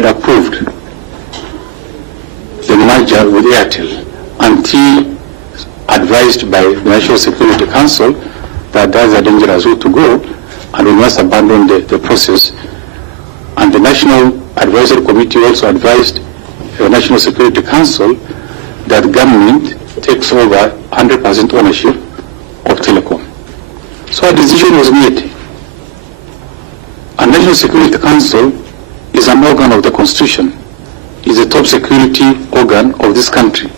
had approved the merger with Airtel until advised by the National Security Council that that's a dangerous route to go and we must abandon the process. And the National Advisory Committee also advised the National Security Council that government takes over 100% ownership of Telkom. So a decision was made. And National Security Council is an organ of the Constitution, is a top security organ of this country.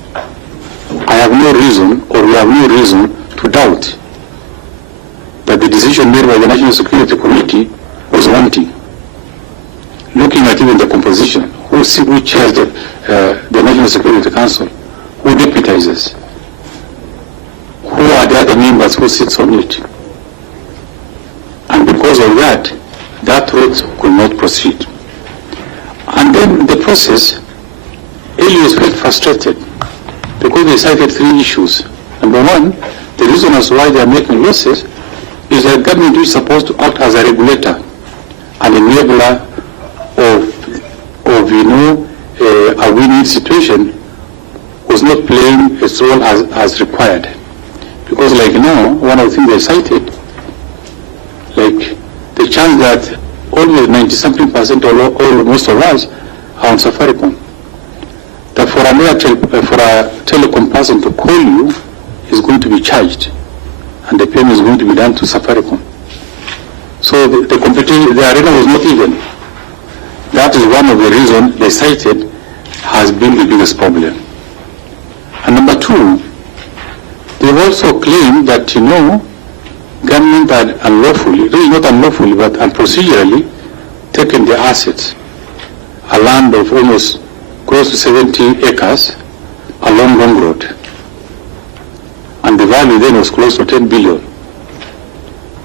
I have no reason, or we have no reason to doubt that the decision made by the National Security Committee was wanting. Looking at even the composition, who chairs the National Security Council, who deputizes, who are the other members who sits on it. And because of that, that route could not proceed. And then in the process, Elios felt frustrated because they cited three issues. Number one, the reason as why they are making losses is that government is supposed to act as a regulator, an enabler of a win-win situation, was not playing its role as required. Because like now, one of the things they cited, like the chance that almost 90-something% or most of us are on Safaricom. That for a telecom person to call you is going to be charged, and the payment is going to be done to Safaricom. So the competition, the arena was not even. That is one of the reasons they cited has been the biggest problem. And number two, they also claimed that, government had unlawfully, really not unlawfully, but unprocedurally taken the assets, a land of almost close to 70 acres along Long Road. And the value then was close to 10 billion.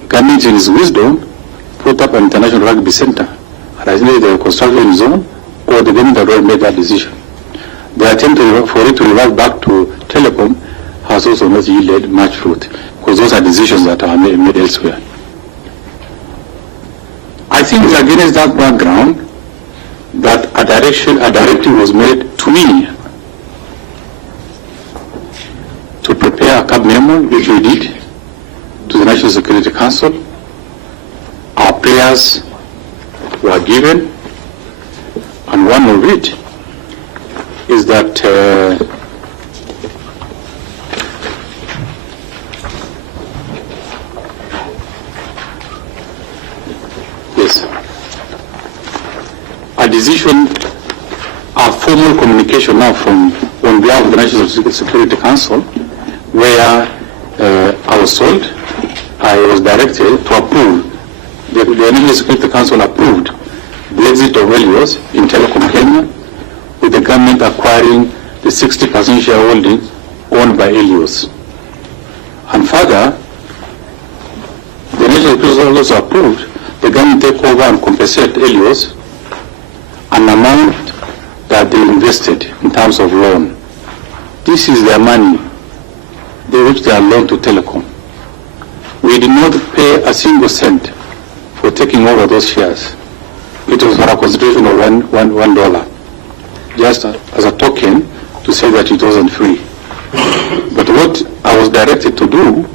Government in its wisdom put up an international rugby center. And I think the construction zone, or the government had already made that decision. The attempt for it to revert back to Telkom has also not yielded much fruit, because those are decisions that are made elsewhere. I think it's against that background that a directive was made to me to prepare a cab memo, which we did, to the National Security Council. Our prayers were given, and one of it is that a decision, a formal communication now from on behalf of the National Security Council, where I was told, I was directed to approve, the National Security Council approved the exit of Elios in Telkom Kenya, with the government acquiring the 60% shareholding owned by Elios. And further, the National Security Council also approved the government take over and compensate Elios an amount that they invested in terms of loan. This is their money, which they are loaned to Telkom. We did not pay a single cent for taking over those shares. It was for a consideration of $1, just as a token to say that it wasn't free. But what I was directed to do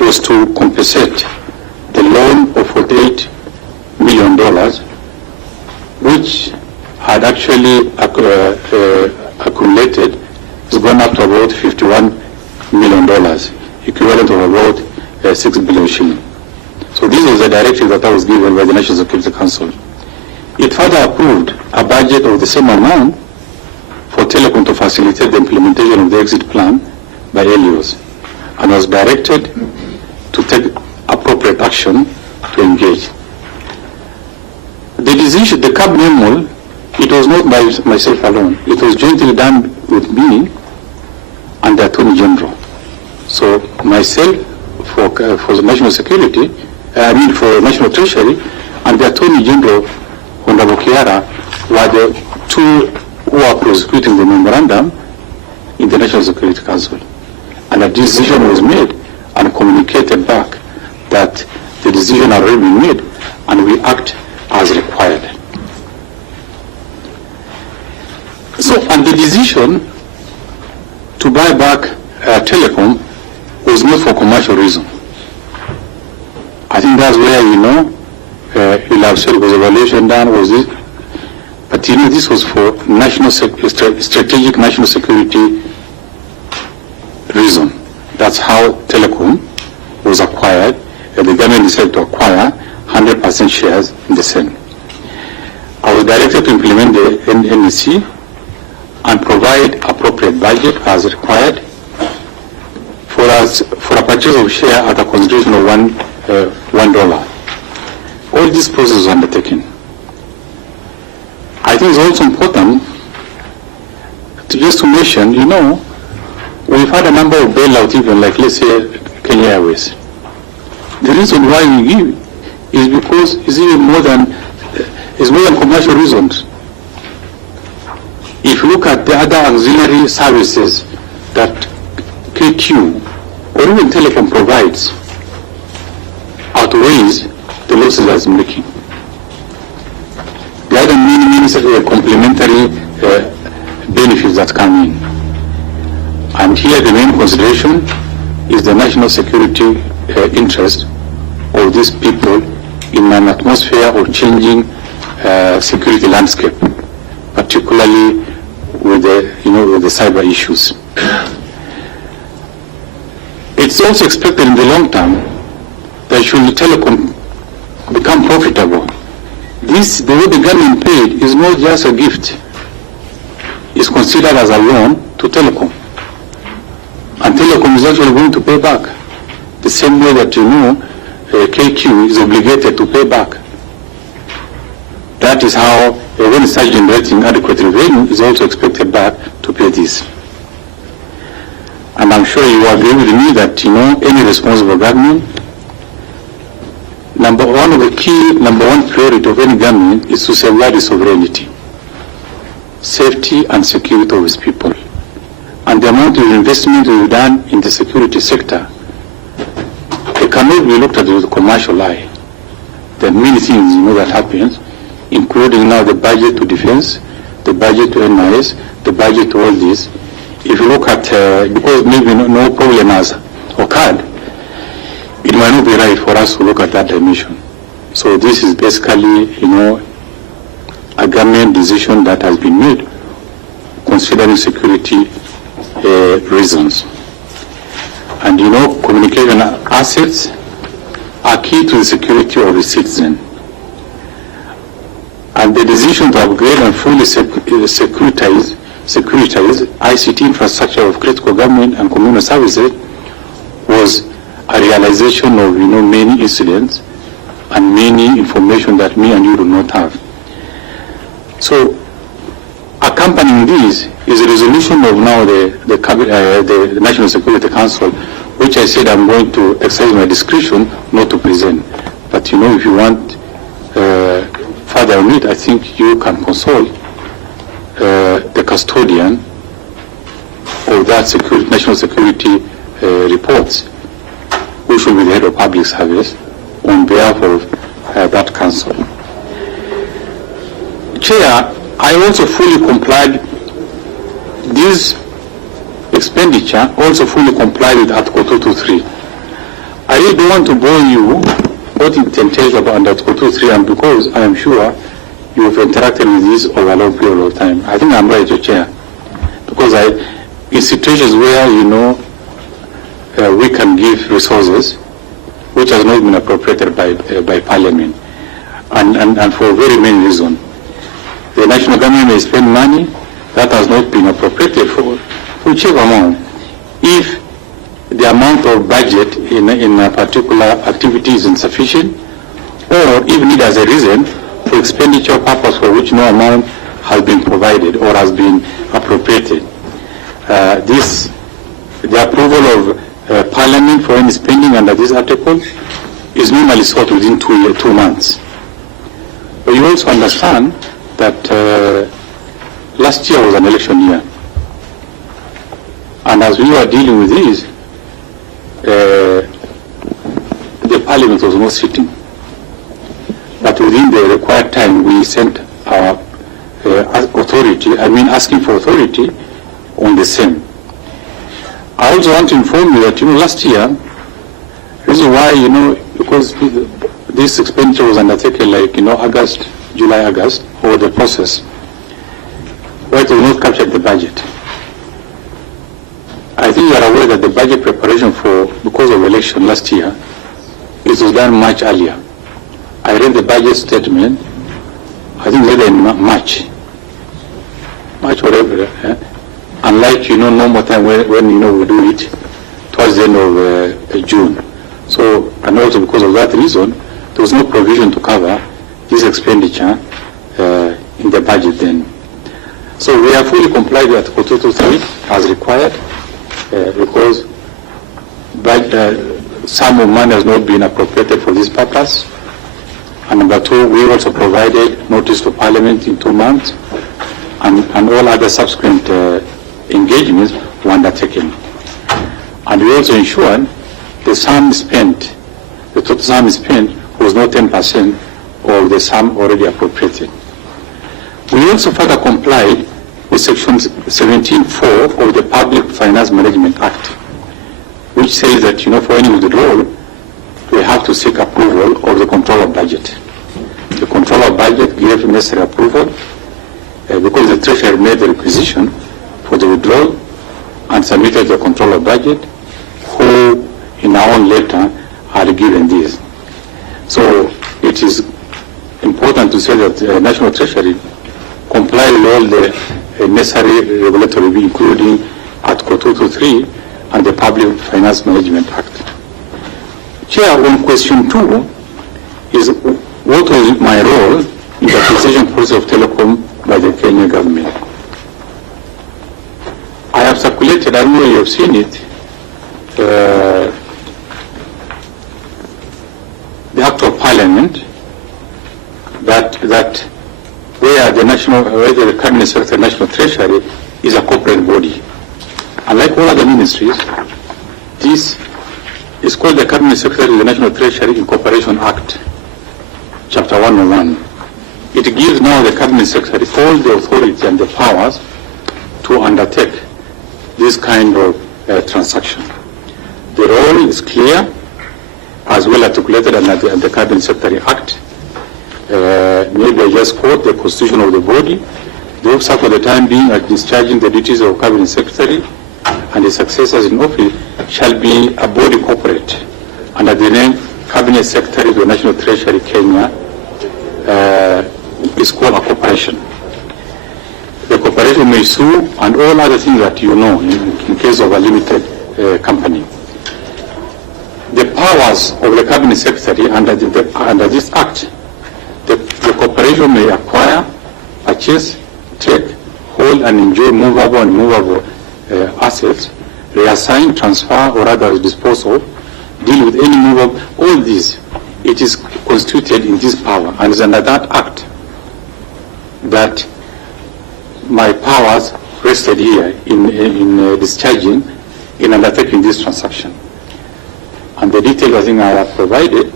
was to compensate the loan of $48 million, which had actually accumulated, has gone up to about $51 million, equivalent of about 6 billion shilling. So this was a directive that was given by the National Security Council. It further approved a budget of the same amount for Telkom to facilitate the implementation of the exit plan by Elios, and was directed to take appropriate action to engage. The decision, the cab memo, it was not by myself alone. It was jointly done with me and the Attorney General. So myself for the national security, for National Treasury, and the Attorney General, Honorable Kiara, were the two who are prosecuting the memorandum in the National Security Council. And a decision was made and communicated back that the decision had already been made and we act as required. decision to buy back Telkom was not for commercial reason. I think that's where, you'll have said was evaluation done, was it? But this was for strategic national security reason. That's how Telkom was acquired. The government decided to acquire 100% shares in the same. I was directed to implement the NEC and provide appropriate budget as required for a purchase of share at a consideration of $1. All this process was undertaken. I think it's also important to mention, we've had a number of bailouts, even like, let's say, Kenya Airways. The reason why we give is because it's more than commercial reasons. If you look at the other auxiliary services that KQ or even Telkom provides, outweighs the losses that's making. The other many complementary benefits that come in. And here the main consideration is the national security interest of these people in an atmosphere of changing security landscape, particularly with the cyber issues. It's also expected in the long term that should Telecom become profitable, the way the government paid is not just a gift. It's considered as a loan to Telecom. And Telecom is actually going to pay back the same way that KQ is obligated to pay back. That is how when it starts generating adequate revenue, is also expected back to pay this. And I'm sure you agree with me that any responsible government, number one priority of any government is to safeguard the sovereignty, safety and security of its people. And the amount of investment we've done in the security sector, it cannot be looked at with a commercial eye. There are many things that happens, including now the budget to defense, the budget to NIS, the budget to all this. If you look at, because maybe no problem has occurred, it might not be right for us to look at that dimension. So this is basically, a government decision that has been made considering security reasons. And communication assets are key to the security of the citizen. And the decision to upgrade and fully securitize ICT infrastructure of critical government and communal services was a realization of many incidents and many information that me and you do not have. So accompanying this is a resolution of now the National Security Council, which I said I'm going to exercise my discretion not to present. But if you want further on it, I think you can consult the custodian of that national security reports, who should be the head of public service, on behalf of that council. Chair, I also fully complied, this expenditure also fully complied with Article 223. I really don't want to bore you what it entails about Article 223, and because I am sure you have interacted with this over a long period of time. I think I'm right to Chair, because in situations where we can give resources which has not been appropriated by Parliament, and for very many reasons. The national government may spend money that has not been appropriated for whichever amount. If the amount of budget in a particular activity is insufficient, or even need as a reason for expenditure purpose for which no amount has been provided or has been appropriated. The approval of Parliament for any spending under this article is normally sought within 2 months. But you also understand that last year was an election year. And as we were dealing with this, the Parliament was not sitting. But within the required time, we sent our authority, asking for authority on the same. I also want to inform you that, last year, reason why, because this expenditure was undertaken like, August, July, August, or the process, why it was not captured the budget. I think you are aware that the budget preparation because of election last year, it was done much earlier. I read the budget statement, I think later in March whatever, unlike, normal time when we do it towards the end of June. So, and also because of that reason, there was no provision to cover this expenditure in the budget then. So we have fully complied with Article 223 as required because sum of money has not been appropriated for this purpose. And number two, we also provided notice to Parliament in 2 months, and all other subsequent engagements were undertaken. And we also ensured the sum spent, the total sum spent was not 10% of the sum already appropriated. We also further complied with Section 17(4) of the Public Finance Management Act, which says that, for any withdrawal, we have to seek approval of the controller of budget. The controller of budget gave necessary approval because the Treasury made the requisition for the withdrawal and submitted the controller of budget, who in our own letter had given this. So it is important to say that the National Treasury complied with all the necessary regulatory, including Article 223 and the Public Finance Management Act. Chair, on question 2 is what was my role in the acquisition process of Telkom by the Kenyan government? I have circulated, I don't know if you have seen it, the Act of Parliament that where the Cabinet Secretary, National Treasury, is a corporate body. Unlike all other ministries, this is called the Cabinet Secretary of the National Treasury Incorporation Act, Chapter 101. It gives now the Cabinet Secretary all the authority and the powers to undertake this kind of transaction. The role is clear, as well articulated under the Cabinet Secretary Act. Maybe I just quote the constitution of the body. The officer for the time being are discharging the duties of Cabinet Secretary, and the successors in office shall be a body corporate under the name Cabinet Secretary of the National Treasury Kenya. Is called a corporation. The corporation may sue and all other things that you know in case of a limited company. The powers of the Cabinet Secretary under this Act, the corporation may acquire, purchase, take, hold and enjoy movable and movable assets, reassign, transfer or other disposal, deal with any movable, all these, it is constituted in this power, and it's under that Act that my powers rested here in discharging, in undertaking this transaction. And the details I think I have provided,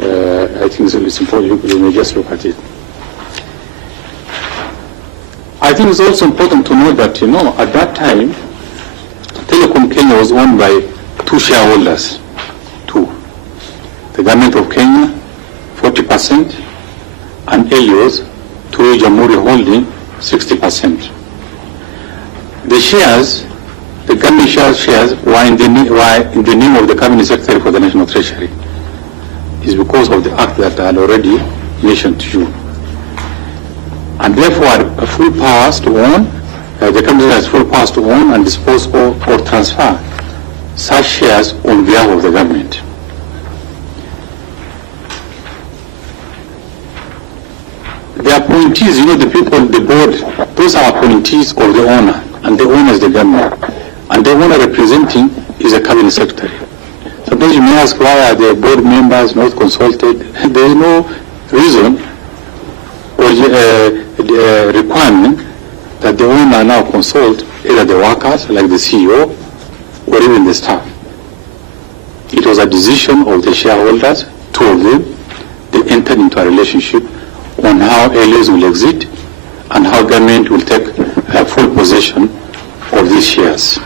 I think it's important, you may just look at it. I think it's also important to know that, at that time, Telkom Kenya was owned by 2 shareholders. The government of Kenya, 40%, and Elios, through Jamhuri Holding, 60%. The shares, the government shares were in the name of the Cabinet Secretary for the National Treasury. It's because of the act that I had already mentioned to you. And therefore, full powers to own, the Cabinet has full powers to own and dispose of or transfer such shares on behalf of the government. The appointees, the people, the board, those are appointees of the owner, and the owner is the government. And the owner representing is a Cabinet Secretary. Sometimes you may ask, why are the board members not consulted? There is no reason or requirement that the owner now consult either the workers, like the CEO, or even the staff. It was a decision of the shareholders, 2 of them. They entered into a relationship on how areas will exit and how government will take full possession of these shares.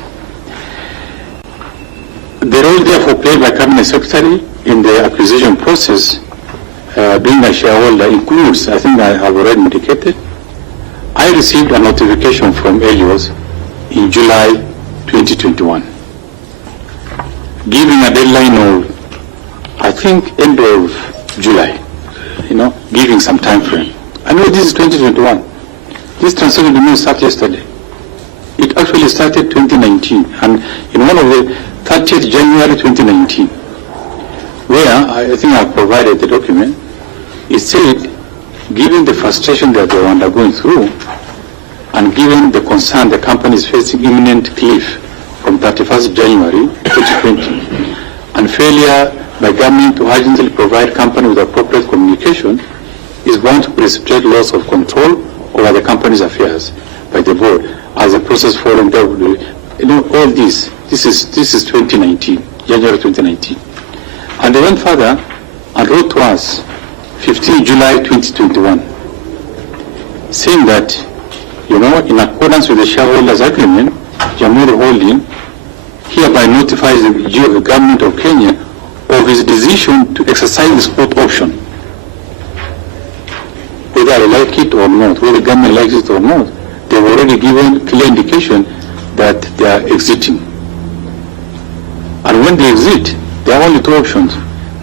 The role therefore played by Cabinet Secretary in the acquisition process, being a shareholder, includes, I think I have already indicated, I received a notification from Helios in July 2021, giving a deadline of, I think, end of July, giving some time frame. I know this is 2021. This transaction did not start yesterday. It actually started 2019, and in one of the 30th January 2019, where I think I provided the document, it said, given the frustration that they were undergoing through, and given the concern the company is facing imminent cliff from 31st January 2020, and failure by government to urgently provide company with appropriate communication is bound to precipitate loss of control over the company's affairs by the board as a process following all this is 2019, January 2019. And they went further and wrote to us 15 July 2021, saying that, in accordance with the shareholders agreement, Jamhuri Holding hereby notifies the government of Kenya of its decision to exercise this put option. Whether I like it or not, whether the government likes it or not, they've already given clear indication that they are exiting. And when they exit, there are only two options.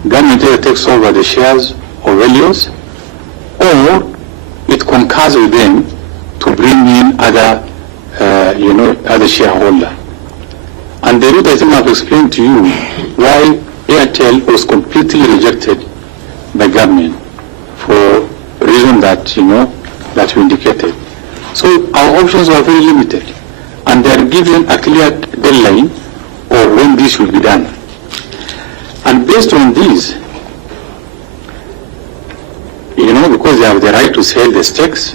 Government either takes over the shares of Helios, or it concurs with them to bring in other shareholder. And the route I think I've explained to you why Airtel was completely rejected by government for a reason that, that we indicated. So our options were very limited, and they are given a clear deadline of when this will be done. And based on this, because they have the right to sell the stakes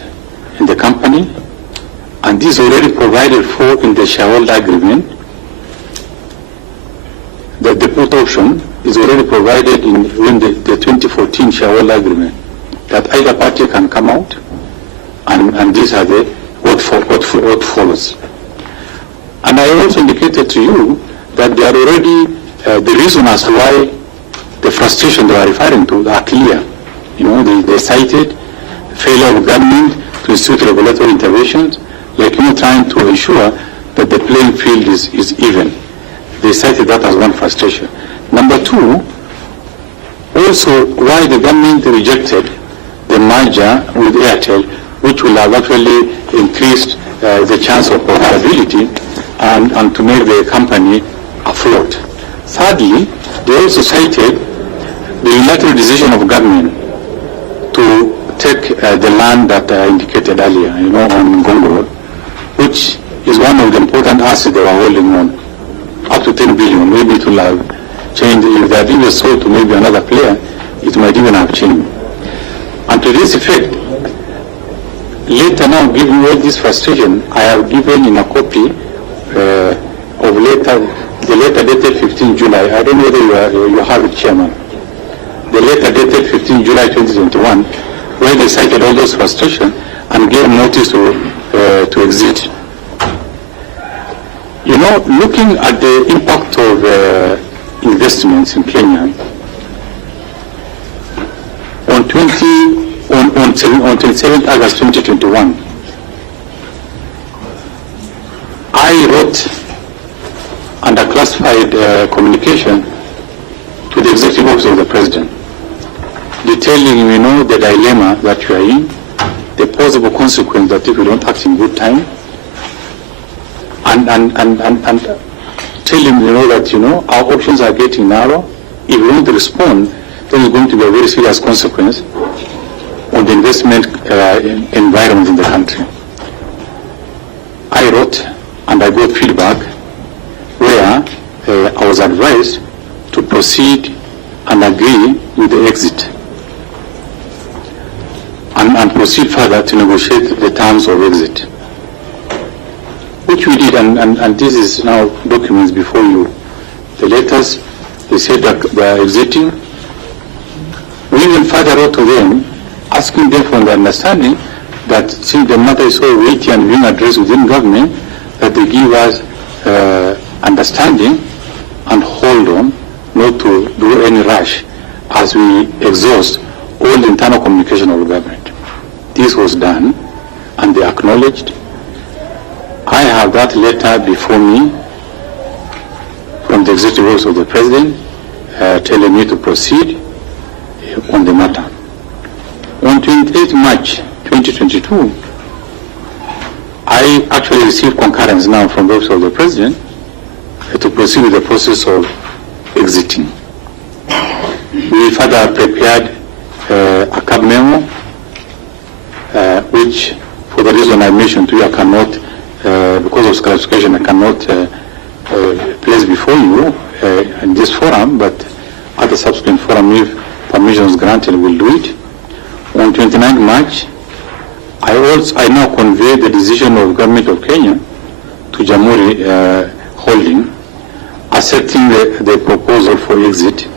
in the company, and this is already provided for in the shareholder agreement, that the put option is already provided in the 2014 shareholder agreement, that either party can come out, and these are the what follows. And I also indicated to you that they are already, the reason as to why the frustration they are referring to are clear. They cited failure of government to institute regulatory interventions, trying to ensure that the playing field is even. They cited that as one frustration. Number two, also why the government rejected the merger with Airtel, which will have actually increased the chance of profitability and to make the company afloat. Thirdly, they also cited the unilateral decision of government to take the land that I indicated earlier, on Ngongo Road, which is one of the important assets they were holding on, up to 10 billion. Maybe it will have changed. If they had even sold to maybe another player, it might even have changed. And to this effect, later now, given all this frustration, I have given in a copy of the letter dated 15 July. I don't know whether you have it, Chairman. The letter dated 15 July 2021, where they cited all those frustration and gave notice to exit. Looking at the impact of investments in Kenya, on 27th August 2021, I wrote under classified communication to the Executive Office of the President, detailing, the dilemma that you are in, the possible consequence that if you don't act in good time, and telling that our options are getting narrow. If we don't respond, then it's going to be a very serious consequence on the investment environment in the country. I wrote and I got feedback where I was advised to proceed and agree with the exit and proceed further to negotiate the terms of exit, which we did, and this is now documents before you. The letters, they said that they are exiting. We even further wrote to them, asking them for the understanding that since the matter is so weighty and being addressed within government, that they give us understanding and hold on not to do any rush as we exhaust all the internal communication of the government. This was done, and they acknowledged. I have that letter before me from the executive office of the president telling me to proceed on the matter. On 28 March 2022, I actually received concurrence now from the office of the president to proceed with the process of exiting. We further prepared a cab memo, which, for the reason I mentioned to you, I cannot, because of classification, I cannot place before you in this forum, but at the subsequent forum, if permission is granted, we'll do it. On 29 March, I now convey the decision of Government of Kenya to Jamhuri Holding, accepting the proposal for exit,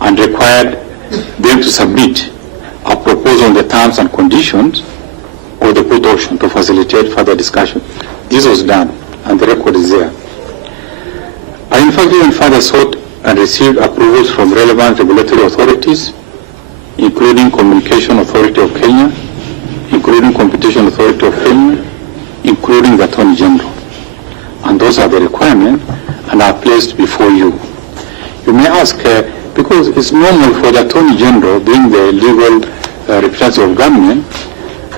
and required them to submit a proposal on the terms and conditions of the put option to facilitate further discussion. This was done, and the record is there. I in fact even further sought and received approvals from relevant regulatory authorities, including Communication Authority of Kenya, including Competition Authority of Kenya, including the Attorney General. And those are the requirements, and are placed before you. You may ask, because it's normal for the Attorney General, being the legal representative of government,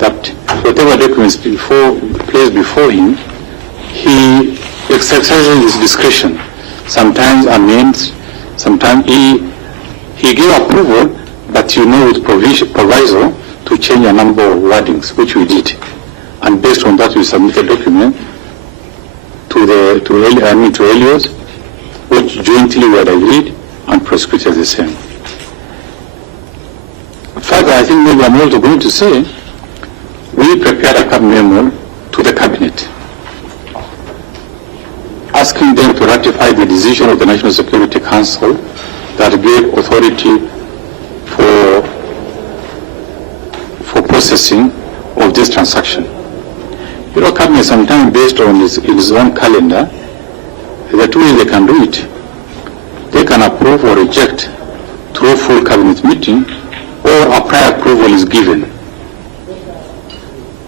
that whatever documents placed before him, he exercises his discretion. Sometimes amends, sometimes he gave approval, but with proviso to change a number of wordings, which we did. And based on that, we submitted a document to Elios, which jointly were agreed and prosecuted the same. Further, I think maybe I'm also going to say, we prepared a cab memo to the cabinet, asking them to ratify the decision of the National Security Council that gave authority for processing of this transaction. Cabinet sometimes based on its own calendar, there are two ways they can do it. They can approve or reject through full cabinet meeting, or a prior approval is given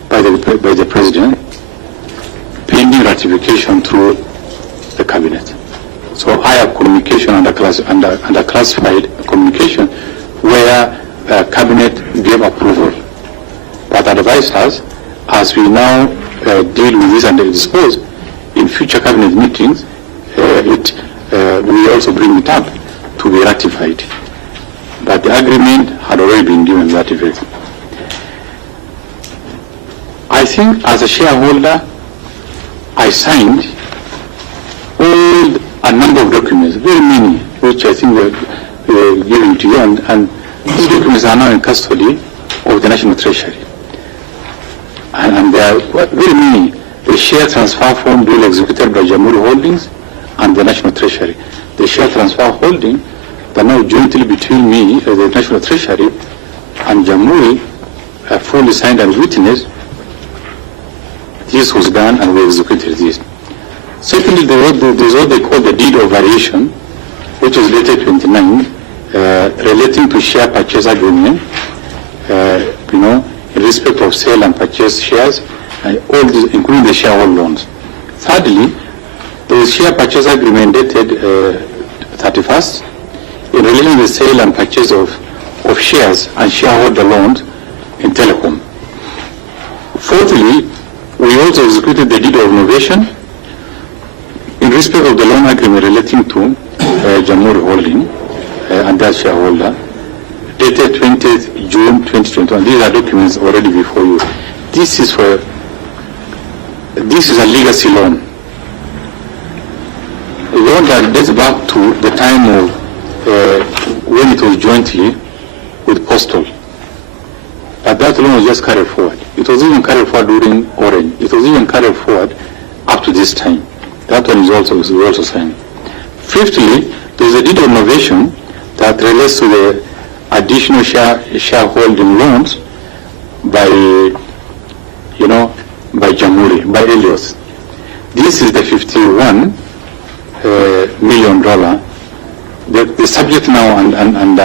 by the president, pending ratification through the cabinet. So I have communication under classified communication where cabinet gave approval, but advised us, as we now deal with this and dispose in future cabinet meetings, we also bring it up to be ratified. But the agreement had already been given that effect. I think as a shareholder, I signed a number of documents, very many, which I think were given to you, and these documents are now in custody of the National Treasury. And there are very many. The share transfer form duly executed by Jamhuri Holdings and the National Treasury. The share transfer holding, that now jointly between me, the National Treasury, and Jamhuri, fully signed and witnessed. This was done and we executed this. Secondly, there's what they call the deed of variation, which is dated 29, relating to share purchase agreement, in respect of sale and purchase shares, all this, including the shareholder loans. Thirdly, there is share purchase agreement dated 31st in relation to the sale and purchase of shares and shareholder loans in Telkom. Fourthly, we also executed the deed of novation in respect of the loan agreement relating to Jamhuri Holding and that shareholder, dated 20th June 2021. These are documents already before you. This is a legacy loan. A loan that dates back to the time of when it was jointly with Postal. But that loan was just carried forward. It was even carried forward during Orange. It was even carried forward up to this time. That one is also signed. Fifthly, there is a deed of novation that relates to the additional shareholding loans by Jamhuri, by Elios. this is the $51 million, the subject now and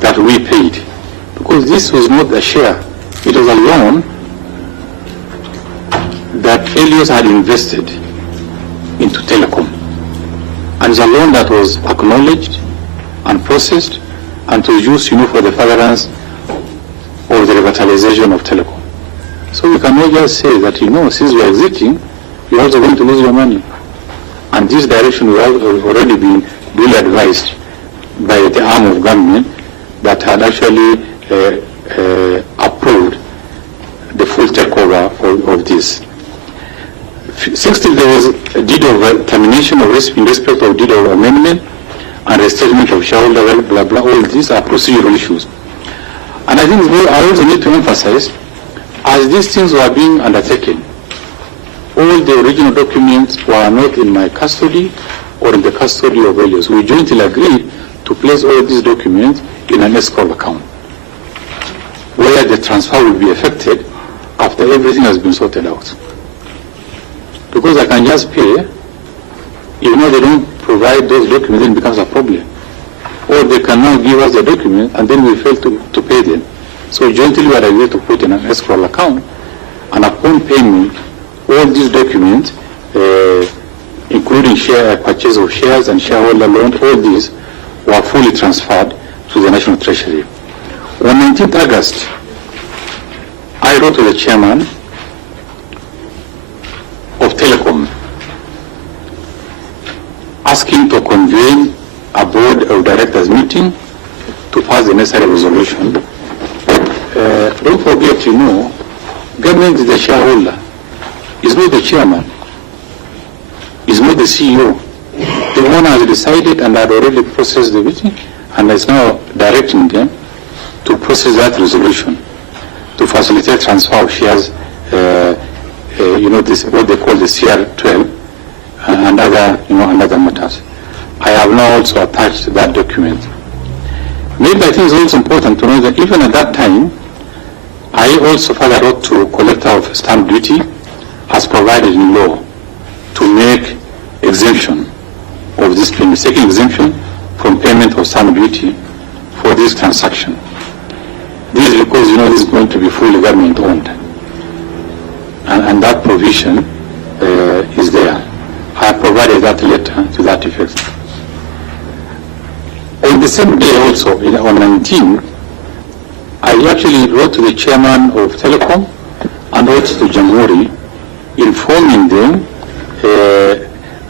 that we paid. Because this was not a share, it was a loan that Helios had invested into Telkom. And it's a loan that was acknowledged and processed and to use, for the furtherance of the revitalization of Telkom. So we cannot just say that, since we are exiting, you're also going to lose your money. And this direction we have already been duly advised by the arm of government that had actually approved the full takeover of this. 60, there was a deed of termination of risk in respect of deed of amendment and restatement of shareholder, blah, blah, all these are procedural issues. And I think I also need to emphasize, as these things were being undertaken, all the original documents were not in my custody or in the custody of Helios. We jointly agreed to place all these documents in an escrow account, where the transfer will be effected after everything has been sorted out. Because I can just pay, they don't provide those documents, then it becomes a problem. Or they can now give us the documents and then we fail to pay them. So jointly we are agreed to put in an escrow account, and upon payment, all these documents, including purchase of shares and shareholder loan, all these were fully transferred to the National Treasury. On 19th August, I wrote to the chairman of Telkom asking to convene a board of directors meeting to pass the necessary resolution. Don't forget, government is the shareholder. It's not the chairman. It's not the CEO. The owner has decided and had already processed the meeting and is now directing them to process that resolution to facilitate transfer of shares, this what they call the CR12 and other matters. I have now also attached that document. Maybe I think it's also important to know that even at that time, I also further wrote to collector of stamp duty as provided in law to make exemption of this payment, taking exemption from payment of stamp duty for this transaction. This is because this is going to be fully government owned, and that provision is there. I have provided that letter to that effect. On the same day also, on 19, I actually wrote to the chairman of Telkom and also to Jamhuri, informing them,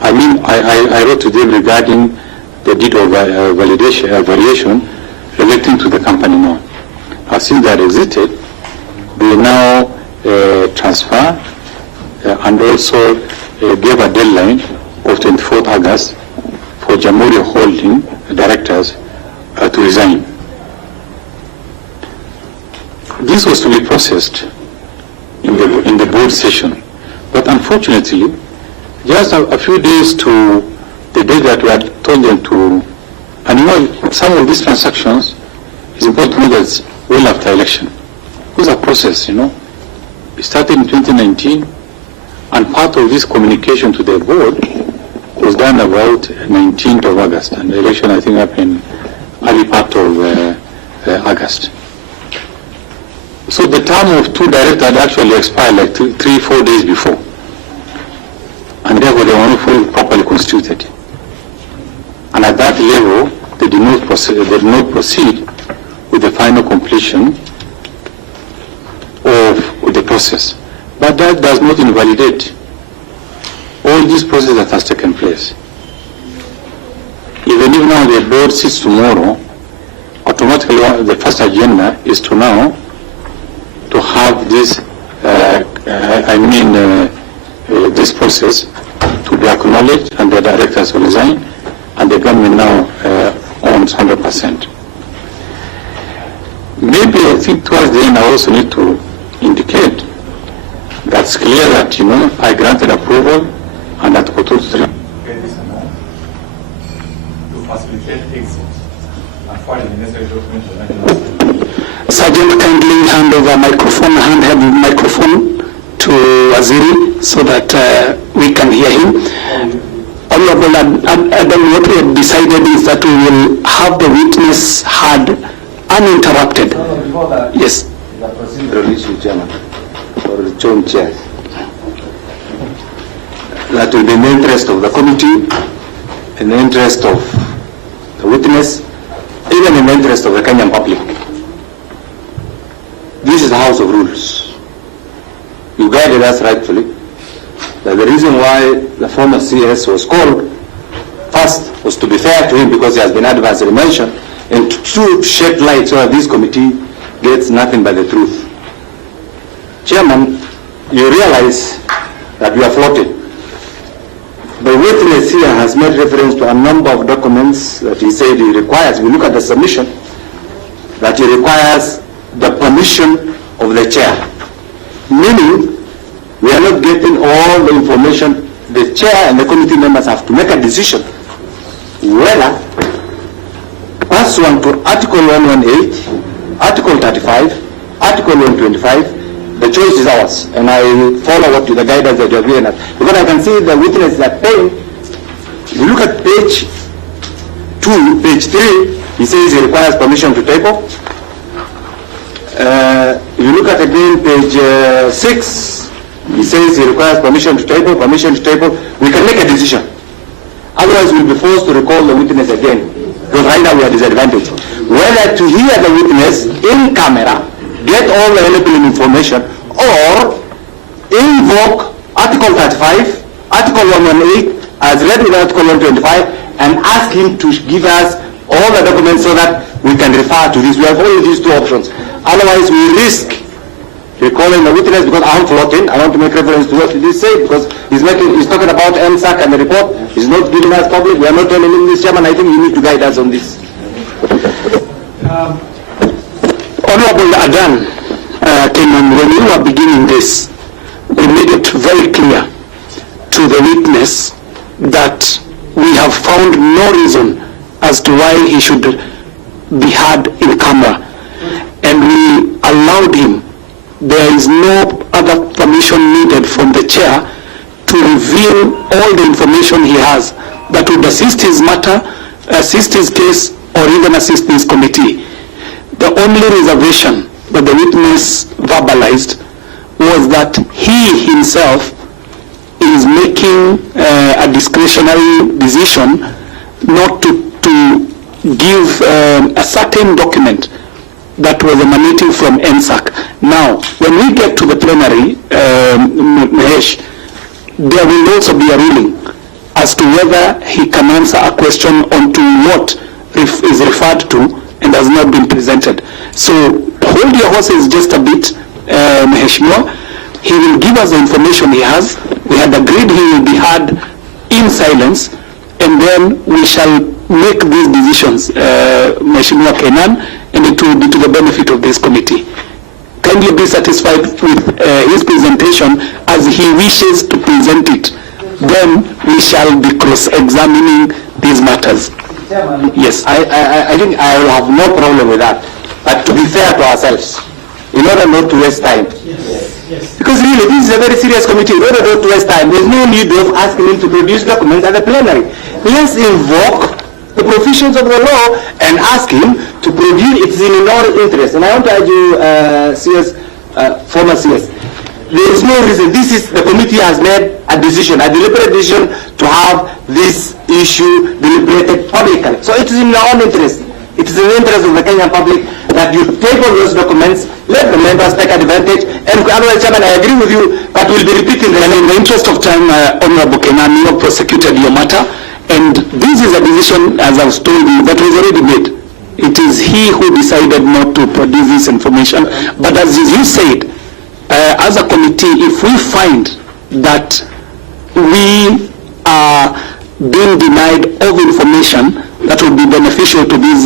I wrote to them regarding the deed of variation relating to the company now. As since they had exited, they now transfer and also gave a deadline of 24th August for Jamhuri Holding directors to resign. This was to be processed in the board session, but unfortunately, just a few days to the day that we had told them to, and some of these transactions, it's important to know that it's well after election. It was a process, It started in 2019, and part of this communication to the board was done about 19th of August, and the election I think happened early part of August. So the term of two directors had actually expired like 3-4 days before, and therefore they were not fully properly constituted. And at that level, they did not proceed with the final completion of the process. But that does not invalidate all this process that has taken place. Even if now the board sits tomorrow, automatically the first agenda is to now to have this, this process to be acknowledged and the directors will resign, and the government now owns 100%. Maybe I think towards the end I also need to indicate that's clear that, I granted approval and that Kototra this amount to facilitate exit and file the necessary documents for that. Sergeant, kindly hand over handheld microphone to Waziri so that we can hear him. Honorable Adam, what we have decided is that we will have the witness heard uninterrupted. Before that, yes. The procedural issue, Chairman, or the joint chair. That will be in the interest of the committee, in the interest of the witness, even in the interest of the Kenyan public. This is the House of Rules. You guided us rightfully that the reason why the former CS was called first was to be fair to him because he has been adversely mentioned and to shed light so that this committee gets nothing but the truth. Chairman, you realize that you are floating. The witness here has made reference to a number of documents that he said he requires. We look at the submission that he requires the permission of the chair. Meaning, we are not getting all the information. The chair and the committee members have to make a decision whether, pursuant to Article 118, Article 35, Article 125, the choice is ours. And I follow what the guidance that you have given us. Because I can see the witness that paying. If you look at page 2, page 3, he says he requires permission to table. If you look at again page 6, he says he requires permission to table, we can make a decision. Otherwise we'll be forced to recall the witness again. Because right now we are disadvantaged. Whether to hear the witness in camera, get all the enabling information, or invoke Article 35, Article 118, as read with Article 125, and ask him to give us all the documents so that we can refer to this. We have only these two options. Otherwise we risk recalling the witness because I'm floating. I want to make reference to what he did say because he's talking about MSAC and the report. He's not giving us public. We are not telling him this, Chairman. I think you need to guide us on this. Honorable Adan, when we were beginning this, we made it very clear to the witness that we have found no reason as to why he should be heard in camera. And we allowed him. There is no other permission needed from the chair to reveal all the information he has that would assist his matter, assist his case, or even assist his committee. The only reservation that the witness verbalized was that he himself is making a discretionary decision not to give a certain document that was emanating from NSAC. Now, when we get to the plenary, Mahesh, there will also be a ruling as to whether he can answer a question onto what is referred to and has not been presented. So hold your horses just a bit, Mheshimiwa. He will give us the information he has. We had agreed he will be heard in silence, and then we shall make these decisions, Mheshimiwa Kenan, and it will be to the benefit of this committee. Kindly be satisfied with his presentation as he wishes to present it. Then we shall be cross-examining these matters. Chairman, yes. I think I will have no problem with that. But to be fair to ourselves, in order not to waste time. Yes. Because really, this is a very serious committee. In order not to waste time, there's no need of asking him to produce documents at the plenary. Let's invoke the provisions of the law and ask him to produce. It's in our interest. And I want to urge you, former CS, there is no reason. The committee has made a decision, a deliberate decision to have this issue deliberated publicly. So it is in our own interest. It is in the interest of the Kenyan public that you table those documents, let the members take advantage, and otherwise, Chairman, I agree with you, but we'll be repeating and in the interest of time, Honorable Kenan, you have prosecuted your matter, and this is a decision, as I was told you, that was already made. It is he who decided not to produce this information, but as you said, as a committee, if we find that we are being denied of information that would be beneficial to this,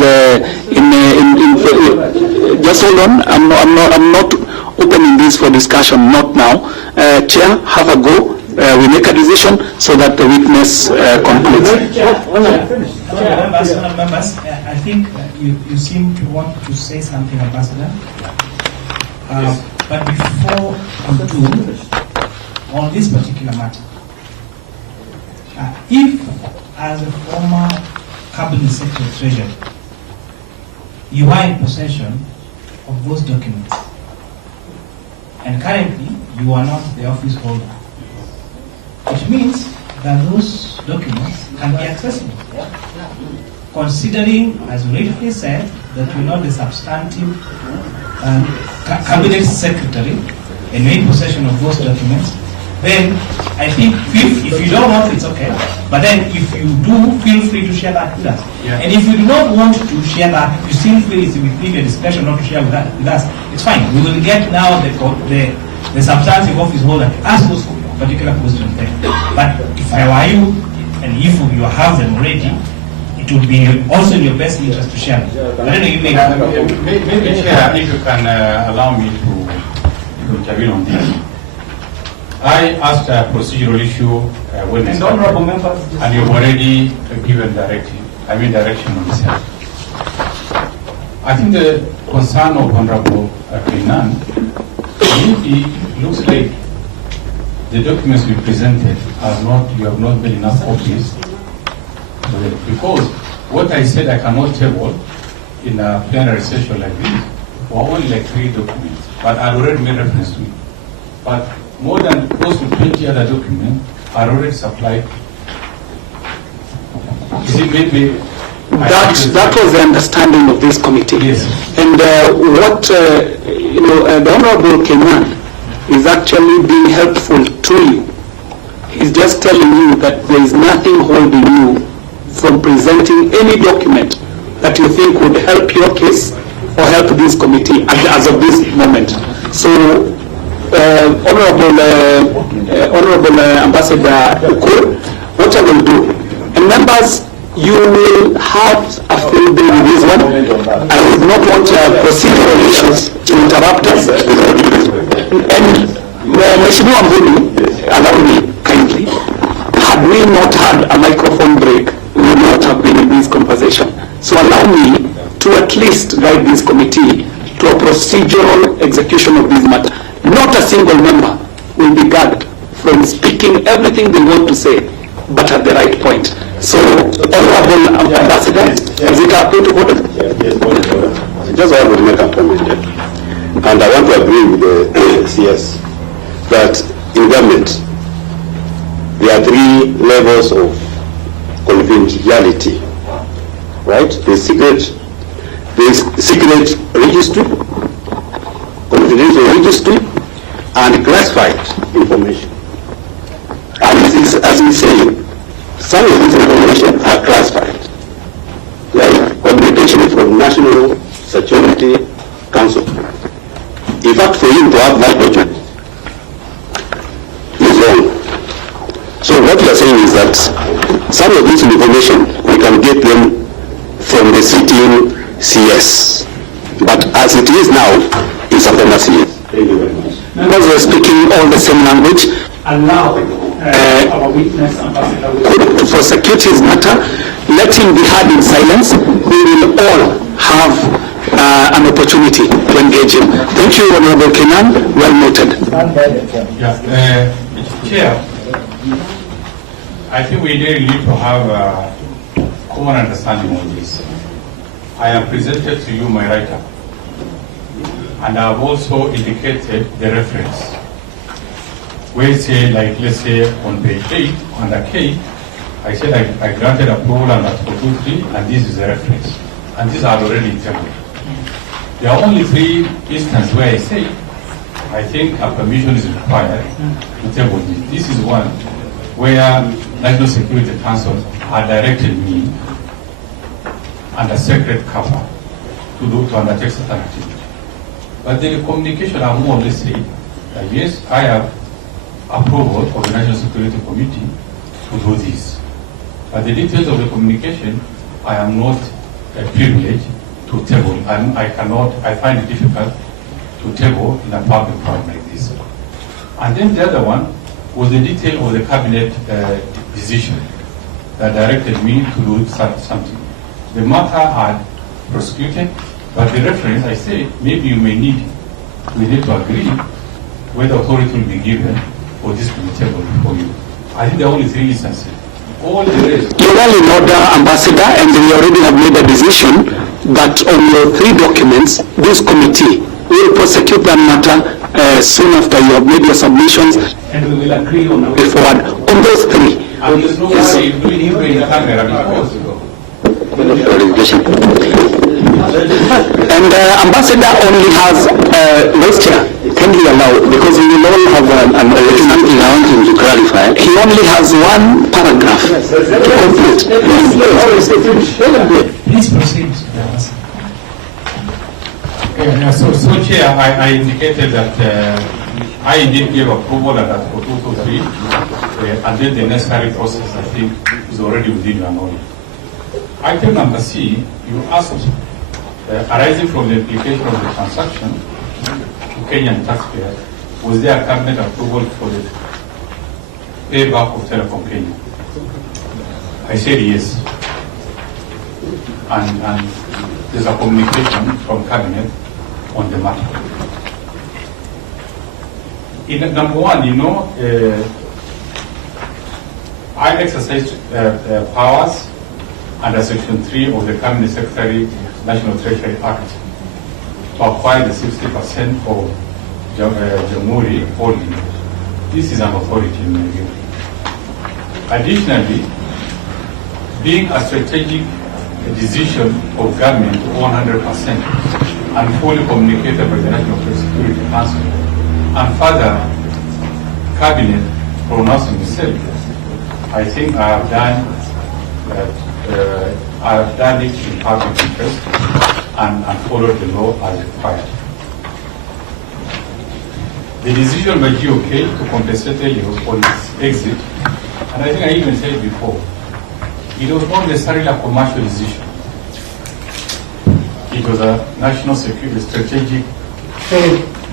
just hold on, I'm not opening this for discussion, not now. Chair, have a go. We make a decision so that the witness concludes. Members, I think you seem to want to say something, Ambassador. But before you do, on this particular matter. If, as a former Cabinet Secretary of Treasury, you are in possession of those documents, and currently you are not the office holder, which means that those documents can be accessible. Considering, as you rightly said, that you're not the substantive Cabinet Secretary and you're in possession of those documents, then I think if you don't want, it's okay. But then if you do, feel free to share that with us. Yeah. And if you do not want to share that, if you still feel it's within your discretion not to share with us, it's fine. We will get now the substantive office holder to ask those particular questions there. But if I were you, and if you have them already, it would be also in your best interest to share them. But then you may Maybe, Chair, if you can allow me to intervene on this. I asked a procedural issue when and honorable members. and you've already given direction on this. I think the concern of Honorable Krinan, it looks like the documents we presented are not, you have not made enough copies. Because what I said I cannot table in a plenary session like this were only like 3 documents, but I already made reference to it. But more than close to 20 other documents are already supplied. Is it maybe? That was the understanding of this committee. Yes. And the Honorable Kenyan is actually being helpful to you. He's just telling you that there is nothing holding you from presenting any document that you think would help your case or help this committee as of this moment. So, Honorable Ambassador Ukur, what I will do, and members, you will have a field day with this one. I would not want procedural issues to interrupt us. And Mheshimiwa Mbuni, allow me kindly, had we not had a microphone break, we would not have been in this conversation. So allow me to at least guide this committee to a procedural execution of this matter. Not a single member will be gagged from speaking everything they want to say, but at the right point. So, Honorable Ambassador, is it up to order? Yes, I just want to make a comment there. And I want to agree with the CS that in government there are 3 levels of confidentiality, right? There's secret registry, confidential registry, and classified information. And as we say, some of this information are classified, like communication from National Security Council. In fact, for him to have that document is wrong. So what we are saying is that some of this information, we can get them from the sitting CS. But as it is now, it's a former CS. Thank you very much. Members were speaking all the same language. Allow our witness, Ambassador Ukur. For security's matter, let him be heard in silence. We will all have an opportunity to engage him. Thank you, Honorable Kenan. Well noted. Yeah, Chair, I think we really need to have a common understanding on this. I have presented to you my write-up, and I have also indicated the reference. We say, like, let's say on page 8, under K, I said I granted approval under Article 2.3, and this is the reference. And these are already tabled. There are only 3 instances where I say, I think a permission is required to table this. This is one where National Security Council had directed me under secret cover to undertake certain activity. But the communication are more or less say that yes, I have approval of the National Security Committee to do this. But the details of the communication, I am not privileged to table, and I find it difficult to table in a public forum like this. And then the other one was the detail of the cabinet decision that directed me to do something. The matter had prosecuted, but the reference, I say, maybe we need to agree whether authority will be given for this to be tabled before you. I think there are only 3 instances. All the rest. You're well in order, Ambassador, and we already have made a decision that on your 3 documents, this committee will prosecute that matter soon after you have made your submissions, And we will agree on the way forward on those 3. And there's no Yes, sir. way you bring the camera because And Ambassador only has Vice Chair. Kindly allow, because we will all have an something I want him to clarify. He only has 1 paragraph to complete. Please proceed. So Chair, I indicated that I indeed gave approval at Article 223, and then the necessary process, I think, is already within your knowledge. Item number C, you asked, arising from the implication of the transaction to Kenyan taxpayers, was there cabinet approval for the payback of Telkom Kenya? I said yes. And there's a communication from cabinet on the matter. In number 1, you know, I exercised powers under Section 3 of the Cabinet Secretary National Treasury Act to acquire the 60% of Jamhuri holding. This is an authority in Nigeria. Additionally, being a strategic decision of government 100% and fully communicated by the National Security Council, and further cabinet pronouncing itself, I think I have done it in public interest and followed the law as required. The decision by GOK to compensate Elios for its exit, and I think I even said before, it was not necessarily a commercial decision. It was a national security strategic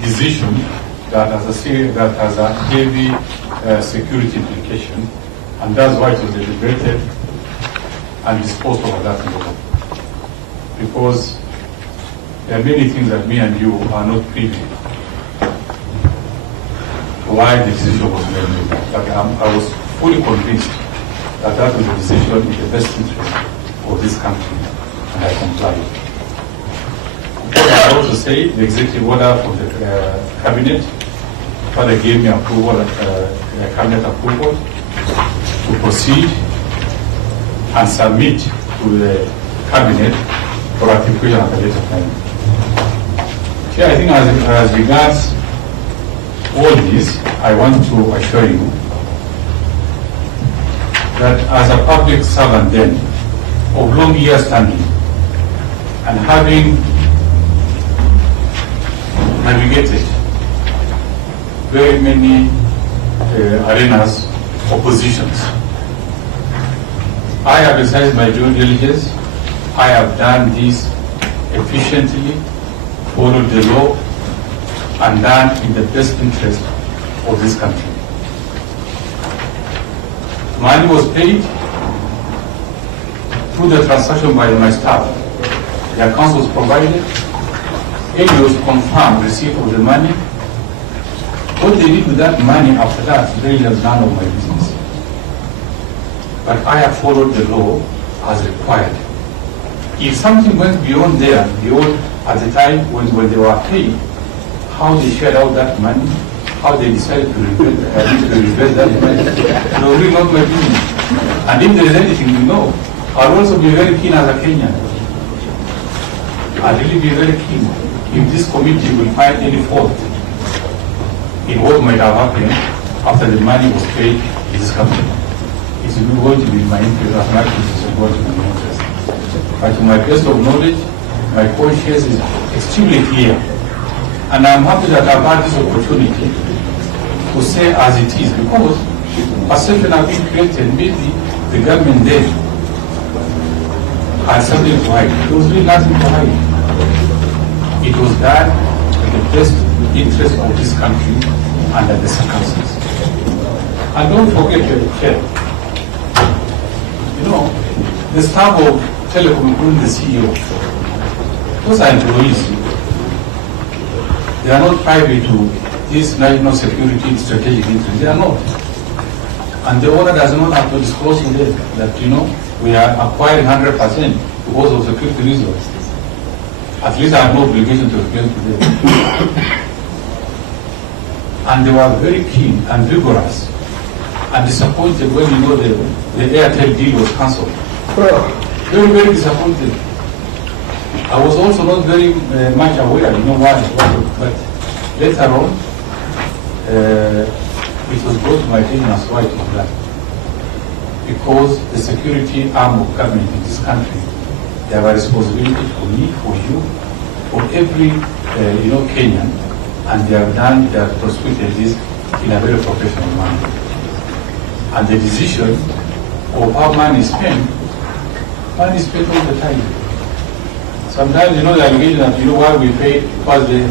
decision that has a heavy security implication, and that's why it was deliberated and disposed of at that level. Because there are many things that me and you are not privy to why the decision was made. But I was fully convinced that that was the decision in the best interest of this country, and I complied. I also say the executive order from the cabinet further gave me approval, cabinet approval to proceed and submit to the cabinet for ratification at a later time. Here, I think as regards all this, I want to assure you that as a public servant then, of long years standing, and having navigated very many arenas of positions, I have exercised my due diligence. I have done this efficiently, followed the law, and done in the best interest of this country. Money was paid through the transaction by my staff. The account was provided. Elios confirmed receipt of the money. What they did with that money after that really is none of my business. But I have followed the law as required. If something went beyond there, beyond at the time when they were paid, how they shared out that money, how they decided to reverse that money, no, really not my business. And if there is anything we know, I'll also be very keen as a Kenyan. I'll really be very keen if this committee will find any fault in what might have happened after the money was paid in this country. It's going to be in my interest as much as it's going to be in my interest. But to my best of knowledge, my conscience is extremely clear. And I'm happy that I've had this opportunity to say as it is, because perception has been created. Maybe the government then had something to hide. There was really nothing to hide. It was done in the best interest of this country under the circumstances. And don't forget, Chair, you know, the staff of Telkom, including the CEO, those are employees. They are not privy to this national security strategic interest. They are not. And the owner does not have to disclose to them that, we are acquiring 100% because of security reasons. At least I have no obligation to explain to them. And they were very keen and vigorous and disappointed when the Airtel deal was cancelled. Very, very disappointed. I was also not very much aware, why, but later on, it was brought to my attention as why it was done. Because the security arm of government in this country, they have a responsibility for me, for you, for every, Kenyan, and they have prosecuted this in a very professional manner. And the decision of how money is spent all the time. Sometimes, the allegation that, why we paid was the,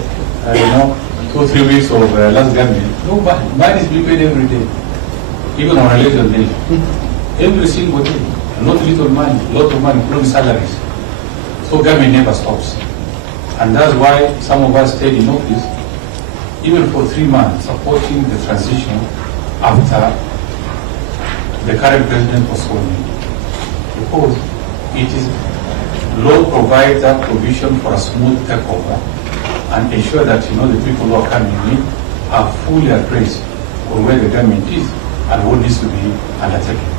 2 or 3 weeks of last government. No, money is being paid every day, even on election day. Every single day. Not little money, lot of money, including salaries. So government never stops. And that's why some of us stayed in office, even for 3 months, supporting the transition after the current president was sworn in. Because it is, law provides that provision for a smooth takeover and ensure that, the people who are coming in are fully appraised on where the government is and what needs to be undertaken.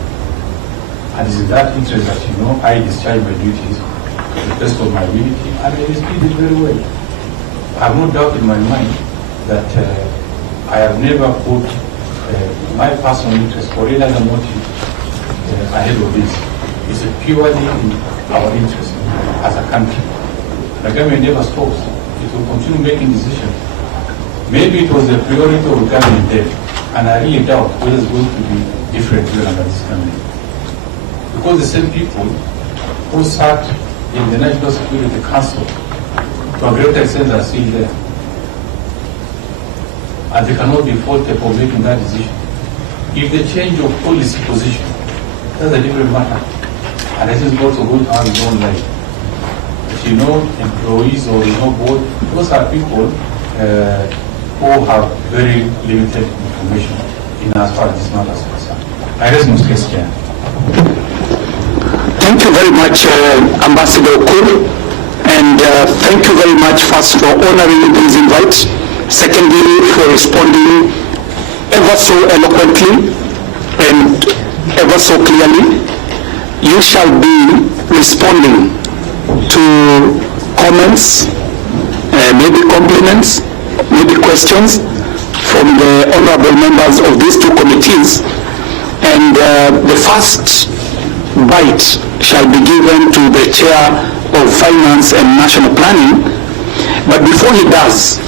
And it's in that interest that, I discharge my duties to the best of my ability, and I did it very well. I have no doubt in my mind that I have never put my personal interest or any other motive ahead of this. It's purely in our interest as a country. The government never stops. It will continue making decisions. Maybe it was the priority of the government then, and I really doubt whether it's going to be different here under this government. Because the same people who sat in the National Security Council to a great extent are still there. And they cannot be faulted for making that decision. If they change of policy position, that's a different matter. And this is also going to have its own life. But employees or board, those are people who have very limited information in as far as this matter is concerned. I raise my case here. Thank you very much, Ambassador Ukur, and thank you very much first for honoring this invite, secondly for responding ever so eloquently and ever so clearly. You shall be responding to comments, maybe compliments, maybe questions from the honorable members of these two committees, and the first bite shall be given to the Chair of Finance and National Planning. But before he does,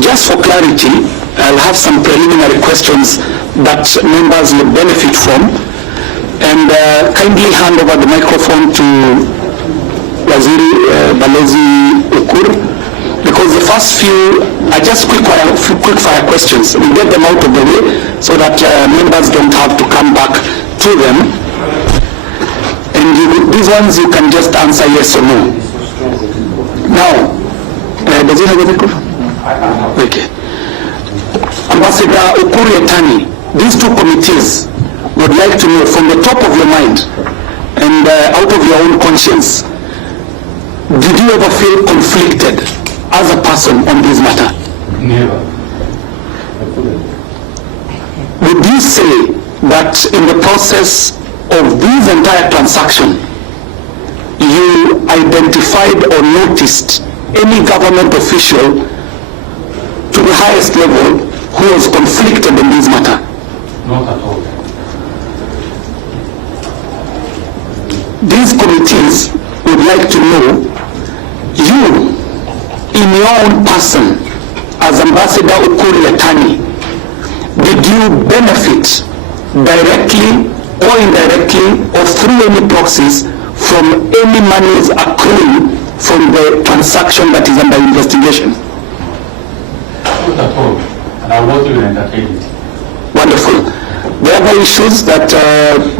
just for clarity, I'll have some preliminary questions that members will benefit from, and kindly hand over the microphone to Waziri Balozi Ukur, because the first few are just quick fire questions. We get them out of the way so that members don't have to come back to them. And these ones you can just answer yes or no. Now, does he have a microphone? Okay. Ambassador Ukur Yatani, these two committees would like to know from the top of your mind and out of your own conscience, did you ever feel conflicted as a person on this matter? Never. Would you say that in the process of this entire transaction, you identified or noticed any government official to the highest level who was conflicted in this matter? Not at all. These committees would like to know, you, in your own person, as Ambassador Ukur Yatani, did you benefit directly or indirectly or through any proxies from any monies accruing from the transaction that is under investigation? Not at all. And I won't even entertain it. Wonderful. The other issues that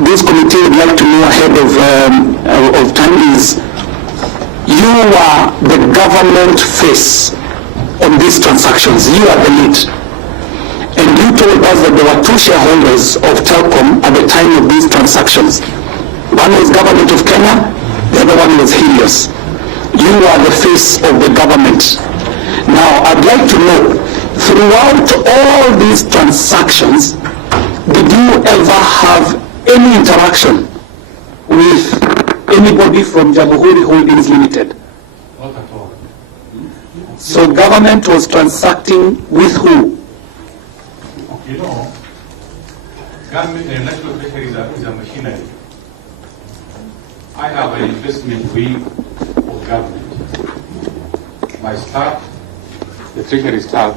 this committee would like to know ahead of time is, you are the government face on these transactions. You are the lead. And you told us that there were two shareholders of Telkom at the time of these transactions. One was Government of Kenya, the other one was Helios. You are the face of the government. Now, I'd like to know, throughout all these transactions, did you ever have any interaction with anybody from Jamhuri Holdings Limited? Not at all. So government was transacting with who? You know, government and national treasury is a machinery. I have an investment wing of government. My staff, the treasury staff,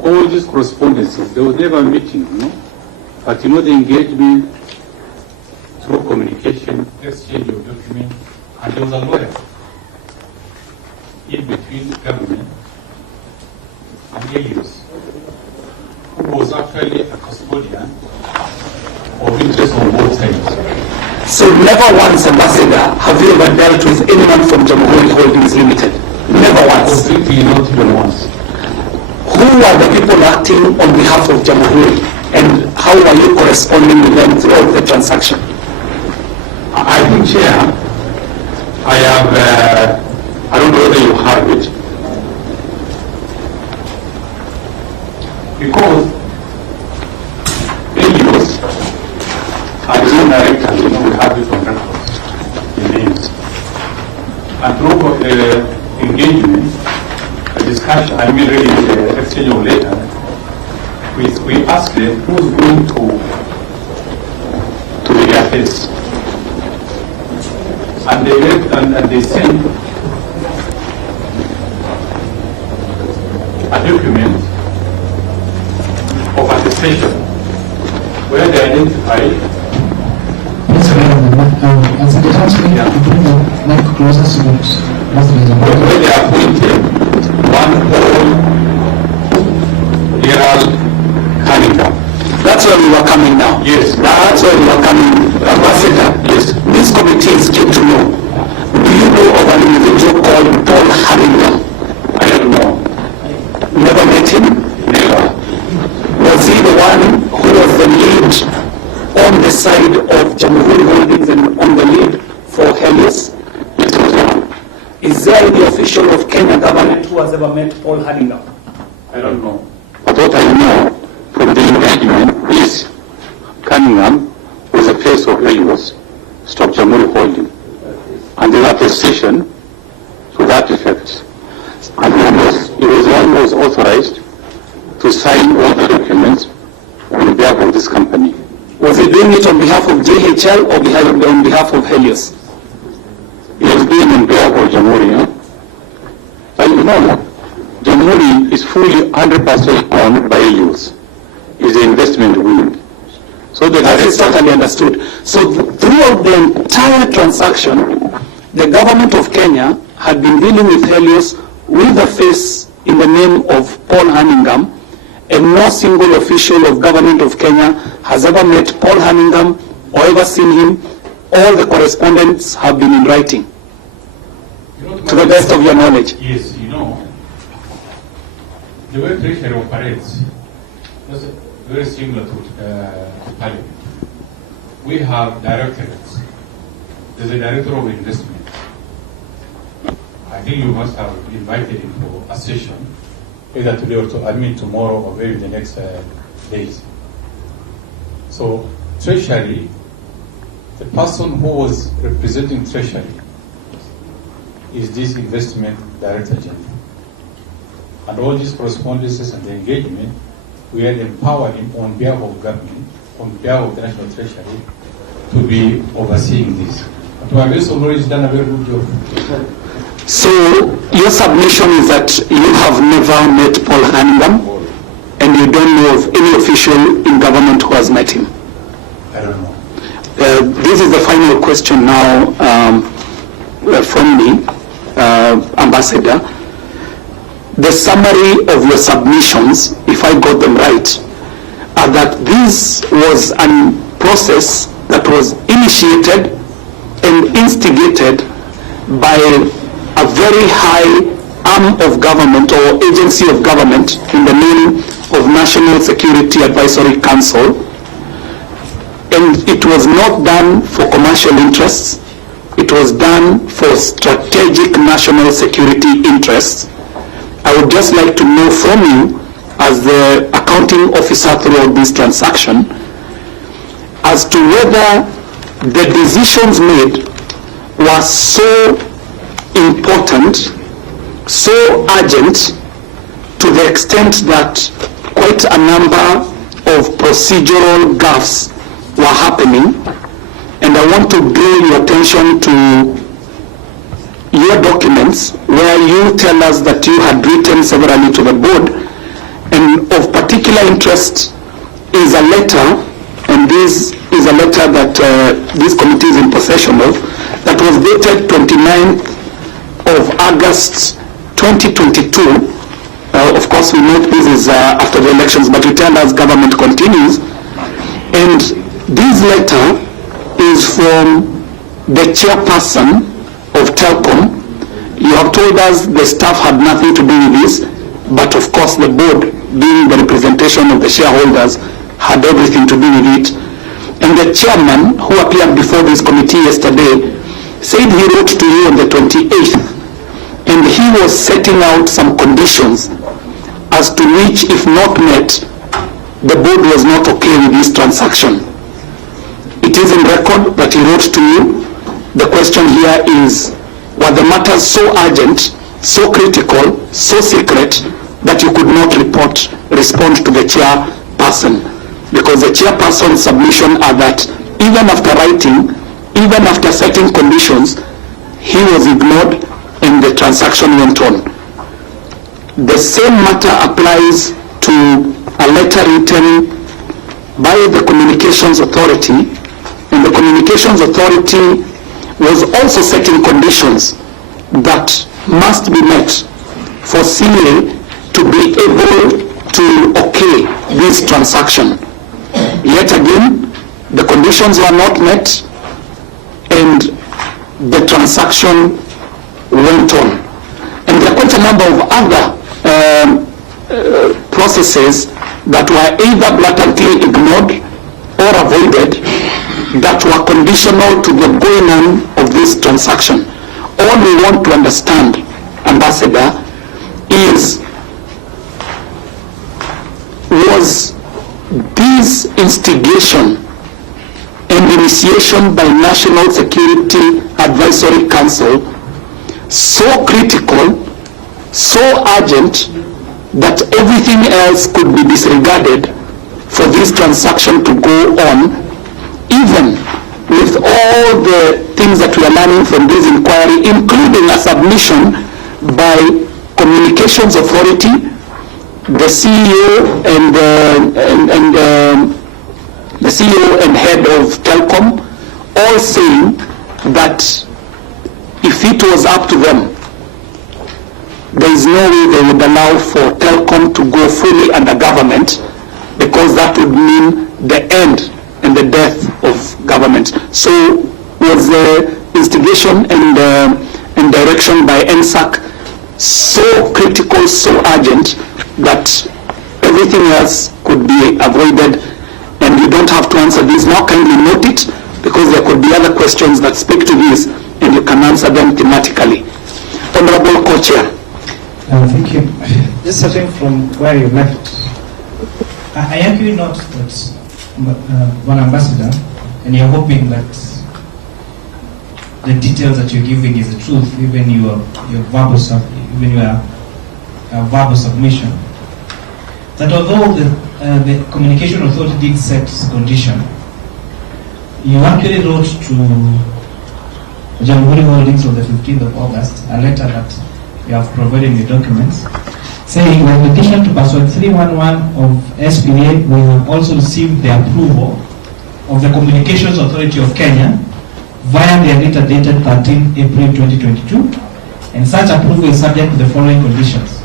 all these correspondences, there was never a meeting, you know. But you know, the engagement through communication, exchange of documents, and there was a lawyer in between government and Helios, who was actually a custodian of interest on both sides. So never once, Ambassador, have you ever dealt with anyone from Jamhuri Holdings Limited? Never once. Completely not even once. Who are the people acting on behalf of Jamhuri, and how are you corresponding with them throughout the transaction? I think, Chair, I have, I don't know whether you have it, because Helios are the own directors, you know, we have it on records, the names. And through engagement, a discussion, I mean really exchange of letter, we asked them who's going to the affairs. And they went and they sent a document of attestation where they identified where they appointed one Paul Gerald Cunningham. That's where we were coming now. Yes. That's where we were coming. Ambassador, Yes. these committees came to know. Do you know of an individual called Paul Cunningham? I don't know. Never met him? Never. Was he the one who was the lead on the side of Jamhuri Holdings and on the lead for Helios? Is there any official of Kenya government who has ever met Paul Cunningham? I don't know. But what I know from the engagement is Cunningham was the face of Helios, Stock Jamhuri Holding. And the attestation to that effect. And he was one who was authorized to sign all the documents on behalf of this company. Was he doing it on behalf of JHL or on behalf of Helios? He was doing on behalf of Jamhuri. But you know, Jamhuri is fully 100% owned by Helios. It's the investment wing. So That is totally understood. So throughout the entire transaction, the government of Kenya had been dealing with Helios with the face in the name of Paul Cunningham, and no single official of government of Kenya has ever met Paul Cunningham or ever seen him. All the correspondence have been in writing, You know, to the best of your knowledge. Yes, you know, the way Treasury operates is very similar to Parliament. We have directorates. There's a director of investment. I think you must have invited him for a session, either today or tomorrow or maybe the next days. So Treasury, the person who was representing Treasury is this investment director general. And all these correspondences and the engagement, we had empowered him on behalf of government, on behalf of the National Treasury, to be overseeing this. And to our best of knowledge, he's done a very good job. So your submission is that you have never met Paul Cunningham, and you don't know of any official in government who has met him. I don't know. This is the final question now from me, Ambassador. The summary of your submissions, if I got them right, are that this was a process that was initiated and instigated by a very high arm of government or agency of government in the name of National Security Advisory Council, and it was not done for commercial interests. It was done for strategic national security interests. I would just like to know from you, as the accounting officer throughout this transaction, as to whether the decisions made were so important, so urgent, to the extent that quite a number of procedural gaffes were happening. And I want to draw your attention to your documents, where you tell us that you had written severally to the board, and of particular interest is a letter, and this is a letter that this committee is in possession of, that was dated 29th of August 2022. Of course, we note this is after the elections, but we tell us government continues. And this letter is from the chairperson of Telkom. You have told us the staff had nothing to do with this, but of course the board, being the representation of the shareholders, had everything to do with it. And the chairman, who appeared before this committee yesterday, said he wrote to you on the 28th, and he was setting out some conditions as to which, if not met, the board was not okay with this transaction. It is in record that he wrote to you. The question here is, were the matters so urgent, so critical, so secret, that you could not respond to the chairperson? Because the chairperson's submission are that even after writing, even after setting conditions, he was ignored and the transaction went on. The same matter applies to a letter written by the Communications Authority, and the Communications Authority was also setting conditions that must be met for CA to be able to okay this transaction. Yet again, the conditions were not met and the transaction went on. And there are quite a number of other processes that were either blatantly ignored or avoided that were conditional to the going on of this transaction. All we want to understand, Ambassador, is, was this instigation and initiation by National Security Advisory Council so critical, so urgent, that everything else could be disregarded for this transaction to go on, even with all the things that we are learning from this inquiry, including a submission by Communications Authority, the CEO the CEO and head of Telkom, all saying that if it was up to them, there is no way they would allow for Telkom to go fully under government, because that would mean the end and the death of government. So was the instigation and direction by NSAC so critical, so urgent, that everything else could be avoided, and you don't have to answer this. Now kindly note it, because there could be other questions that speak to this, and you can answer them thematically. Honorable Co-Chair. Thank you. Just starting from where you left, I agree not that one ambassador, and you're hoping that the details that you're giving is the truth, even your verbal submission. That although the Communication Authority did set condition, you actually wrote to Jamhuri Holdings on the 15th of August a letter that you have provided in the documents, saying that in addition to password 311 of SPA, we have also received the approval of the Communications Authority of Kenya via their letter dated 13 April 2022, and such approval is subject to the following conditions.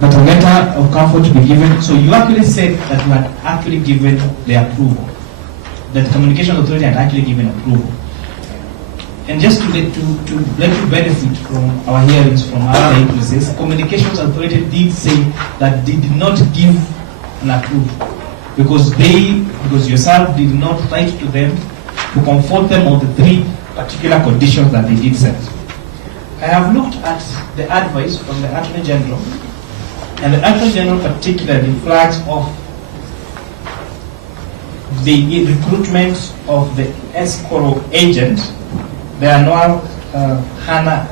That a letter of comfort to be given. So you actually said that you had actually given the approval, that the Communication Authority had actually given approval. And just to let you benefit from our hearings from other agencies, Communications Authority did say that they did not give an approval because yourself did not write to them to comfort them on the 3 particular conditions that they did set. I have looked at the advice from the Attorney General, and the Attorney General particularly flags off the recruitment of the escrow agent, the annual HANA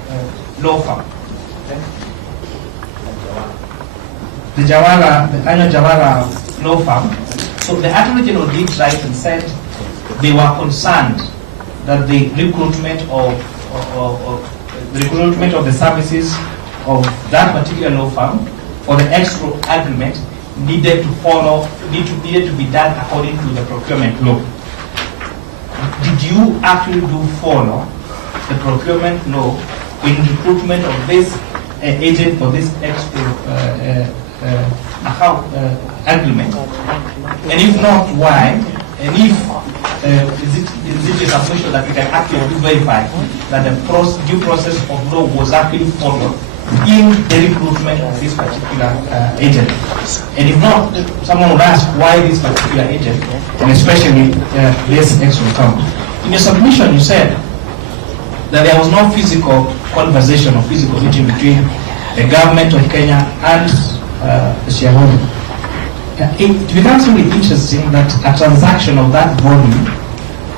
law firm. The annual Jawara law firm. So the Attorney General did write and said they were concerned that the recruitment of the services of that particular law firm for the escrow agreement needed to be done according to the procurement law. Did you actually do follow the procurement law in recruitment of this agent for this escrow agreement? And if not, why? And if is it a assumption that we can actually verify that the due process of law was actually followed in the recruitment of this particular agent? And if not, someone would ask why this particular agent, and especially this extra account. In your submission, you said that there was no physical conversation or physical meeting between the government of Kenya and the shareholder. It becomes really interesting that a transaction of that volume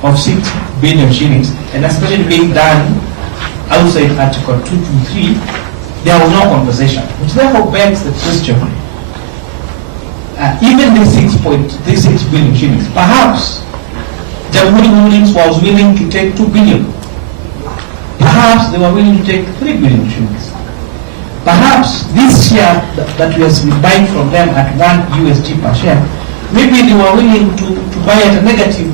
of 6 billion shillings, and especially being done outside Article 223, there was no conversation, which therefore begs the question, even the 6 billion shillings, perhaps Jamhuri Holdings was willing to take 2 billion. Perhaps they were willing to take 3 billion shillings. Perhaps this share that we are buying from them at $1 per share, maybe they were willing to buy at a negative,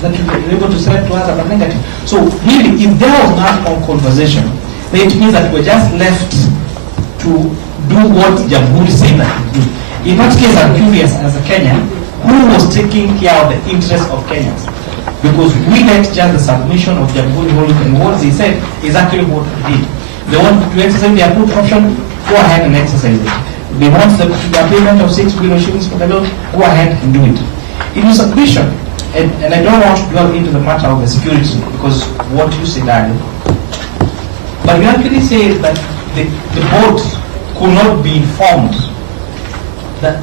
that we were able to sell it to us at a negative. So really, if there was not a conversation, then it means that we're just left to do what Jamhuri said that we do. In that case, I'm curious as a Kenyan, who was taking care of the interests of Kenyans? Because we let just the submission of Jamhuri Holdings, and what they said is actually what we did. They want to exercise their put option, go ahead and exercise it. They want the payment of 6 billion shillings for the loan, go ahead and do it. In your submission, and I don't want to dwell into the matter of the security, because what you said earlier, but you actually say that the board could not be informed that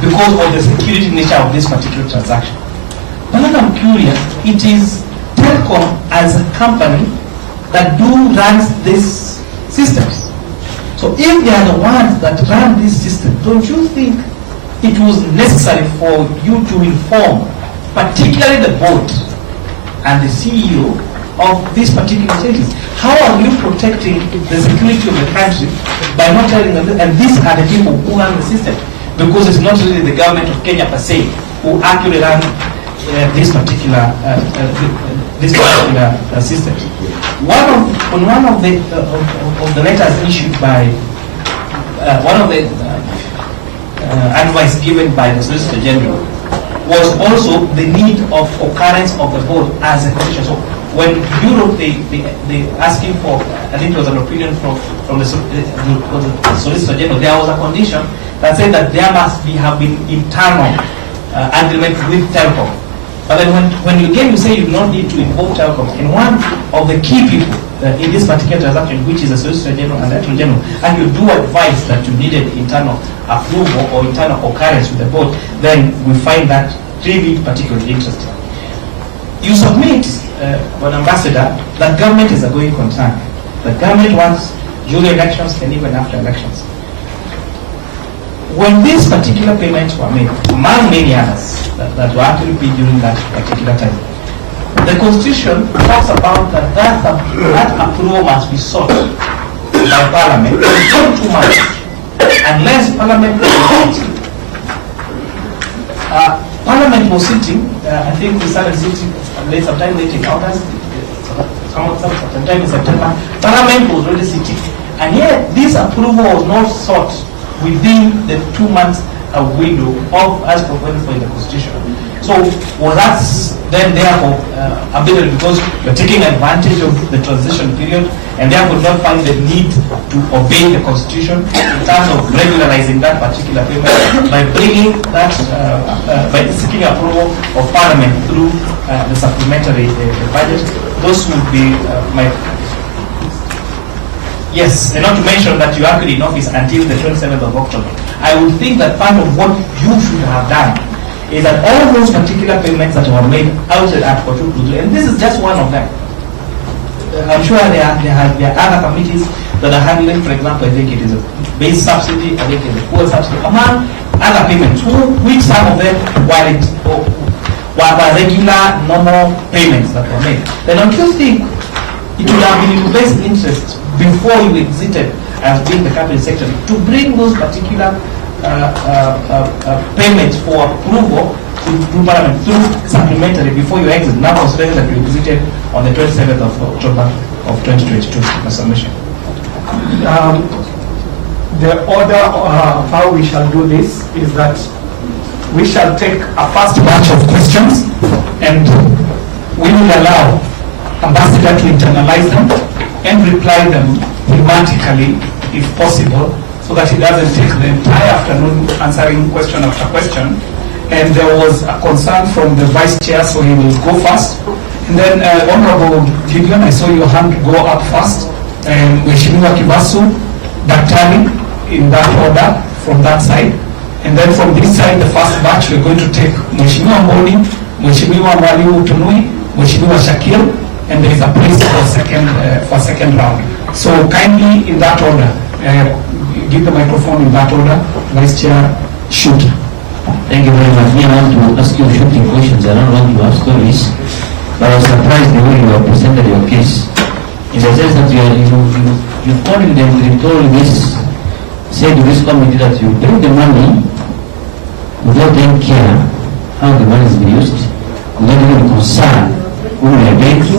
because of the security nature of this particular transaction. But I'm curious, it is Telkom as a company that runs these systems. So if they are the ones that run this system, don't you think it was necessary for you to inform, particularly the board and the CEO of these particular stages? How are you protecting the security of the country by not telling them, and these are the people who run the system? Because it's not really the government of Kenya per se who actually run this particular system. On one of the letters issued by one of the advice given by the Solicitor General was also the need of occurrence of the board as a condition. So when you wrote the asking for, I think it was an opinion from the Solicitor General, there was a condition that said that there must have been internal agreement with Telkom. But then when you say you do not need to involve Telkom, and one of the key people in this particular transaction, which is the Solicitor General and the Attorney General, and you do advise that you needed internal approval or internal occurrence with the board, then we find that really particularly interesting. You submit, an ambassador, that government is a going concern. The government wants during elections and even after elections. When these particular payments were made, among many others that were actually paid during that particular time, the Constitution talks about that approval must be sought by Parliament within 2 months, unless Parliament was sitting. Parliament was sitting, I think we started sitting sometime late in August, sometime in September. Parliament was already sitting, and yet this approval was not sought within the 2 months window of as provided for in the Constitution. So was that then therefore ability, because you're taking advantage of the transition period and therefore not find the need to obey the constitution in terms of regularizing that particular payment by bringing that, by seeking approval of parliament through the supplementary budget. Those would be my... Yes, and not to mention that you are in office until the 27th of October. I would think that part of what you should have done is that all those particular payments that were made outside Article 2, and this is just one of them. I'm sure there are other committees that are handling, for example, I think it is a base subsidy, I think it is a poor subsidy, among other payments, which some of them were regular, normal payments that were made. Then don't you think it would have been in your best interest before you exited as being the cabinet secretary to bring those particular payments for approval through Parliament, through supplementary before you exit, now considering that you exited on the 27th of October of 2022, the submission? The order of how we shall do this is that we shall take a first batch of questions and we will allow Ambassador to internalize them and reply them thematically, if possible, so that he doesn't take the entire afternoon answering question after question. And there was a concern from the Vice Chair, so he will go first. And then Honorable Gideon, I saw your hand go up first. And Mheshimiwa Kibasu, Daktari, in that order, from that side. And then from this side, the first batch, we're going to take Mheshimiwa Mboni, Mheshimiwa Mwalimu Tunui, Mheshimiwa Shakir, and there is a place for second round. So kindly, in that order, give the microphone in that order. Vice Chair, shoot. Thank you very much. I want to ask you shooting questions. I don't want to have stories, but I was surprised the way you have presented your case. In the sense that you called them, you told this, said to this committee that you bring the money without any care how the money is being used, without any concern who we are paying to.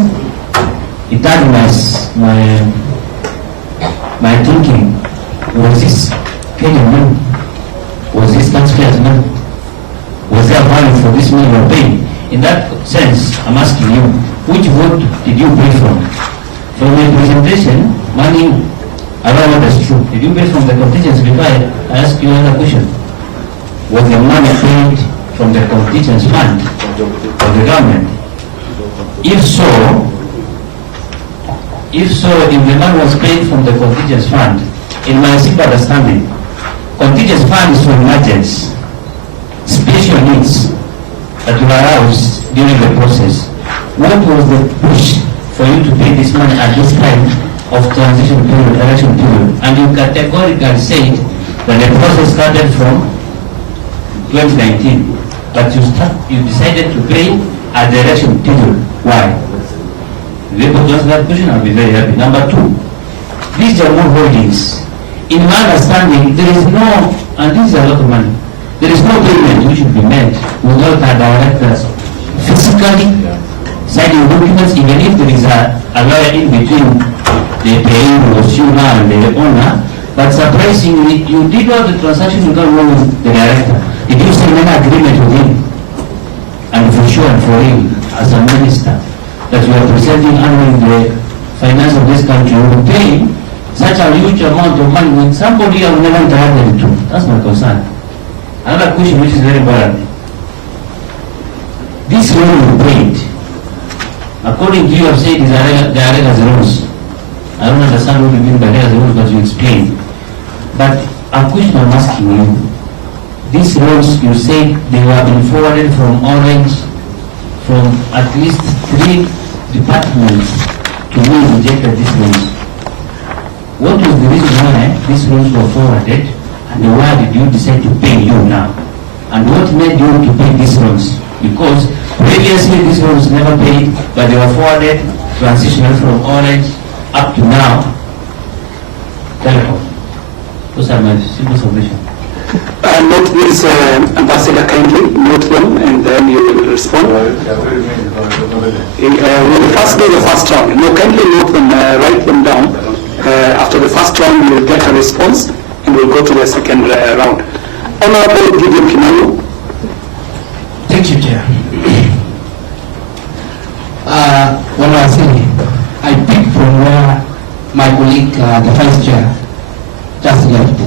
It analyzed my thinking. Was this Kenyan money? Was this taxpayers' money? Was there value for this money you are paying? In that sense, I'm asking you, which vote did you pay from? From your presentation, money, I don't know that's true. Did you pay from the contingency? Before I ask you another question. Was the money paid from the contingency fund of the government? If so, if the money was paid from the contingency fund, in my simple understanding, contingency fund is for emergencies, special needs that will arise during the process. What was the push for you to pay this money at this time of transition period, election period? And you categorically said that the process started from 2019, but you decided to pay at the election period. Why? If you able to answer that question, I'll be very happy. Number two, these are more holdings. In my understanding, there is no, and this is a lot of money, there is no payment which should be made without the directors physically signing documents, even if there is a lawyer in between the paying or you now and the owner. But surprisingly, you did all the transactions without knowing the director. Did you sign an agreement with him? And for sure and for him, as a minister, that you are presenting under the finance of this country, you will pay such a huge amount of money when somebody you have never interacted to. That's my concern. Another question which is very important. This loan you paid, according to you have said, is the Arega's rules. I don't understand what you mean by Arega's rules, but you explain. But a question I'm asking you, these loans you said they were being forwarded from Orange, from at least 3 departments to who rejected these loans. What was the reason why these loans were forwarded, and why did you decide to pay you now? And what made you to pay these loans? Because previously these loans never paid, but they were forwarded transitional from Orange up to now Telkom. Those are my simple submissions. Note these, Ambassador, kindly note them and then you will respond. We will first do the first round. No, kindly note them, write them down. After the first round, we will get a response and we'll go to the second round. Honorable Gideon Kimalu. Thank you, Chair. colleague, the vice chair, just left.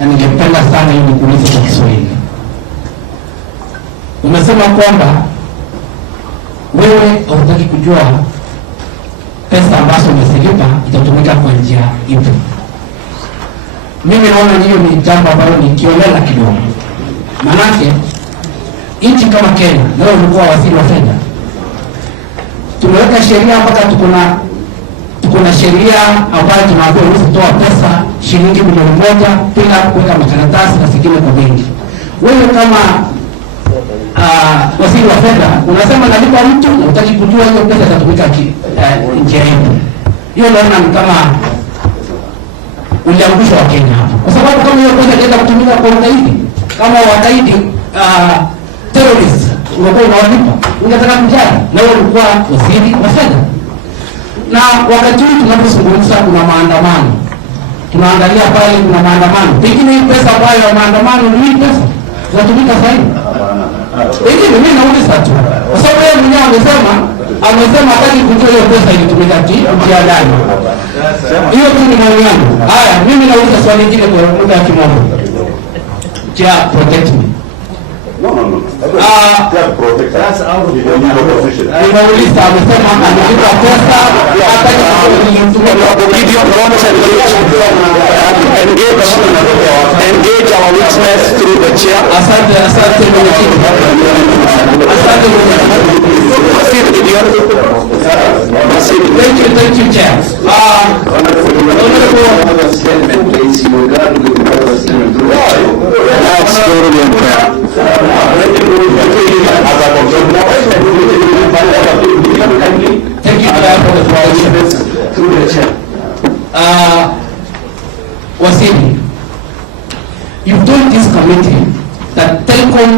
Na ningependa sana ili kuuliza kwa Kiswahili. Umesema kwamba wewe hutaki kujua pesa ambazo umezilipa itatumika kwa njia ipi. Mimi naona hiyo ni jambo ambalo ni kiolela kidogo. Manake nchi kama Kenya, leo ulikuwa waziri wa fedha, tumeweka sheria mpaka tuko na sheria ambayo tunaambiwa usitoa pesa shilingi milioni 1 bila kuweka makaratasi na zingine kwa benki. Wewe kama waziri wa fedha unasema nalipa mtu na utaki kujua hiyo pesa itatumika njia ipi. Hiyo naona ni kama uliangusha wa Kenya hapo. Kwa sababu kama hiyo pesa inaenda kutumika kwa ugaidi, kama wakaidi terrorists unakuwa unawalipa, unataka kujali na wewe ulikuwa waziri wa fedha. Na wakati huu tunapozungumza kuna maandamano, tunaangalia pale kuna maandamano, pengine hii pesa ambayo ya maandamano ni hii pesa inatumika zaidi. Pengine mimi nauliza tu, kwa sababu yeye mwenyewe amesema hataki kujua hiyo pesa ilitumika njia gani. Hiyo tu ni maoni yangu. Haya, mimi nauliza swali lingine kwa lugha ya Kimombo. Protect me. No. That's out of the position. Nimeuliza amesema analipa pesa hataki engage our witness through the chair. Asante mwenyekiti. Asante mwenyekiti. Thank you chair. Thank you for the question. Through the chair. Wasili, you told this committee that Telkom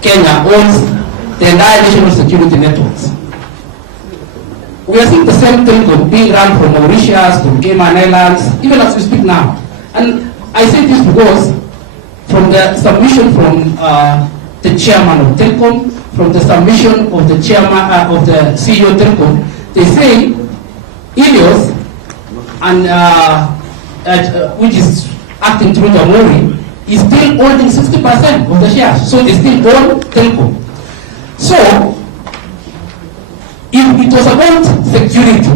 Kenya owns the entire national security networks. We are seeing the same Telkom being run from Mauritius to Cayman Islands, even as we speak now. And I say this because from the submission from the chairman of Telkom, from the submission of the chairman of the CEO of Telkom, they say Ilios and which is acting through the Jamhuri is still holding 60% of the shares, so they still own Telkom. So if it was about security,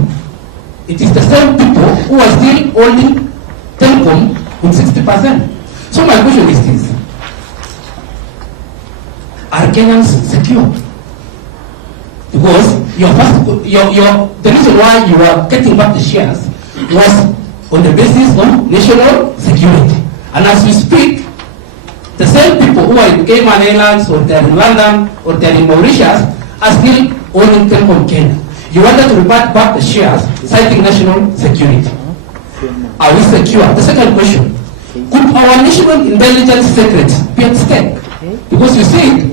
it is the same people who are still holding Telkom with 60%. So my question is this: are Kenyans secure? Because the reason why you are getting back the shares was on the basis of national security. And as we speak, the same people who are in Cayman Islands or they're in London or they're in Mauritius are still owning Telkom Kenya. You wanted to revert back the shares, citing national security. Are we secure? The second question: could our national intelligence secrets be at stake? Because you said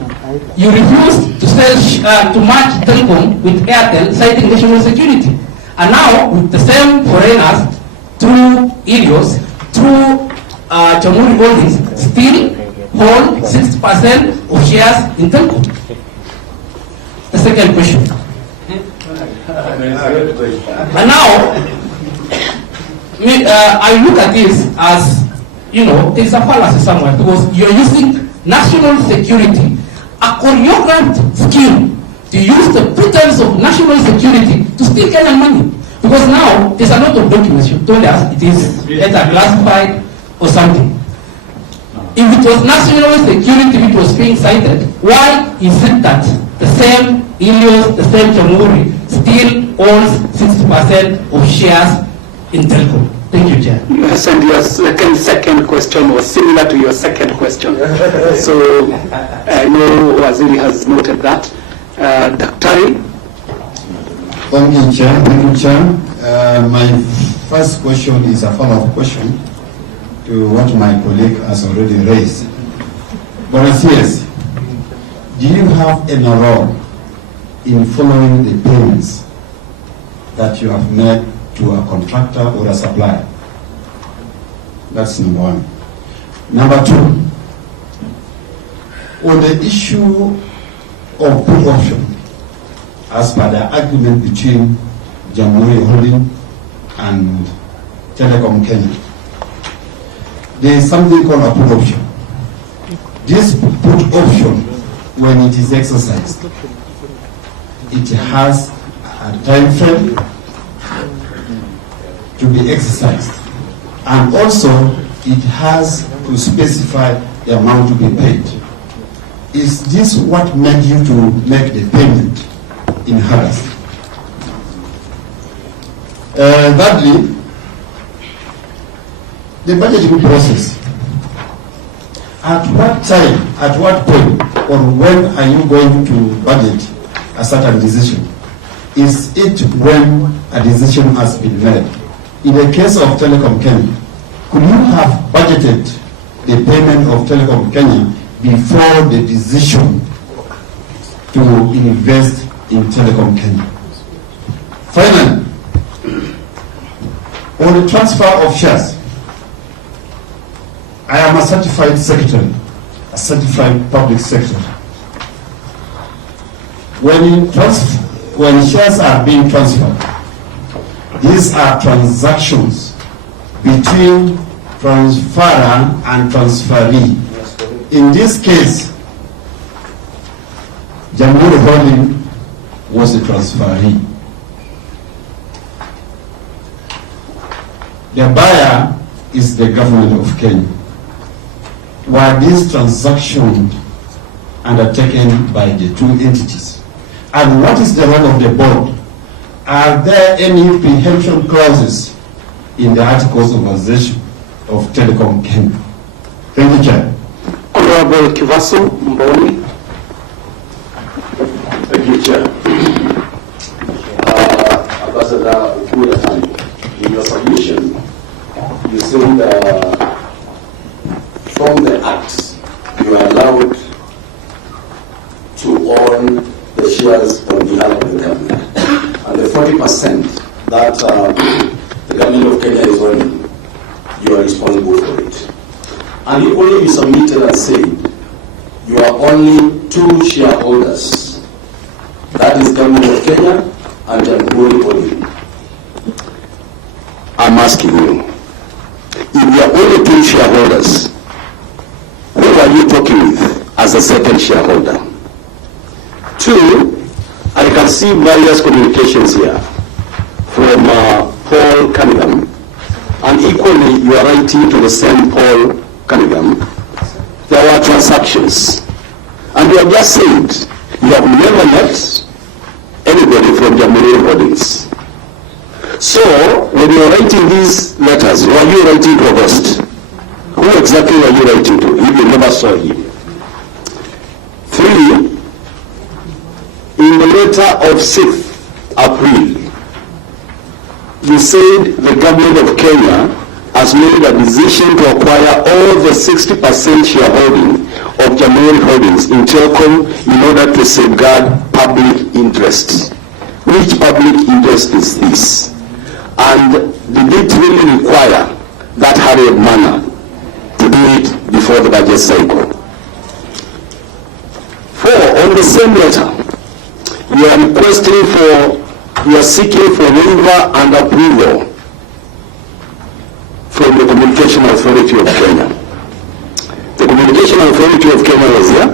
you refused to sell to merge Telkom with Airtel, citing national security, and now with the same foreigners through Ilios, through Jamhuri Holdings, still hold 60% of shares in Telkom. The second question. And now, I look at this as, there's a fallacy somewhere, because you're using national security, a choreographed scheme, to use the pretense of national security to steal Kenyan money. Because now, there's a lot of documents you told us it is either classified or something. If it was national security which was being cited, why is it that the same Ilios, the same Jamhuri, still owns 60% of shares in Telkom? Thank you, Chair. Yes, and your second question was similar to your second question. So I know Waziri has noted that. Daktari? Thank you, Chair. My first question is a follow-up question to what my colleague has already raised. But yes, do you have any role in following the payments that you have made to a contractor or a supplier? That's number one. Number two, on the issue of put option, as per the agreement between Jamhuri Holding and Telecom Kenya. There is something called a put option. This put option, when it is exercised, it has a time frame to be exercised, and also it has to specify the amount to be paid. Is this what made you to make the payment in August? Thirdly, the budgeting process. At what time, at what point, or when are you going to budget a certain decision? Is it when a decision has been made? In the case of Telecom Kenya, could you have budgeted the payment of Telecom Kenya before the decision to invest in Telecom Kenya? Finally, on the transfer of shares, I am a certified secretary, a certified public secretary. When shares are being transferred, these are transactions between transferor and transferee. In this case, Jamhuri Holding was a transferee. The buyer is the government of Kenya. Were these transactions undertaken by the two entities? And what is the role of the board? Are there any preemption clauses in the Articles of Association of Telecom Kenya? Thank you, Chair. Honorable Kivasu Mboni. Thank you, Chair. Ambassador Ukur, Yatani, in your submission, you said from the Act, you are allowed to own the shares on behalf of the government. And the 40% that the government of Kenya is owning, you are responsible for it. And equally, you submitted and said you are only two shareholders. That is government of Kenya and Jamhuri Holding. I'm asking you, if you are only two shareholders, who are you talking with as a second shareholder? Two, I can see various communications here from Paul Cunningham, and equally you are writing to the same Paul Cunningham. There were transactions, and you have just said you have never met anybody from Jamhuri Holdings. So, when you are writing these letters, who are you writing to August? Who exactly are you writing to if you never saw him? Three, in the letter of 6th April, you said the government of Kenya has made a decision to acquire all the 60% shareholding of Jamhuri Holdings in Telkom in order to safeguard public interest. Which public interest is this? And did it really require that hurried manner to do it before the budget cycle? 4, on the same letter, you are seeking for waiver and approval from the Communication Authority of Kenya. The Communication Authority of Kenya was here.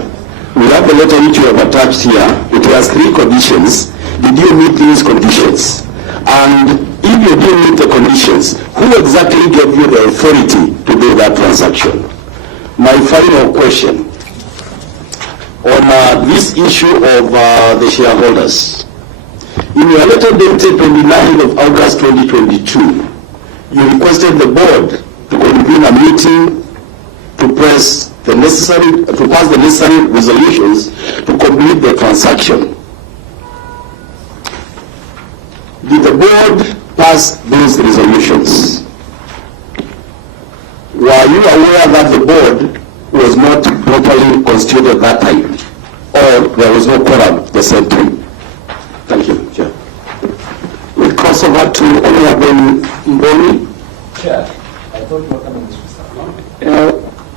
We have the letter which you have attached here. It has 3 conditions. Did you meet these conditions? And if you didn't meet the conditions, who exactly gave you the authority to do that transaction? My final question on this issue of the shareholders. In your letter dated 29th of August 2022, you requested the board to convene a meeting to pass the necessary resolutions to complete the transaction. Did the board pass those resolutions? Were you aware that the board was not properly constituted at that time, or there was no quorum at the same time? Thank you, Chair. We cross over to Honorable Mboni. Chair, I thought you were coming to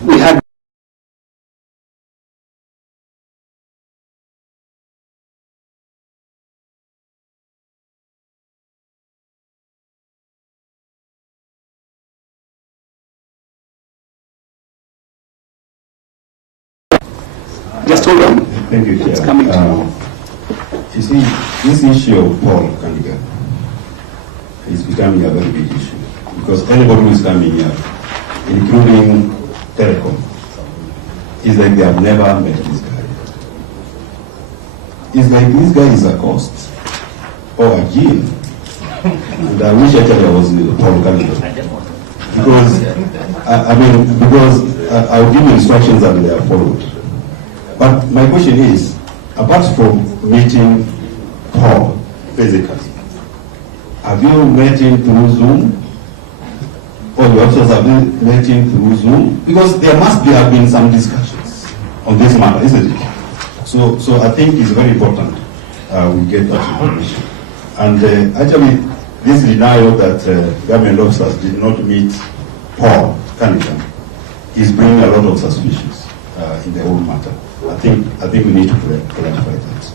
We had Just hold on. Thank you, Chair. It's coming to you. You see, this issue of Paul Kandiga is becoming a very big issue because anybody who is coming here, including Telkom, is like they have never met this guy. It's like this guy is a cost or a gene. And I wish actually I was Paul Kandiga. Because, I'll give you instructions and they are followed. But my question is, apart from meeting Paul physically, have you met him through Zoom? Or you also have met him through Zoom? Because there must have been some discussions on this matter, isn't it? So I think it's very important we get that information. And actually, this denial that government officers did not meet Paul Kandiga is bringing a lot of suspicions in the whole matter. I think we need to clarify that.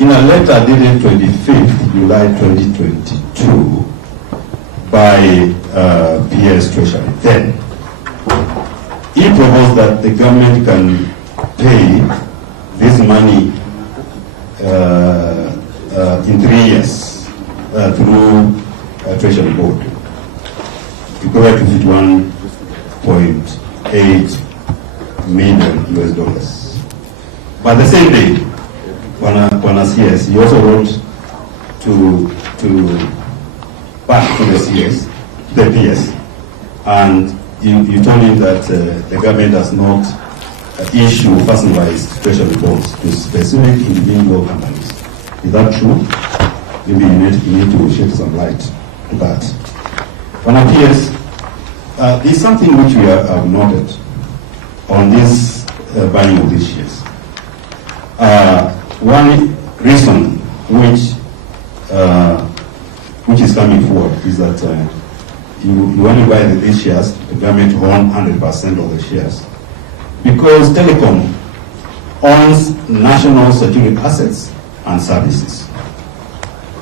In a letter dated 25th July 2022 by PS Treasury, then he proposed that the government can pay this money in 3 years through Treasury Board, equivalent to $51.8 million. But the same day, when CS, he also wrote to back to the CS, the PS, and you told him that the government does not issue personalized treasury bonds to specific individual companies. Is that true? Maybe you need to shed some light to that. On a PS, there's something which we have noted on this buying of these shares. One reason which is coming forward is that you only buy these shares, the government owns 100% of the shares, because Telkom owns national security assets and services.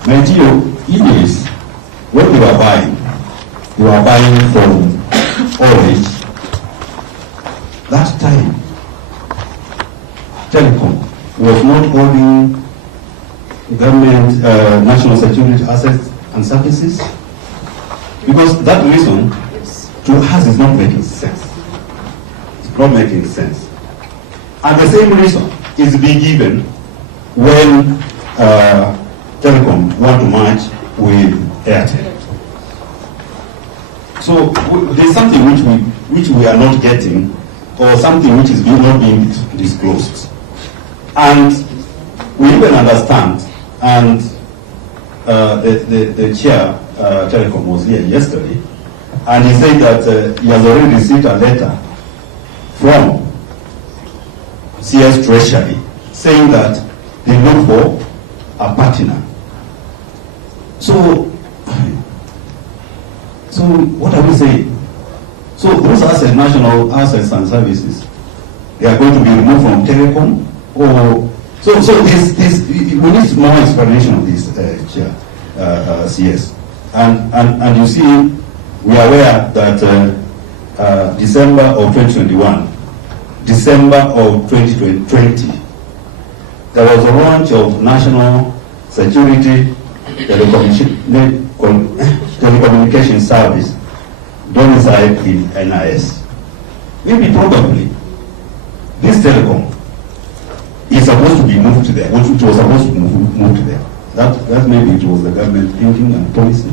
My dear, it is what you are buying from Orange. That time, Telkom was not holding government national security assets and services, because that reason to us is not making sense. It's not making sense. And the same reason is being given when Telkom want to merge with Airtel. So there's something which we are not getting, or something which is not being disclosed. And we even understand, and the chair, Telkom, was here yesterday, and he said that he has already received a letter from CS Treasury saying that they look for a partner. So what are we saying? So those assets, national assets and services, they are going to be removed from Telkom, or so this we need more explanation of this, Chair, CS. And you see, we are aware that December of 2021, December of 2020, there was a launch of National Security Telecommunication Service domiciled in NIS. Maybe probably this telecom is supposed to be moved to there, which it was supposed to move to there. That maybe it was the government thinking and policy.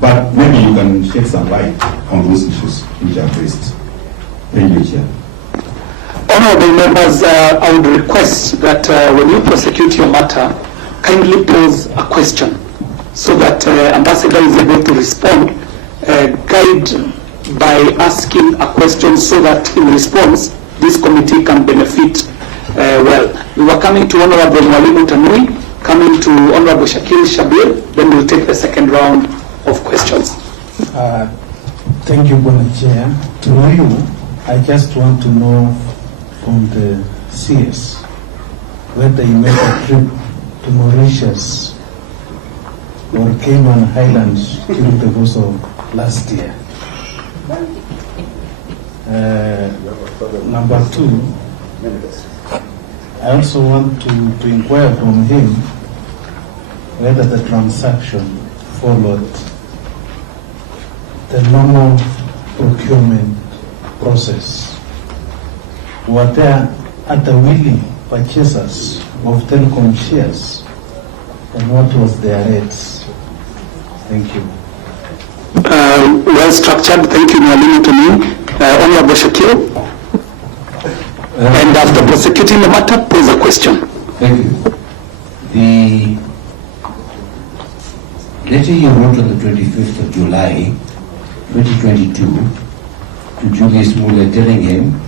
But maybe you can shed some light on those issues which are raised. Thank you, Chair. Honorable members, I would request that when you prosecute your matter, kindly pose a question so that Ambassador is able to respond, guide by asking a question so that in response, this committee can benefit well. We were coming to Honorable Mwalimu Tanui, coming to Honorable Shakil Shabir, then we'll take the second round of questions. Thank you, Bwana Chair. To you, I just want to know from the CS whether you made a trip to Mauritius or Cayman Islands during the course of last year. Number two, I also want to inquire from him whether the transaction followed the normal procurement process. Were there other willing purchasers of Telkom shares, and what was their rates? Thank you. Well structured. Thank you, Mwalimu Tumi. Honorable Shakil. And after prosecuting the matter, pose a question. Thank you. The letter you wrote on the 25th of July, 2022, to Julius Muller telling him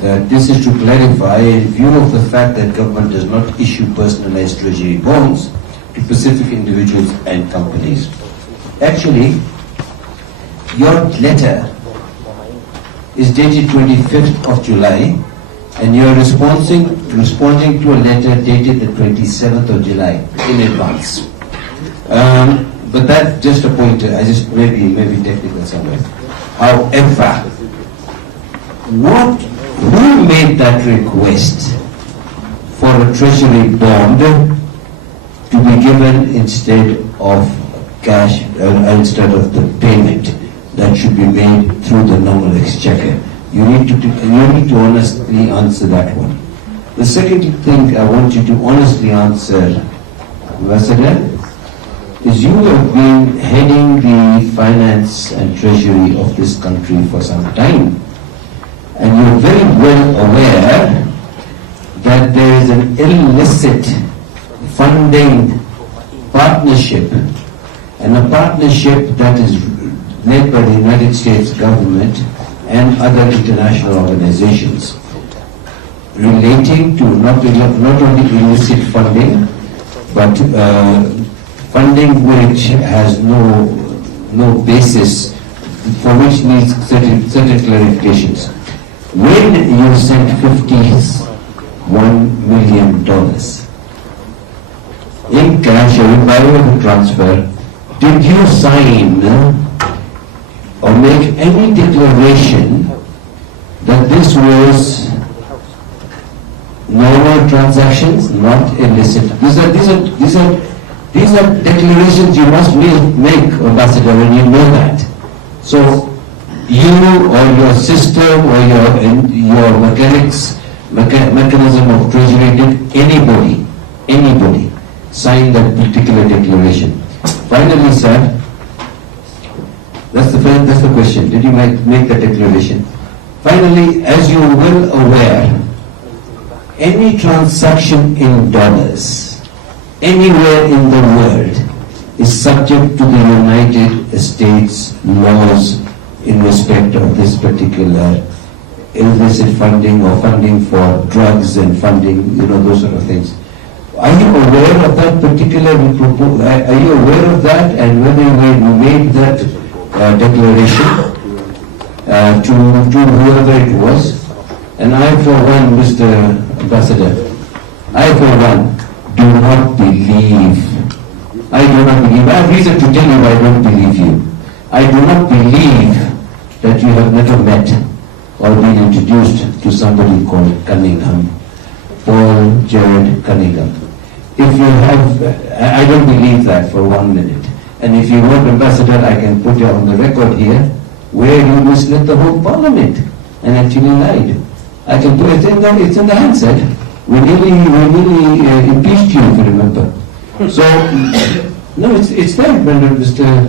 that this is to clarify, in view of the fact that government does not issue personalized treasury bonds to specific individuals and companies. Actually, your letter is dated 25th of July, and you're responding to a letter dated the 27th of July in advance. But that's just a pointer. I just maybe technical somewhere. However, who made that request for a treasury bond to be given instead of cash, instead of the payment that should be made through the normal exchequer? You need to honestly answer that one. The second thing I want you to honestly answer, Ambassador, is you have been heading the finance and treasury of this country for some time, and you're very well aware that there is an illicit funding partnership, and a partnership that is led by the United States government and other international organizations relating to not only illicit funding, but funding which has no basis, for which needs certain clarifications. When you sent $51 million in cash or by way of transfer, did you sign or make any declaration that this was normal transactions, not illicit? These are declarations you must make, Ambassador, when you know that. So you or your system or your mechanism of treasury, did anybody sign that particular declaration? Finally, sir, that's the question. Did you make that declaration? Finally, as you're well aware, any transaction in dollars anywhere in the world is subject to the United States laws in respect of this particular illicit funding or funding for drugs and funding, those sort of things. Are you aware of that particular proposal? Are you aware of that, and whether you made that declaration to whoever it was? And I, for one, Mr. Ambassador, I, for one, do not believe. I have reason to tell you I don't believe you. I do not believe that you have never met or been introduced to somebody called Cunningham, Paul Jared Cunningham. If you have, I don't believe that for 1 minute. And if you want, Ambassador, I can put you on the record here, where you misled the whole Parliament and actually lied. I can do it. It's in the handset. We nearly impeached you, if you remember. So, no, it's there, Mr.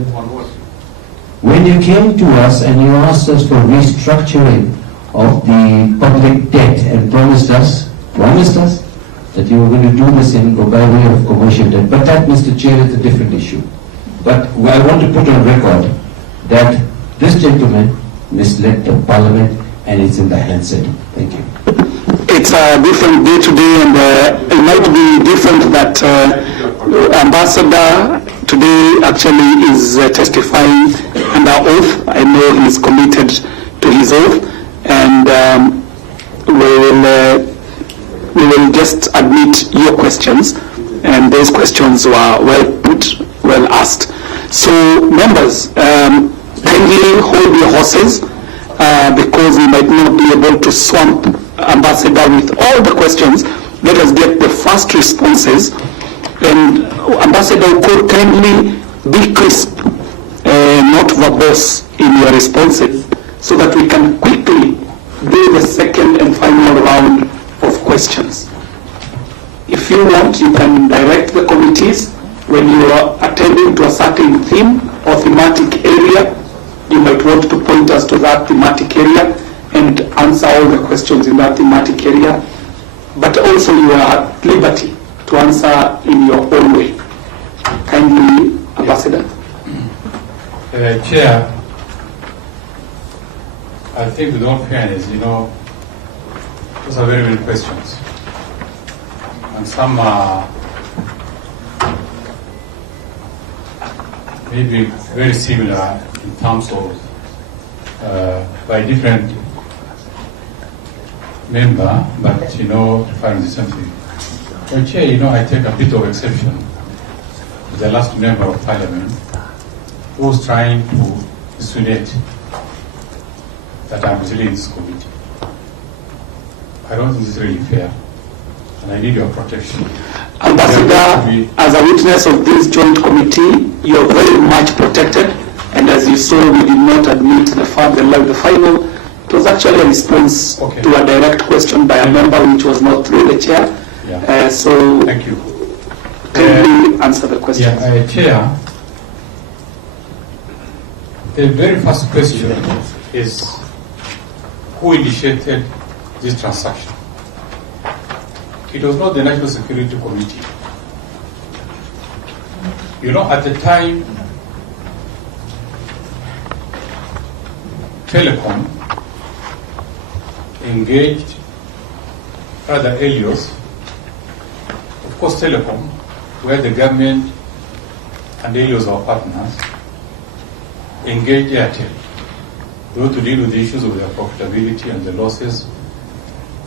When you came to us and you asked us for restructuring of the public debt and promised us that you were going to do this by way of commercial debt. But that, Mr. Chair, is a different issue. But I want to put on record that this gentleman misled the Parliament, and it's in the handset. Thank you. It's a different day today, and it might be different that Ambassador today actually is testifying under oath. I know he's committed to his oath, and we will just admit your questions, and those questions were well put, well asked. So members, kindly hold your horses. because we might not be able to swamp Ambassador with all the questions. Let us get the first responses. And Ambassador Ukur, kindly be crisp, not verbose in your responses, so that we can quickly do the second and final round of questions. If you want, you can direct the committees when you are attending to a certain theme or thematic area. You might want to point us to that thematic area and answer all the questions in that thematic area. But also you are at liberty to answer in your own way. Kindly, Ambassador. Chair, I think with all fairness, those are very good questions. And some are maybe very similar in terms of by different member, but find something. Well, Chair, I take a bit of exception to the last member of Parliament who was trying to insinuate that I'm leading this committee. I don't think it's really fair, and I need your protection. Ambassador, as a witness of this joint committee, you are very much protected, and as you saw, we did not admit the final. It was actually a response to a direct question by a member which was not through the chair. Yeah. So, thank you. Can you answer the question? Yeah, Chair, the very first question is who initiated this transaction? It was not the National Security Committee. At the time, Telkom engaged, rather Helios, of course Telkom, where the government and Helios are partners, engaged Airtel, to deal with the issues of their profitability and the losses,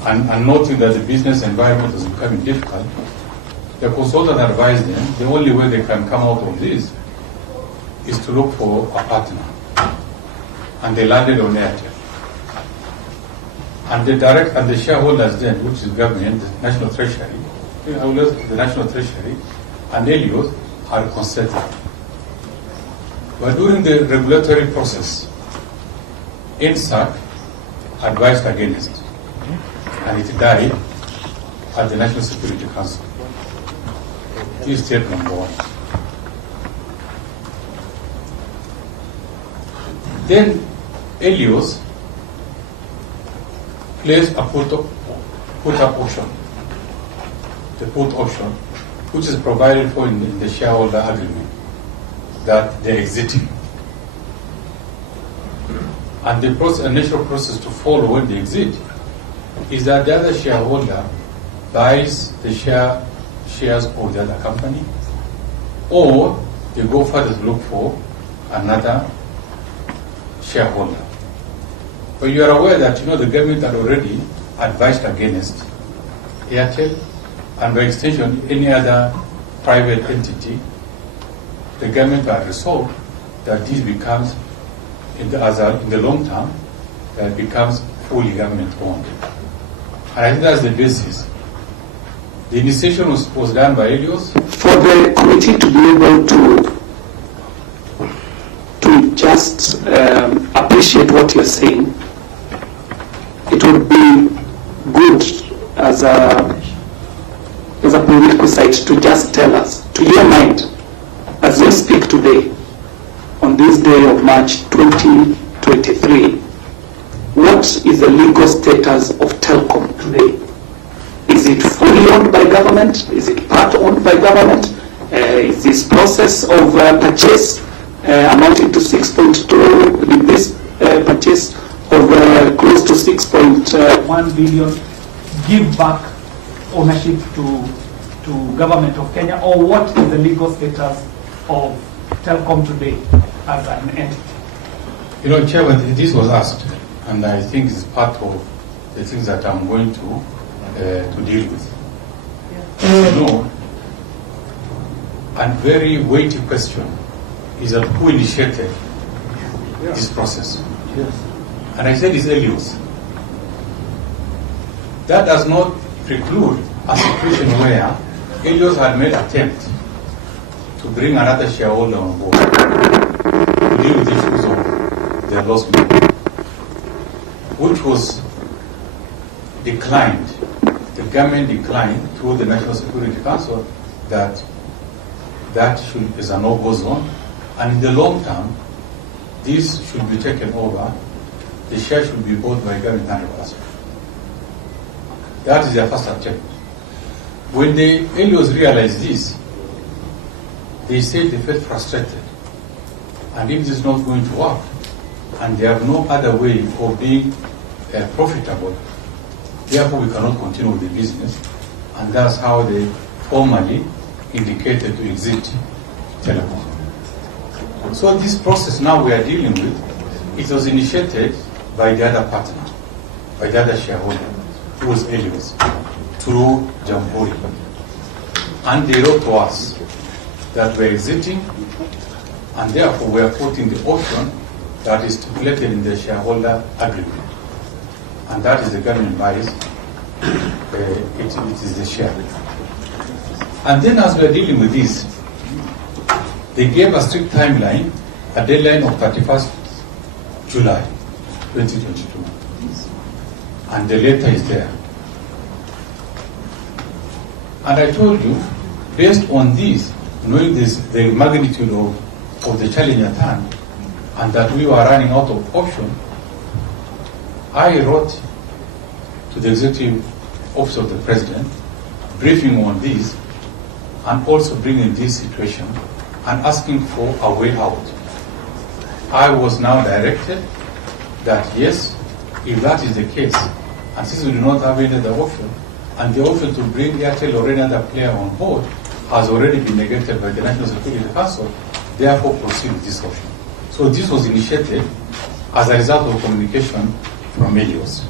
and noting that the business environment was becoming difficult. The consultant advised them the only way they can come out of this is to look for a partner. And they landed on Airtel. And the shareholders then, which is government, the National Treasury, and Helios are consented. But during the regulatory process, INSAC advised against it, and it died at the National Security Council. This is step number one. Then Helios placed a put-up option, the put option, which is provided for in the shareholder agreement, that they're exiting. And the natural process to follow when they exit is that the other shareholder buys the shares of the other company, or they go further to look for another shareholder. But you are aware that the government had already advised against Airtel, and by extension any other private entity. The government had resolved that this becomes, in the long term, that becomes fully government owned. And I think that's the basis. The initiation was done by Helios. For the committee to be able to just appreciate what you're saying, it would be good as a prerequisite to just tell us, to your mind, as you speak today, on this day of March 2023, what is the legal status of Telkom today? Is it fully owned by government? Is it part owned by government? Is this process of purchase amounting to 6.2, did this purchase of close to 6.1 billion give back ownership to government of Kenya, or what is the legal status of Telkom today as an entity? Chairman, this was asked, and I think it's part of the things that I'm going to deal with. A very weighty question is that who initiated this process? Yes. And I said it's Helios. That does not preclude a situation where Helios had made attempt to bring another shareholder on board to deal with issues of their lost money, which was declined. The government declined through the National Security Council that is a no-go zone, and in the long term, this should be taken over. The share should be bought by government 100%. That is their first attempt. When the Helios realized this, they said they felt frustrated. And if this is not going to work, and they have no other way of being profitable, therefore we cannot continue with the business. And that's how they formally indicated to exit Telkom. So this process now we are dealing with, it was initiated by the other partner, by the other shareholder, who was Helios, through Jamhuri. And they wrote to us that we're exiting, and therefore we are putting the option that is stipulated in the shareholder agreement. And that is the government buys, it is the share. And then as we are dealing with this, they gave a strict timeline, a deadline of 31st July 2022. And the letter is there. And I told you, based on this, knowing this, the magnitude of the challenge at hand, and that we were running out of option, I wrote to the Executive Office of the President, briefing on this, and also bringing this situation, and asking for a way out. I was now directed that yes, if that is the case, and since we do not have any other option, and the option to bring Airtel or any other player on board has already been negated by the National Security Council, therefore proceed with this option. So this was initiated as a result of communication from Helios.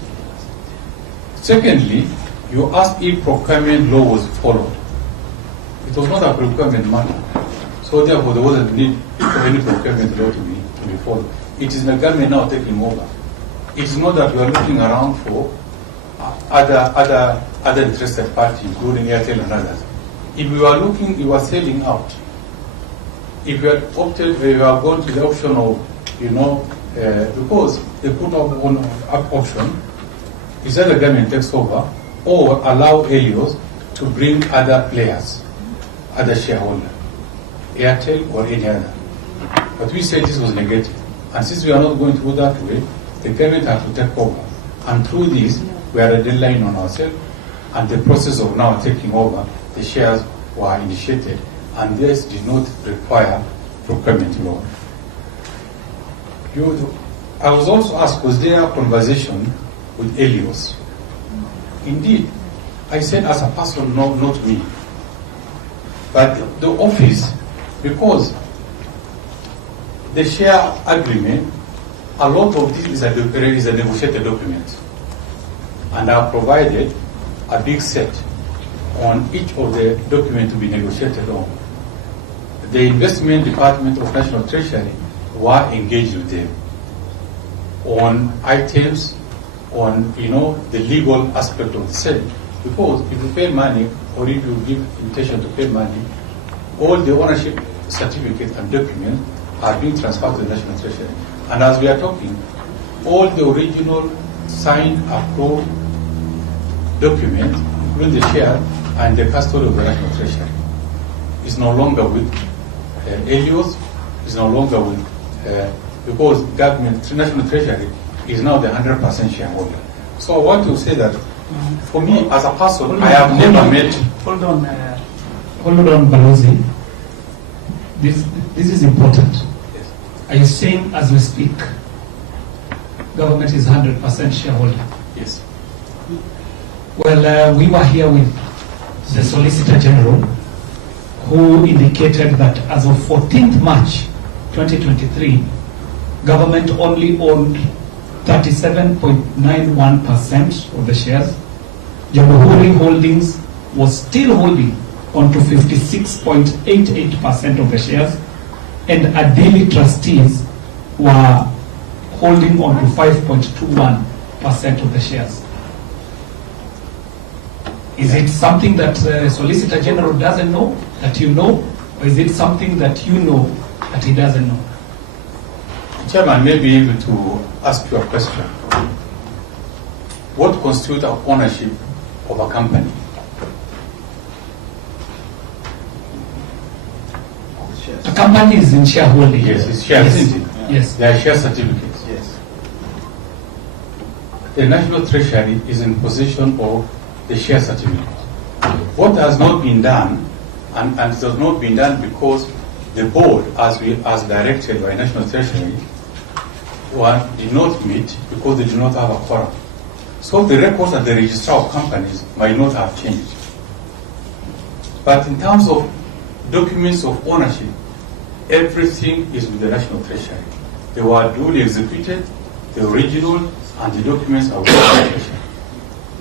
Secondly, you asked if procurement law was followed. It was not a procurement matter. So therefore there wasn't need for any procurement law to be followed. It is the government now taking over. It is not that we are looking around for other interested parties, including Airtel and others. If we were looking, we were selling out. If we had opted, we were going to the option of, because they put up one option, is that the government takes over or allow Helios to bring other players, other shareholders, Airtel or any other. But we said this was negative. And since we are not going to go that way, the government has to take over. And through this, we are a deadline on ourselves, and the process of now taking over, the shares were initiated, and this did not require procurement law. I was also asked, was there a conversation with Helios? Indeed, I said as a person, no, not me. But the office, because the share agreement, a lot of this is a negotiated document. And I provided a big set on each of the documents to be negotiated on. The investment department of National Treasury were engaged with them on items, on the legal aspect of the sale. Because if you pay money or if you give invitation to pay money, all the ownership certificates and documents are being transferred to the National Treasury. And as we are talking, all the original signed, approved documents, including the share and the custody of the National Treasury, is no longer with Helios, is no longer with, because government, National Treasury is now the 100% shareholder. So I want to say that for me as a person, I have never met. Hold on, Balozi. This is important. Yes. Are you saying as we speak, government is 100% shareholder? Yes. Well, we were here with the Solicitor General, who indicated that as of 14th March 2023, government only owned 37.91% of the shares. Jamhuri Holdings was still holding on to 56.88% of the shares, and Adili trustees were holding on to 5.21% of the shares. Is it something that Solicitor General doesn't know, that you know, or is it something that you know that he doesn't know? Chairman may be able to ask you a question. What constitutes ownership of a company? The company is in shareholding. Yes, it's shares, Yes. isn't it? Yes. They are share certificates. Yes. The National Treasury is in possession of the share certificate. What has not been done, and it has not been done because the board, as directed by National Treasury, did not meet because they do not have a quorum. So the records at the registrar of companies might not have changed. But in terms of documents of ownership, everything is with the National Treasury. They were duly executed, the original, and the documents are with the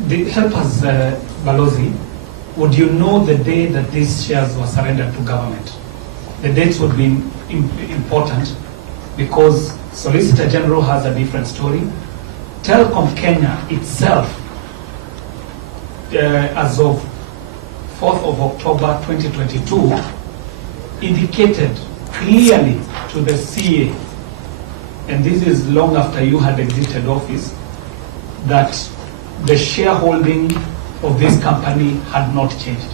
Treasury. Help us, Balozi, would you know the day that these shares were surrendered to government? The dates would be important because Solicitor General has a different story. Telkom Kenya itself, as of 4th of October 2022, indicated clearly to the CA, and this is long after you had exited office, that the shareholding of this company had not changed.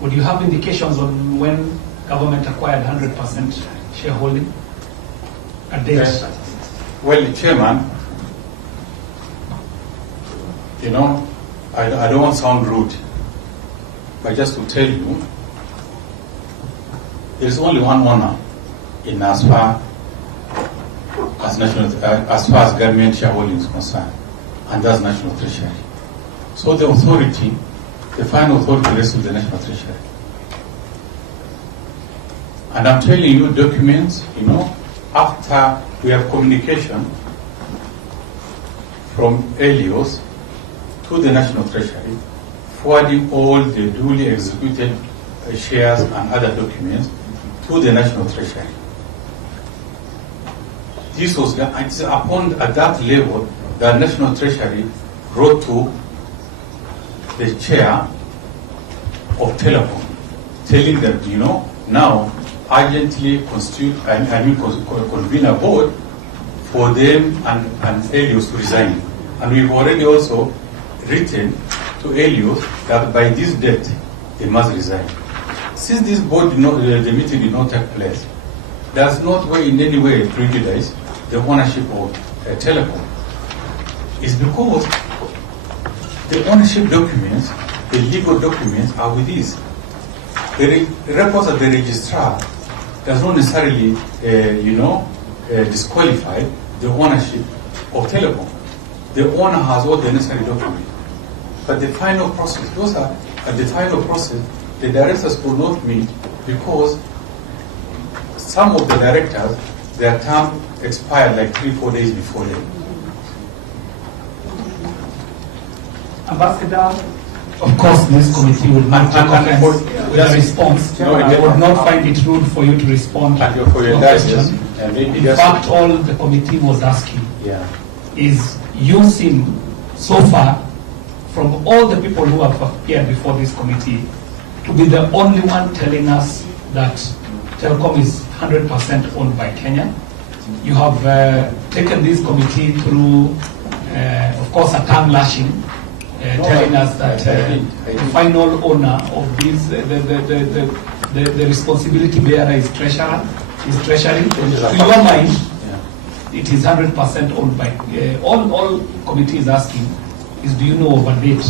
Would you have indications on when government acquired 100% shareholding? A date? Yes. Well, Chairman, you know, I don't want to sound rude, but just to tell you, there is only one owner in as far as government shareholding is concerned, and that's National Treasury. So the authority, the final authority, rests with the National Treasury. And I'm telling you documents, you know, after we have communication from Elios to the National Treasury, forwarding all the duly executed shares and other documents to the National Treasury. This was upon at that level the National Treasury wrote to the chair of Telkom, telling them, you know, now urgently convene a board for them and Elios to resign. And we've already also written to Elios that by this date they must resign. Since this board the meeting did not take place, does not in any way prejudice the ownership of Telkom. It's because the ownership documents, the legal documents are with this. The records of the registrar does not necessarily, disqualify the ownership of Telkom. The owner has all the necessary documents. But the final process, at the final process, the directors could not meet because some of the directors, their term expired like 3-4 days before them. Ambassador, of course, this committee will not comment with a response. I would not find it rude for you to respond to a question. In fact, all the committee was asking is using so far from all the people who have appeared before this committee to be the only one telling us that Telkom is 100% owned by Kenya. You have taken this committee through, of course, a tongue lashing, telling us that the final owner of this, the responsibility bearer is Treasury. To your mind, it is 100% owned by, all committee is asking is, do you know of a date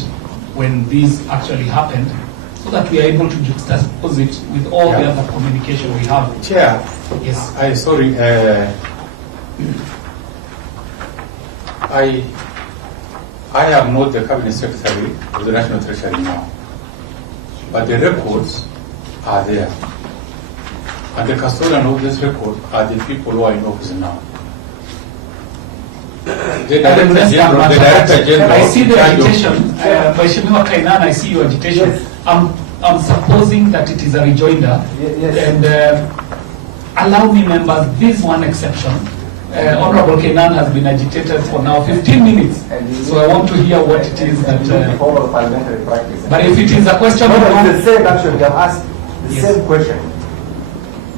when this actually happened, so that we are able to juxtapose it with all the other communication we have. Chair, yes. I am not the Cabinet Secretary of the National Treasury now, but the records are there. And the custodian of this record are the people who are in office now. The Director General. I see the agitation. By Shemiwa Kainan, I see your agitation. Yes. I'm supposing that it is a rejoinder. Yes. And allow me, members, this one exception. Honorable Kenan has been agitated for now 15 minutes. So I want to hear what it is that... Follow parliamentary practice. But if it is a question... No, it's the same actually. You have asked the same question.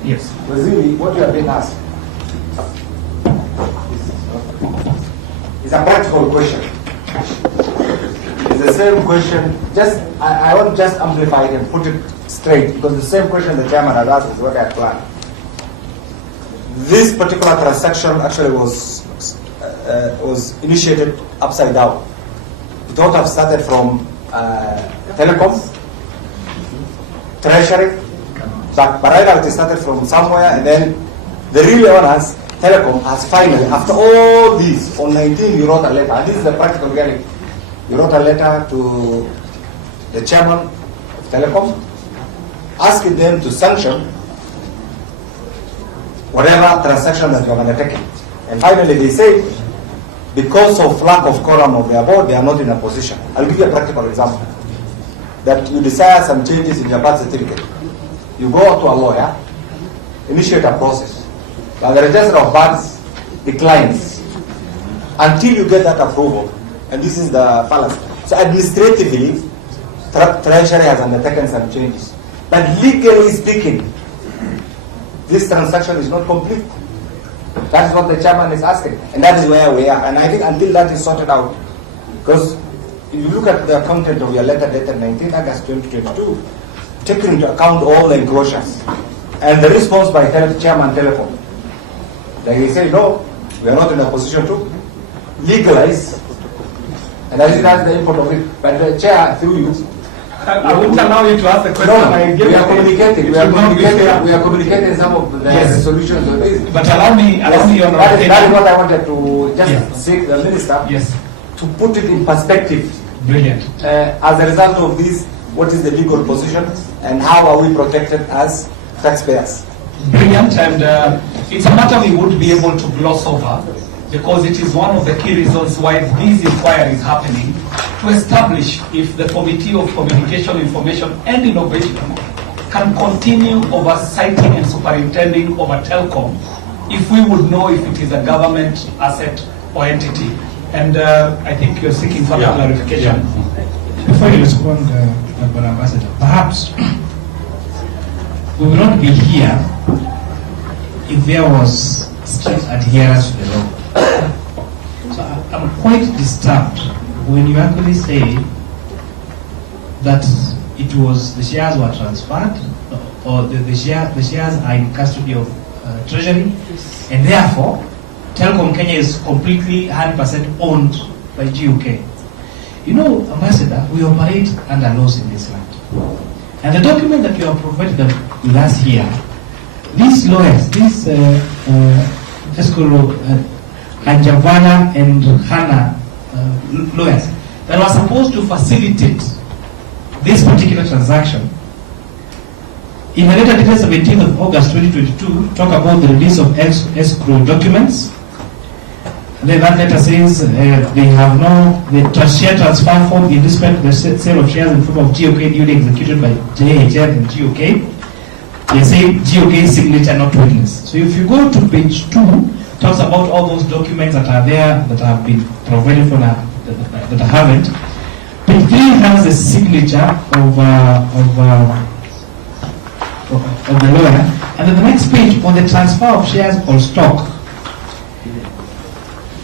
Yes. Really, what you have been asked is a practical question. It's the same question. Just I want to just amplify it and put it straight, because the same question the chairman had asked is what I planned. This particular transaction actually was initiated upside down. It ought to have started from Telkom, Treasury, but right now it started from somewhere, and then the real owners, Telkom, has finally, after all this, on 19 you wrote a letter, and this is the practical reality. You wrote a letter to the chairman of Telkom, asking them to sanction whatever transaction that you have undertaken. And finally they say, because of lack of quorum of their board, they are not in a position. I'll give you a practical example. That you desire some changes in your birth certificate. You go to a lawyer, initiate a process, but the register of births declines until you get that approval. And this is the fallacy. So administratively, Treasury has undertaken some changes. But legally speaking, this transaction is not complete. That is what the chairman is asking. And that is where we are. And I think until that is sorted out, because if you look at the content of your letter dated 19 August 2022, taking into account all the enclosures and the response by Chairman Telkom, they say, no, we are not in a position to legalize. And that's the import of it. But the chair, through you, I wouldn't allow you to ask the question. No, we are communicating. We are communicating some of the solutions of this. But allow me your that is what I wanted to just say to the minister. Yes. To put it in perspective. Brilliant. As a result of this, what is the legal position and how are we protected as taxpayers? Brilliant, and it's a matter we would be able to gloss over, because it is one of the key reasons why this inquiry is happening, to establish if the Committee of Communication, Information and Innovation can continue oversighting and superintending over Telkom if we would know if it is a government asset or entity. And I think you're seeking further clarification. Before you respond, Madam Ambassador, perhaps we will not be here if there was strict adherence to the law. So I'm quite disturbed when you actually say that it was the shares were transferred, or the shares are in custody of Treasury, and therefore Telkom Kenya is completely 100% owned by GUK. You know, Ambassador, we operate under laws in this land. And the document that you have provided with us here, these lawyers, these Anjavana and Hana lawyers that were supposed to facilitate this particular transaction, in a letter dated 17th of August 2022, talk about the release of escrow documents. And then that letter says they have the share transfer form in respect to the sale of shares in form of GOK duly executed by JHF and GOK. They say GOK's signature not witness. So if you go to page 2, talks about all those documents that are there that have been provided for that I haven't. Page 3 has the signature of the lawyer, and then the next page on the transfer of shares or stock,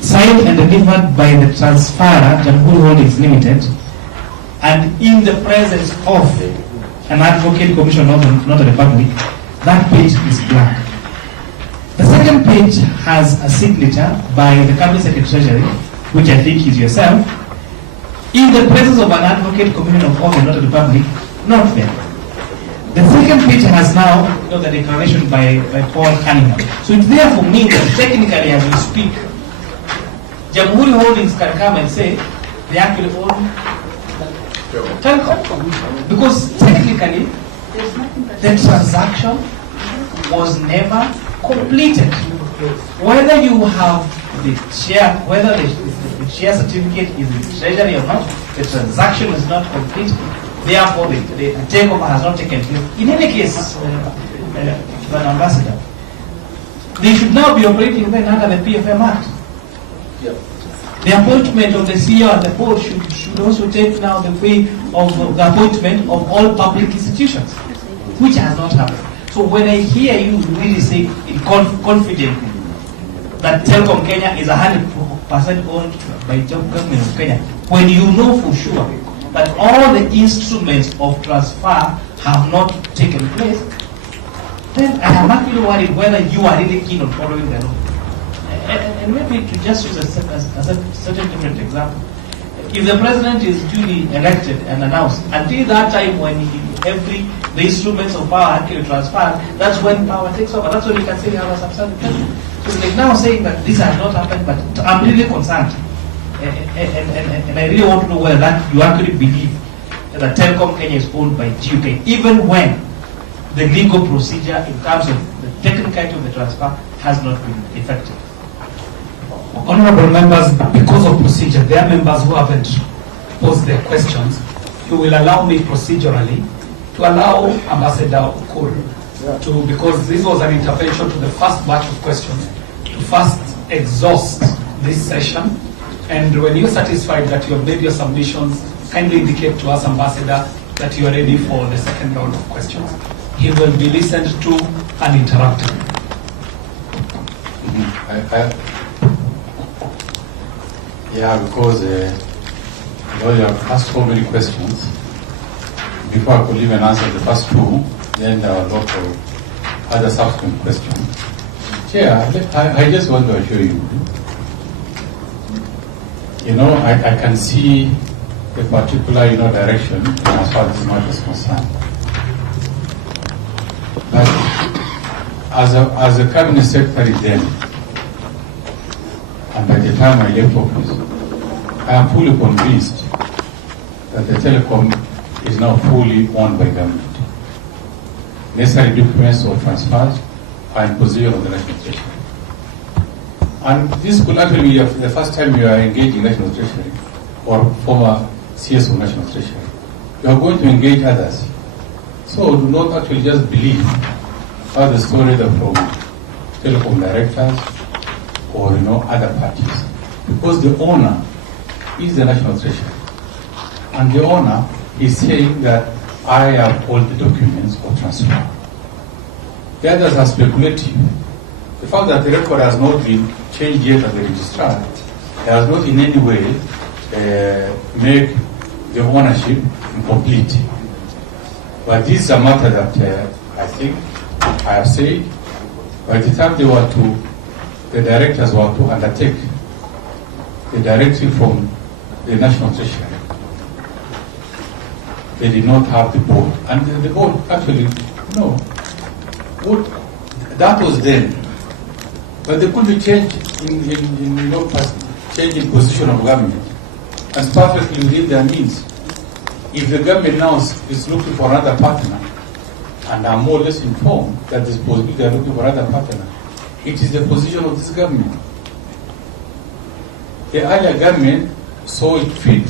signed and delivered by the transferor, Jamhuri Holdings Limited, and in the presence of an advocate commission, not a republic. That page is blank. The second page has a signature by the Cabinet Secretary Treasury, which I think is yourself, in the presence of an advocate commission of office, not a republic, not there. The second page has now the declaration by Paul Cunningham. So it therefore means that technically as we speak, Jamhuri Holdings can come and say they actually own Telkom. Because technically the transaction was never completed. Whether you have the share, whether the share certificate is in Treasury or not, the transaction is not complete. Therefore, the takeover has not taken place. In any case, Madam Ambassador, They should now be operating then under the PFM Act. The appointment of the CEO and the board should also take now the way of the appointment of all public institutions, which has not happened. So when I hear you really say confidently that Telkom Kenya is 100% owned by the government of Kenya, when you know for sure that all the instruments of transfer have not taken place, then I am actually worried whether you are really keen on following the law. And maybe to just use a certain different example, if the president is duly elected and announced, until that time when the instruments of power actually transferred, that's when power takes over. That's when you can say you have a substantive president. So they're now saying that this has not happened, but I'm really concerned. And I really want to know whether that you actually believe that Telkom Kenya is owned by GUK, even when the legal procedure in terms of the technicality of the transfer has not been effective. Honorable members, because of procedure, there are members who haven't posed their questions. You will allow me procedurally to allow Ambassador Ukur to, because this was an intervention to the first batch of questions, to first exhaust this session. And when you're satisfied that you have made your submissions, kindly indicate to us, Ambassador, that you are ready for the second round of questions. He will be listened to and interrupted. Yeah, because you have asked so many questions. Before I could even answer the first two, then there are a lot of other subsequent questions. Chair, I just want to assure you, I can see a particular, direction as far as this matter is concerned. But as a cabinet secretary then, and by the time I left office, I am fully convinced that the telecom is now fully owned by government. Necessary documents or transfers are in possession of the National Treasury. And this could actually be the first time you are engaging National Treasury or former CS of National Treasury. You are going to engage others. So do not actually just believe other stories from telecom directors or other parties. Because the owner is the National Treasury. And the owner is saying that I have all the documents for transfer. The others are speculative. The fact that the record has not been changed yet at the registrar has not in any way make the ownership incomplete. But this is a matter that I think I have said by the time the directors were to undertake the directive from the National Treasury, they did not have the board. And the board actually, that was then. But there could be change change in position of government. And perfectly within their means. If the government now is looking for another partner, and I'm more or less informed that this possibility they are looking for another partner, it is the position of this government. The earlier government saw it fit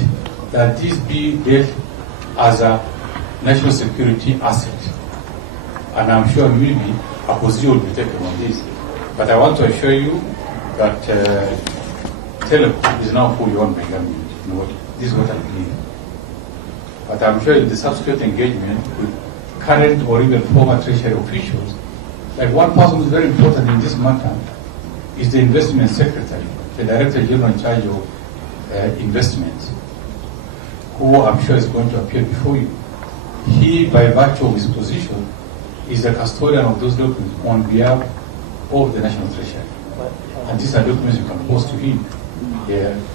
that this be dealt as a national security asset. And I'm sure maybe a position will be taken on this. But I want to assure you that Telkom is now fully owned by government. This is what I believe. But I'm sure in the subsequent engagement with current or even former Treasury officials, like one person who is very important in this matter is the investment secretary, the Director General in charge of investments, who I'm sure is going to appear before you. He, by virtue of his position, is the custodian of those documents on behalf of the National Treasury. And these are documents you can post to him.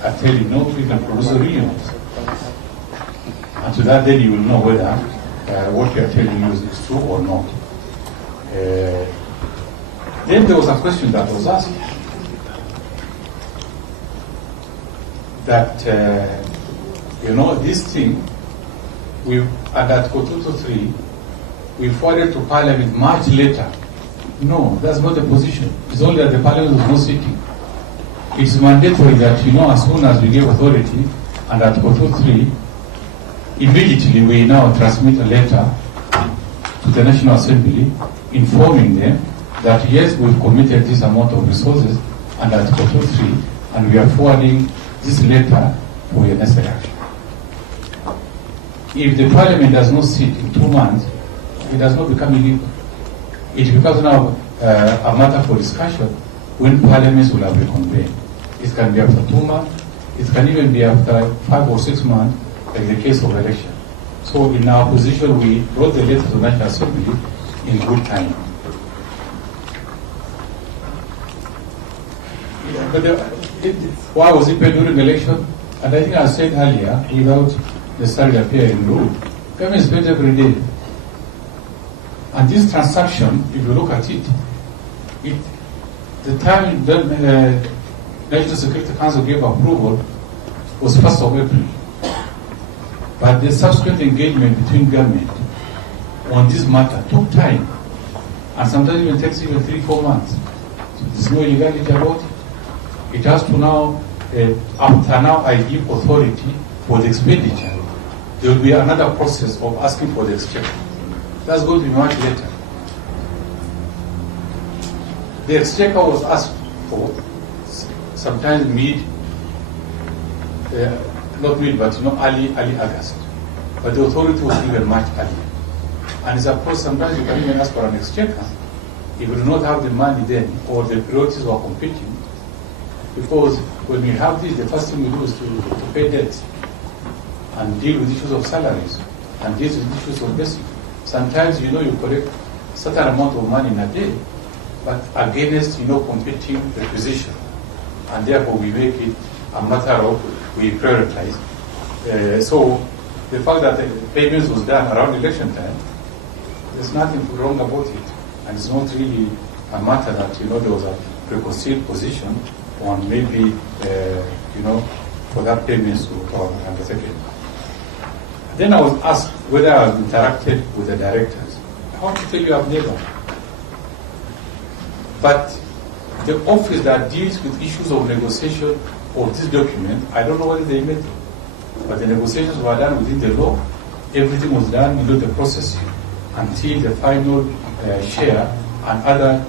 I tell you, no, you can produce the reunions. And to that, then you will know whether what we are telling you is true or not. Then there was a question that was asked that, this thing, at Article 223, we forwarded to Parliament much later. No, that's not the position. It's only that the Parliament was not sitting. It's mandatory that, as soon as we give authority, and Article 223, immediately we now transmit a letter to the National Assembly informing them that yes, we've committed this amount of resources under Article 23, and we are forwarding this letter for your necessary action. If the Parliament does not sit in 2 months, it does not become illegal. It becomes now a matter for discussion when Parliaments will have reconvened. It can be after 2 months, it can even be after 5 or 6 months, like the case of election. So in our position, we wrote the letter to the National Assembly in good time. Yeah, but why was it paid during the election? And I think I said earlier, without necessarily appearing in rule, government is paid every day. And this transaction, if you look at it, the time the National Security Council gave approval was 1st of April. But the subsequent engagement between government on this matter took time. And sometimes even takes even 3-4 months. So there's no illegality about it. It has to now, after now I give authority for the expenditure, there will be another process of asking for the exchequer. That's going to be much later. The exchequer was asked for sometimes early August. But the authority was given much earlier. And it's of course sometimes you can even ask for an exchequer if you do not have the money then, or the priorities were competing. Because when we have this, the first thing we do is to pay debts and deal with issues of salaries and deal with issues of basic. Sometimes, you collect a certain amount of money in a day, but against, competing requisition. And therefore we make it a matter of, we prioritize. So the fact that the payments was done around election time, there's nothing wrong about it. And it's not really a matter that, there was a preconceived position on maybe, for that payments to undertaken. Then I was asked whether I have interacted with the directors. I want to tell you I've never. But the office that deals with issues of negotiation of this document, I don't know whether they met it. But the negotiations were done within the law. Everything was done within the process until the final share and other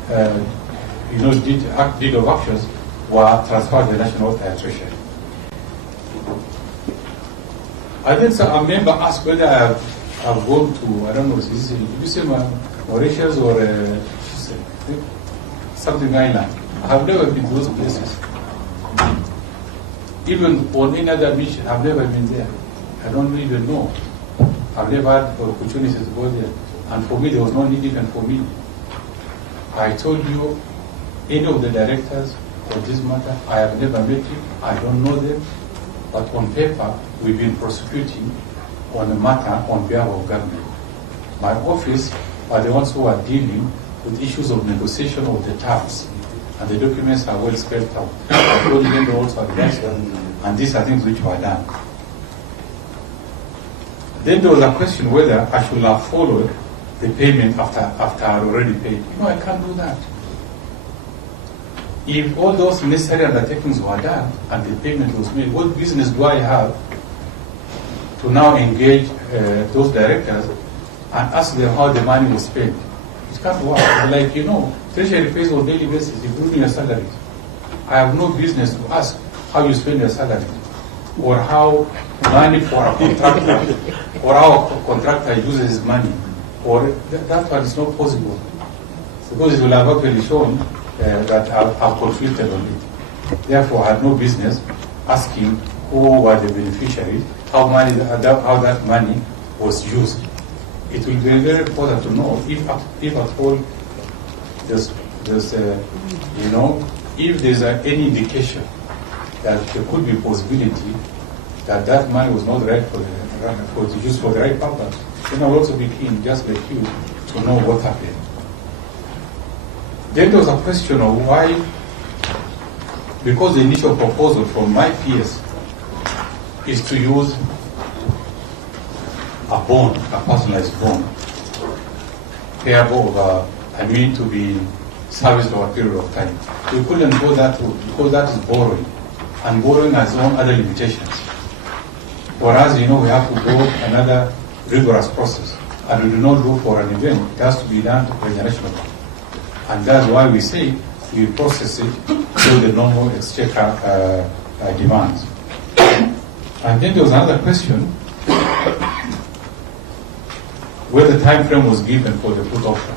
deed of actions were transferred to the National Treasury. I then a member asked whether I've gone to, I don't know, did you say Mauritius or something island? I have never been to those places. Even on any other mission, I've never been there. I don't even know. I've never had the opportunity to go there. And for me, there was no need even for me. I told you, any of the directors of this matter, I have never met you. I don't know them. But on paper, we've been prosecuting on the matter on behalf of government. My office are the ones who are dealing with issues of negotiation of the terms. And the documents are well spelled out. I told them also advanced them, and these are things which were done. Then there was a question whether I should have followed the payment after I had already paid. I can't do that. If all those necessary undertakings were done and the payment was made, what business do I have to now engage those directors and ask them how the money was spent? It can't work. Like, Treasury pays on a daily basis, including your salaries. I have no business to ask how you spend your salary, or how money for a contractor, or how a contractor uses his money, or that one is not possible. Because it will have actually shown that I've conflicted on it. Therefore, I have no business asking who were the beneficiaries, how that money was used. It will be very important to know if at all if there's any indication that there could be a possibility that money was not right for the use for the right purpose. Then I will also be keen, just like you, to know what happened. Then there was a question of why, because the initial proposal from my PS is to use a bond, a personalized bond, payable to be serviced over a period of time. We couldn't go that route because that is borrowing, and borrowing has its own other limitations. Whereas, we have to go another rigorous process, and we do not go for an event. It has to be done by the national bank. And that's why we say we process it through the normal exchequer demands. And then there was another question, whether the time frame was given for the put option.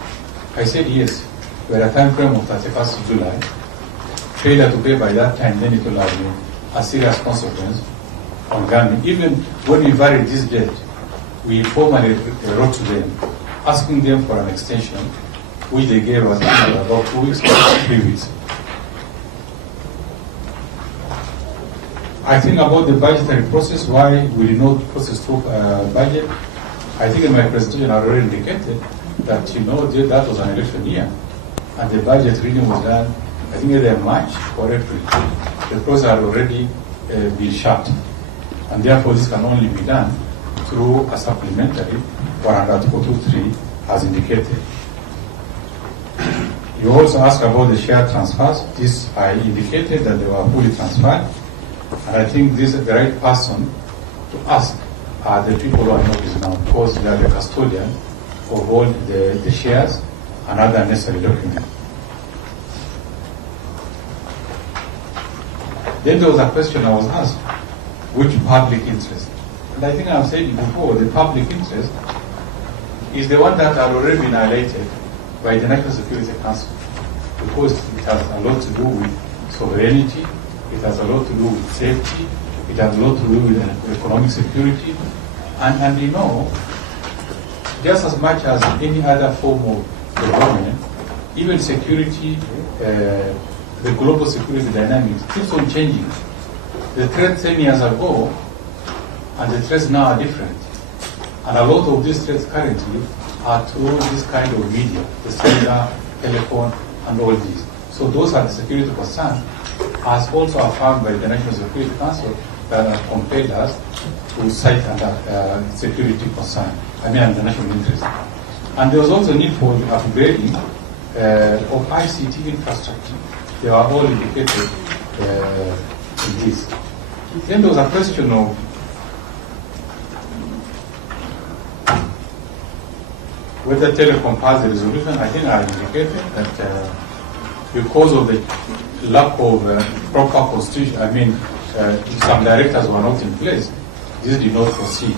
I said yes, we had a time frame of 31st July. Failure to pay by that time, then it will have been a serious consequence on government. Even when we varied this date, we formally wrote to them, asking them for an extension, which they gave us about 2 weeks or 3 weeks. I think about the budgetary process, why we did not process through budget. I think in my presentation I already indicated that, that was an election year, and the budget reading was done, I think either March or April. The process had already been shut, and therefore this can only be done through a supplementary or under Article 2.3 as indicated. You also asked about the share transfers. This I indicated that they were fully transferred, and I think this is the right person to ask are the people who are noticed now, because they are the custodian of all the shares and other necessary documents. Then there was a question I was asked, which public interest? And I think I've said it before, the public interest is the one that had already been highlighted by the National Security Council, because it has a lot to do with sovereignty, it has a lot to do with safety, it has a lot to do with economic security, and just as much as any other form of government, even security, the global security dynamics keeps on changing. The threats 10 years ago and the threats now are different. And a lot of these threats currently are through this kind of media, the cellular, telephone, and all these. So those are the security concerns, as also affirmed by the National Security Council, that have compelled us to cite under security concern, the national interest. And there was also a need for upgrading of ICT infrastructure. They were all indicated in this. Then there was a question of whether Telkom has the resolution. I think I indicated that because of the lack of proper constitution, some directors were not in place, this did not proceed.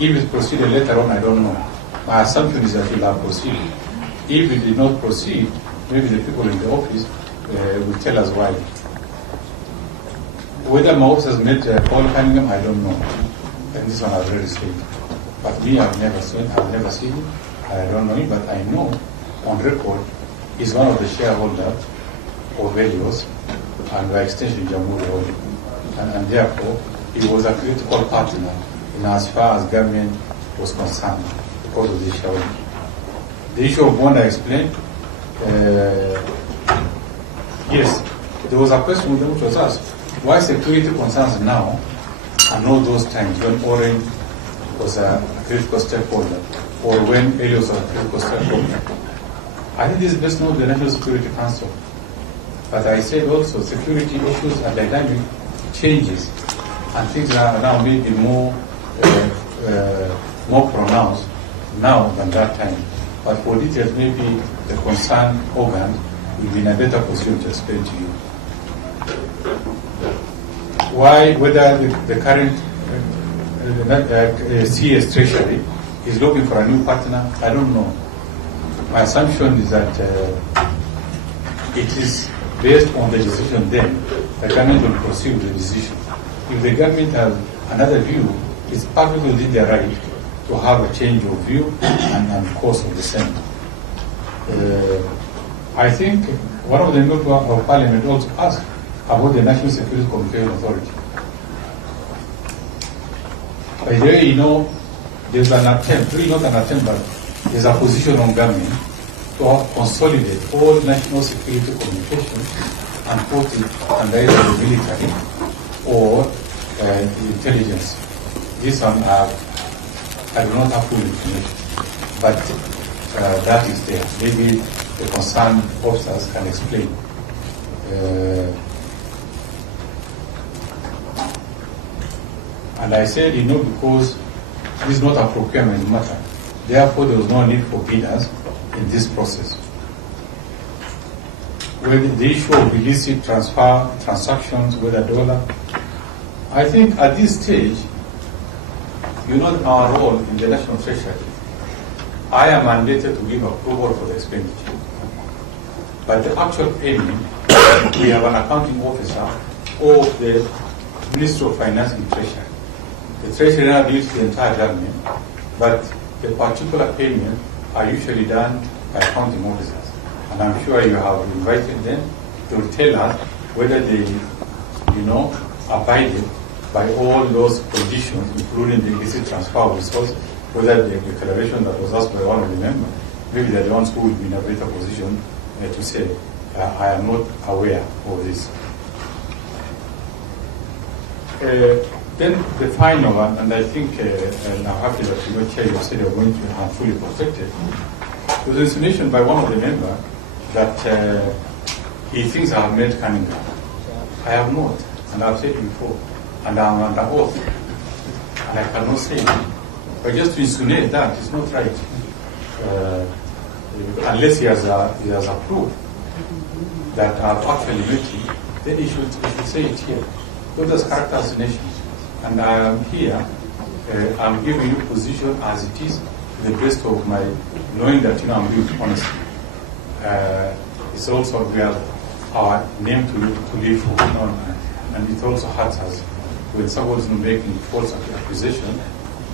If it proceeded later on, I don't know. My assumption is that it will have proceeded. If it did not proceed, maybe the people in the office will tell us why. Whether my office has met Paul Cunningham, I don't know. And this one I've already said. But me, I've never seen it. I don't know it, but I know on record he's one of the shareholders of Helios and by extension Jamhuri Holding. And therefore, he was a critical partner in as far as government was concerned because of this shareholding. The issue of bond I explained. Yes, there was a question which was asked, why security concerns now and not those times when Orange was a critical stakeholder or when Helios was a critical stakeholder? I think this is best known to the National Security Council. But I said also security issues are dynamic changes and things are now maybe more pronounced now than that time. But for details, maybe the concerned organ will be in a better position to explain to you. Why, whether the current CS Treasury is looking for a new partner, I don't know. My assumption is that it is based on the decision then, the government will proceed with the decision. If the government has another view, it's perfectly within their right to have a change of view and course of the same. I think one of the members of Parliament also asked about the National Security Communication Authority. By the way, there's an attempt, really not an attempt, but there's a position on government to consolidate all national security communication and put it under either the military or the intelligence. This one I do not have full information, but that is there. Maybe the concerned officers can explain. And I said, because this is not a procurement matter, therefore there was no need for bidders in this process. with the issue of illicit transactions with a dollar. I think at this stage, you know our role in the National Treasury. I am mandated to give approval for the expenditure. But the actual payment, we have an accounting officer of the Ministry of Finance and Treasury. The Treasury now deals the entire government, but the particular payments are usually done by accounting officers. And I'm sure you have invited them. They will tell us whether they, abided by all those conditions, including the illicit transfer of resources, whether the declaration that was asked by one of the members, maybe they're the ones who will be in a better position to say, I am not aware of this. Then the final one, and I think, and I'm happy that you chair, you said you're going to be fully protected. There was an insinuation by one of the members that he thinks I have made Cunningham. I have not, and I've said it before, and I'm under oath, and I cannot say it. But just to insinuate that, it's not right. Unless he has approved that I've actually met him, then he should say it here. So that's character assassination. And I am here, I'm giving you position as it is, to the best of my knowing that I'm doing honesty. It's also we have our name to live for, and it also hurts us when someone is making false accusation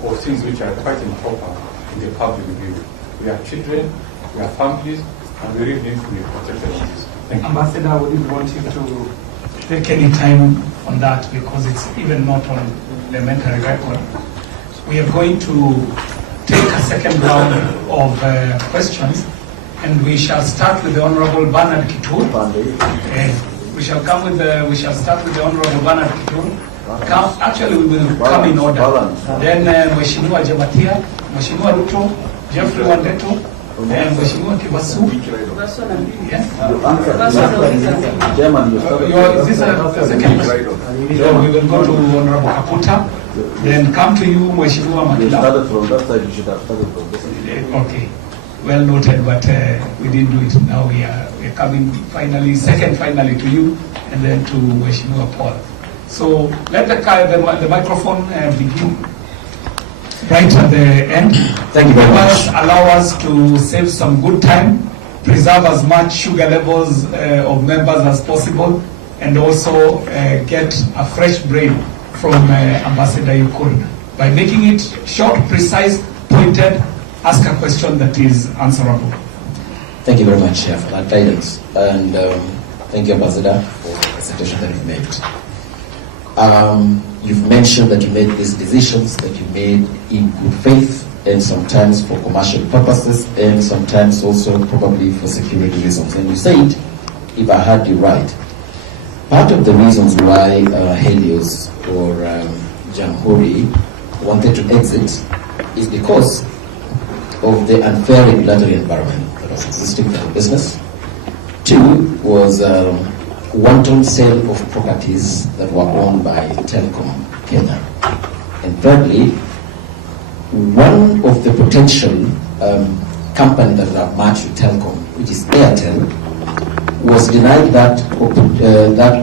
of things which are quite improper in the public view. We are children, we are families, and we really need to be protected on this. Thank you. Ambassador, I wouldn't want you to take any time on that because it's even not on the elementary record. We are going to take a second round of questions, and we shall start with the Honorable Bernard Kitur. We shall start with the Honorable Bernard Kitur. Actually, we will come in order. Then Mheshimiwa Jabatia, Mheshimiwa Ruto, Jeffrey Wandeto, and Mheshimiwa Kibasu. Yes? Is this a second? So we will go to Honorable Kaputa, then come to you, Mheshimiwa Makila. You started from that side, you should have started from this side. Okay. Well noted, but we didn't do it. Now we are coming finally to you, and then to Mheshimiwa Paul. So let the microphone begin right at the end. Thank you very much. Allow us to save some good time, preserve as much sugar levels of members as possible, and also get a fresh brain from Ambassador Ukur by making it short, precise, pointed. Ask a question that is answerable. Thank you very much, Chair, for that guidance. And thank you, Ambassador, for the presentation that you've made. You've mentioned that you made these decisions that you made in good faith and sometimes for commercial purposes and sometimes also probably for security reasons. And you said, if I heard you right, part of the reasons why Helios or Jamhuri wanted to exit is because of the unfair regulatory environment that was existing for the business. Two was wanton sale of properties that were owned by Telkom Kenya. And thirdly, one of the potential company that would have matched with Telkom, which is Airtel, was denied that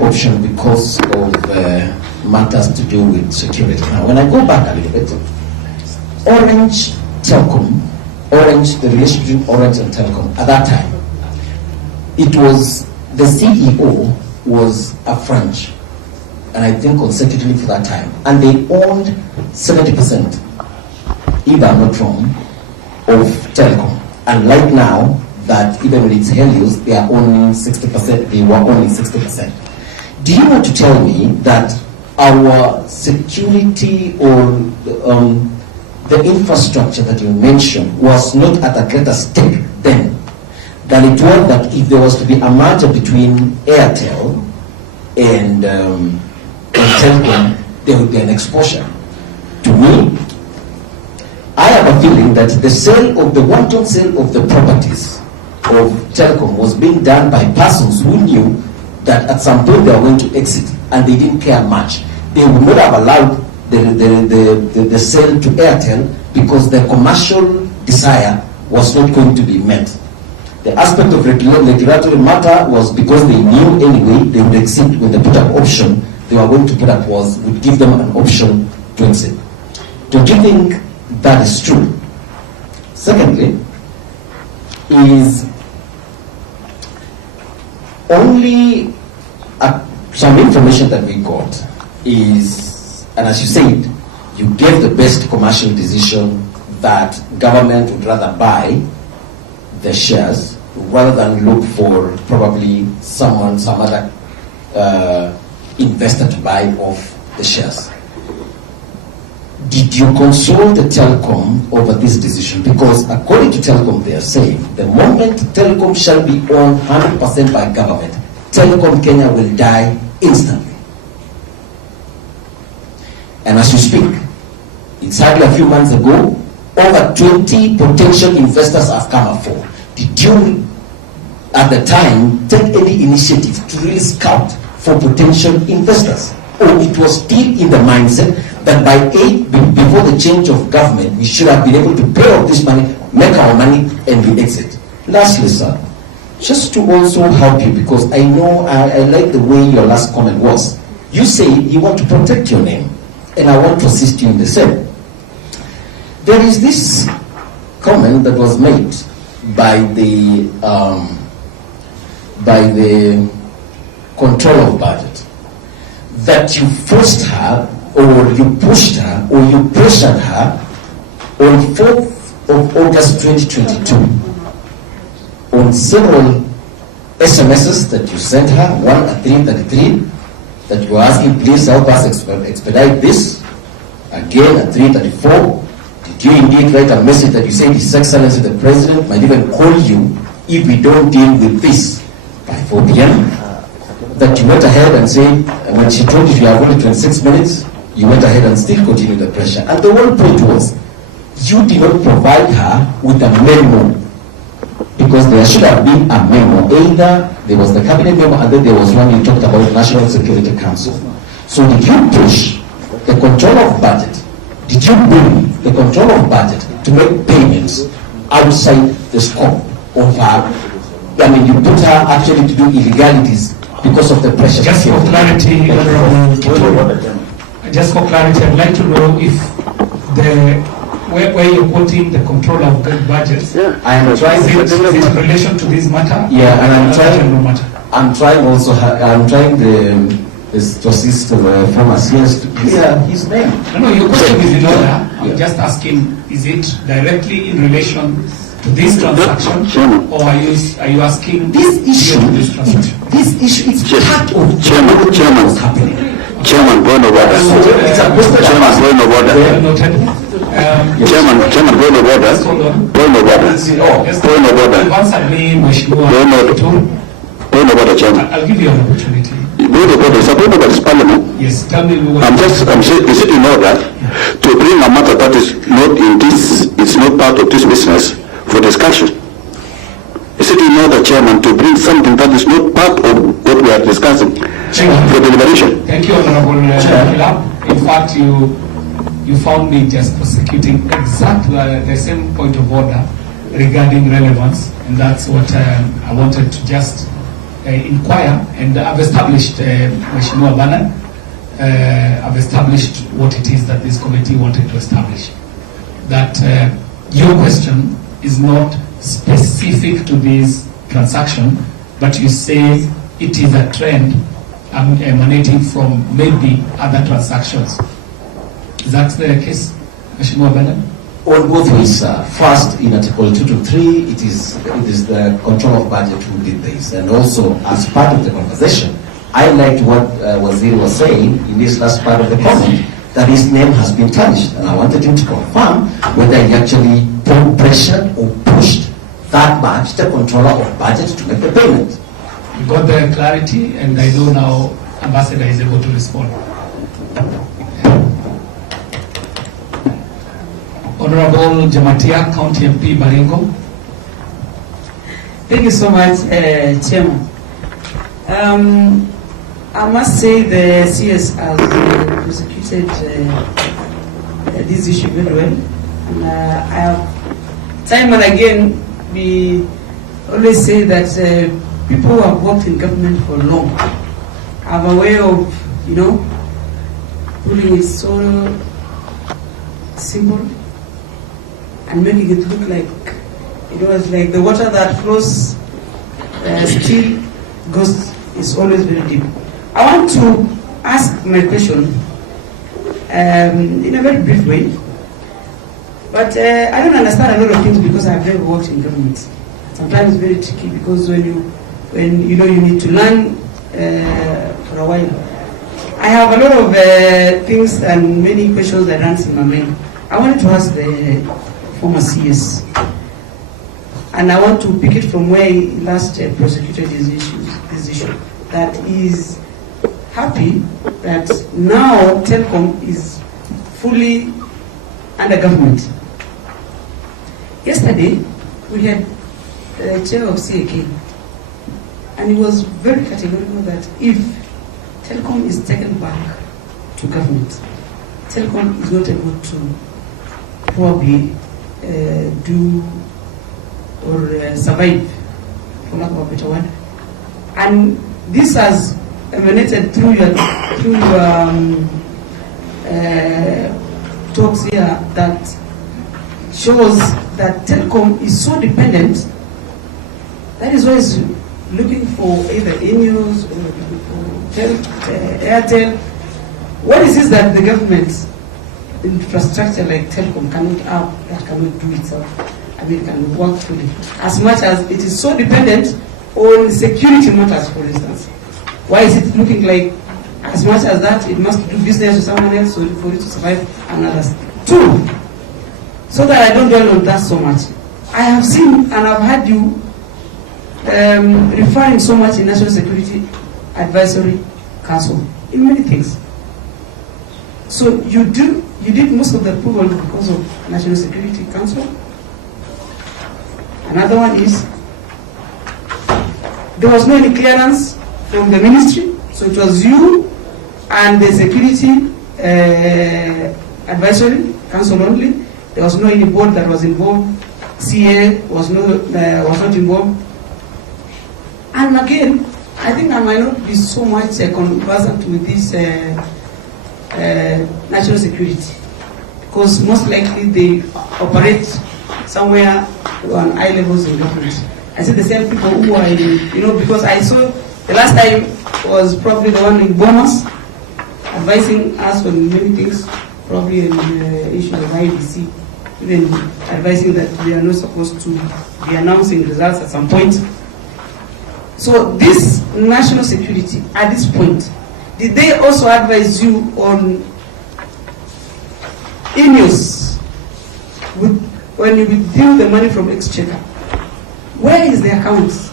option because of matters to do with security. Now, when I go back a little bit, the relationship between Orange and Telkom at that time, it was the CEO was a French, and I think consecutively for that time, and they owned 70%, if I'm not wrong, of Telkom. And right now, that even with its Helios, they are owning 60%, they were owning 60%. Do you want to tell me that our security or the infrastructure that you mentioned was not at a greater stake then than it was that if there was to be a merger between Airtel and Telkom, there would be an exposure? To me, I have a feeling that the wanton sale of the properties of Telkom was being done by persons who knew that at some point they were going to exit and they didn't care much. They would not have allowed the sale to Airtel because their commercial desire was not going to be met. The aspect of regulatory matter was because they knew anyway they would exit when the put up option they were going to put up would give them an option to exit. Do you think that is true? Secondly, is only some information that we got is, and as you said, you gave the best commercial decision that government would rather buy the shares rather than look for probably some other investor to buy off the shares. Did you consult the Telkom over this decision? Because according to Telkom, they are saying the moment Telkom shall be owned 100% by government, Telkom Kenya will die instantly. And as you speak, it's hardly a few months ago, over 20 potential investors have come up for. Did you, at the time, take any initiative to really scout for potential investors? Or it was still in the mindset that before the change of government, we should have been able to pay off this money, make our money, and we exit? Lastly, sir, just to also help you, because I know I like the way your last comment was. You say you want to protect your name, and I want to assist you in the same. There is this comment that was made by the control of budget, that you forced her, or you pushed her, or you pressured her on 4th of August 2022 on several SMSs that you sent her, one at 3:33, that you were asking, please help us expedite this. Again at 3:34, did you indeed write a message that you said His Excellency the President might even call you if we don't deal with this by 4 p.m.? That you went ahead and said, when she told you have only 26 minutes, you went ahead and still continued the pressure. And the whole point was, you did not provide her with a memo, because there should have been a memo. Either there was the cabinet memo, and then there was one you talked about, National Security Council. So did you push the control of budget? Did you bring the control of budget to make payments outside the scope of her? I mean, you put her actually to do illegalities because of the pressure. Just for clarity, I'd like to know if where you're putting the control of the budget. Yeah. I am trying in relation to this matter. Yeah, and I'm trying to assist the former CS to clear his name. No, your question is in order. I'm just asking, is it directly in relation to this transaction, or are you asking this issue? This transaction. This issue is part of Chairman, point of order. It's a question. Chairman, point of order. Chairman, point of order. Point of order. Point of order. Point of order, Chairman. I'll give you an opportunity. Point of order. It's a point of order. It's Parliament. Yes, tell me what. I'm saying, is it in order to bring a matter that is not in this, it's not part of this business for discussion? Is it in order, Chairman, to bring something that is not part of what we are discussing for deliberation? Thank you, Honorable Kilab. In fact, you found me just prosecuting exactly the same point of order regarding relevance, and that's what I wanted to just inquire. And I've established, Mheshimiwa Bana, I've established what it is that this committee wanted to establish. That your question is not specific to this transaction, but you say it is a trend emanating from maybe other transactions. Is that the case, Mheshimiwa Bana? On both ways, first, in Article 2 to 3, it is the control of budget who did this. And also, as part of the conversation, I liked what Waziri was saying in this last part of the comment, that his name has been tarnished. And I wanted him to confirm whether he actually pressured or pushed that much the controller of budget to make the payment. You got the clarity, and I know now Ambassador is able to respond. Honorable Jamatia, County MP Baringo. Thank you so much, Chairman. I must say the CS has prosecuted this issue very well. And I have time and again be always say that people who have worked in government for long have a way of, putting it so simple and making it look like it was like the water that flows still is always very deep. I want to ask my question in a very brief way, but I don't understand a lot of things because I've never worked in government. Sometimes it's very tricky because when you need to learn for a while. I have a lot of things and many questions that runs in my mind. I wanted to ask the former CS, and I want to pick it from where he last prosecuted this issue. That is happy that now Telkom is fully under government. Yesterday, we had the chair of CAK, and he was very categorical that if Telkom is taken back to government, Telkom is not able to probably do or survive, for lack of a better word. And this has emanated through your talks here that shows that Telkom is so dependent. That is why it's looking for either Ineos or Airtel. What is this that the government infrastructure like Telkom cannot have, that cannot do itself? I mean, it can work fully. As much as it is so dependent on security matters, for instance. Why is it looking like, as much as that, it must do business with someone else for it to survive and others? Two, so that I don't dwell on that so much. I have seen and I've heard you referring so much in National Security Advisory Council in many things. So you did most of the approval because of National Security Council. Another one is there was no any clearance from the ministry, so it was you and the Security Advisory Council only. There was no any board that was involved. CA was not involved. And again, I think I might not be so much conversant with this national security, because most likely they operate somewhere on high levels in government. I see the same people who are in, because I saw the last time was probably the one in Bomas advising us on many things, probably on the issue of IDC, even advising that we are not supposed to be announcing results at some point. So this national security, at this point, did they also advise you on Ineos when you withdrew the money from Exchequer? Where is the accounts?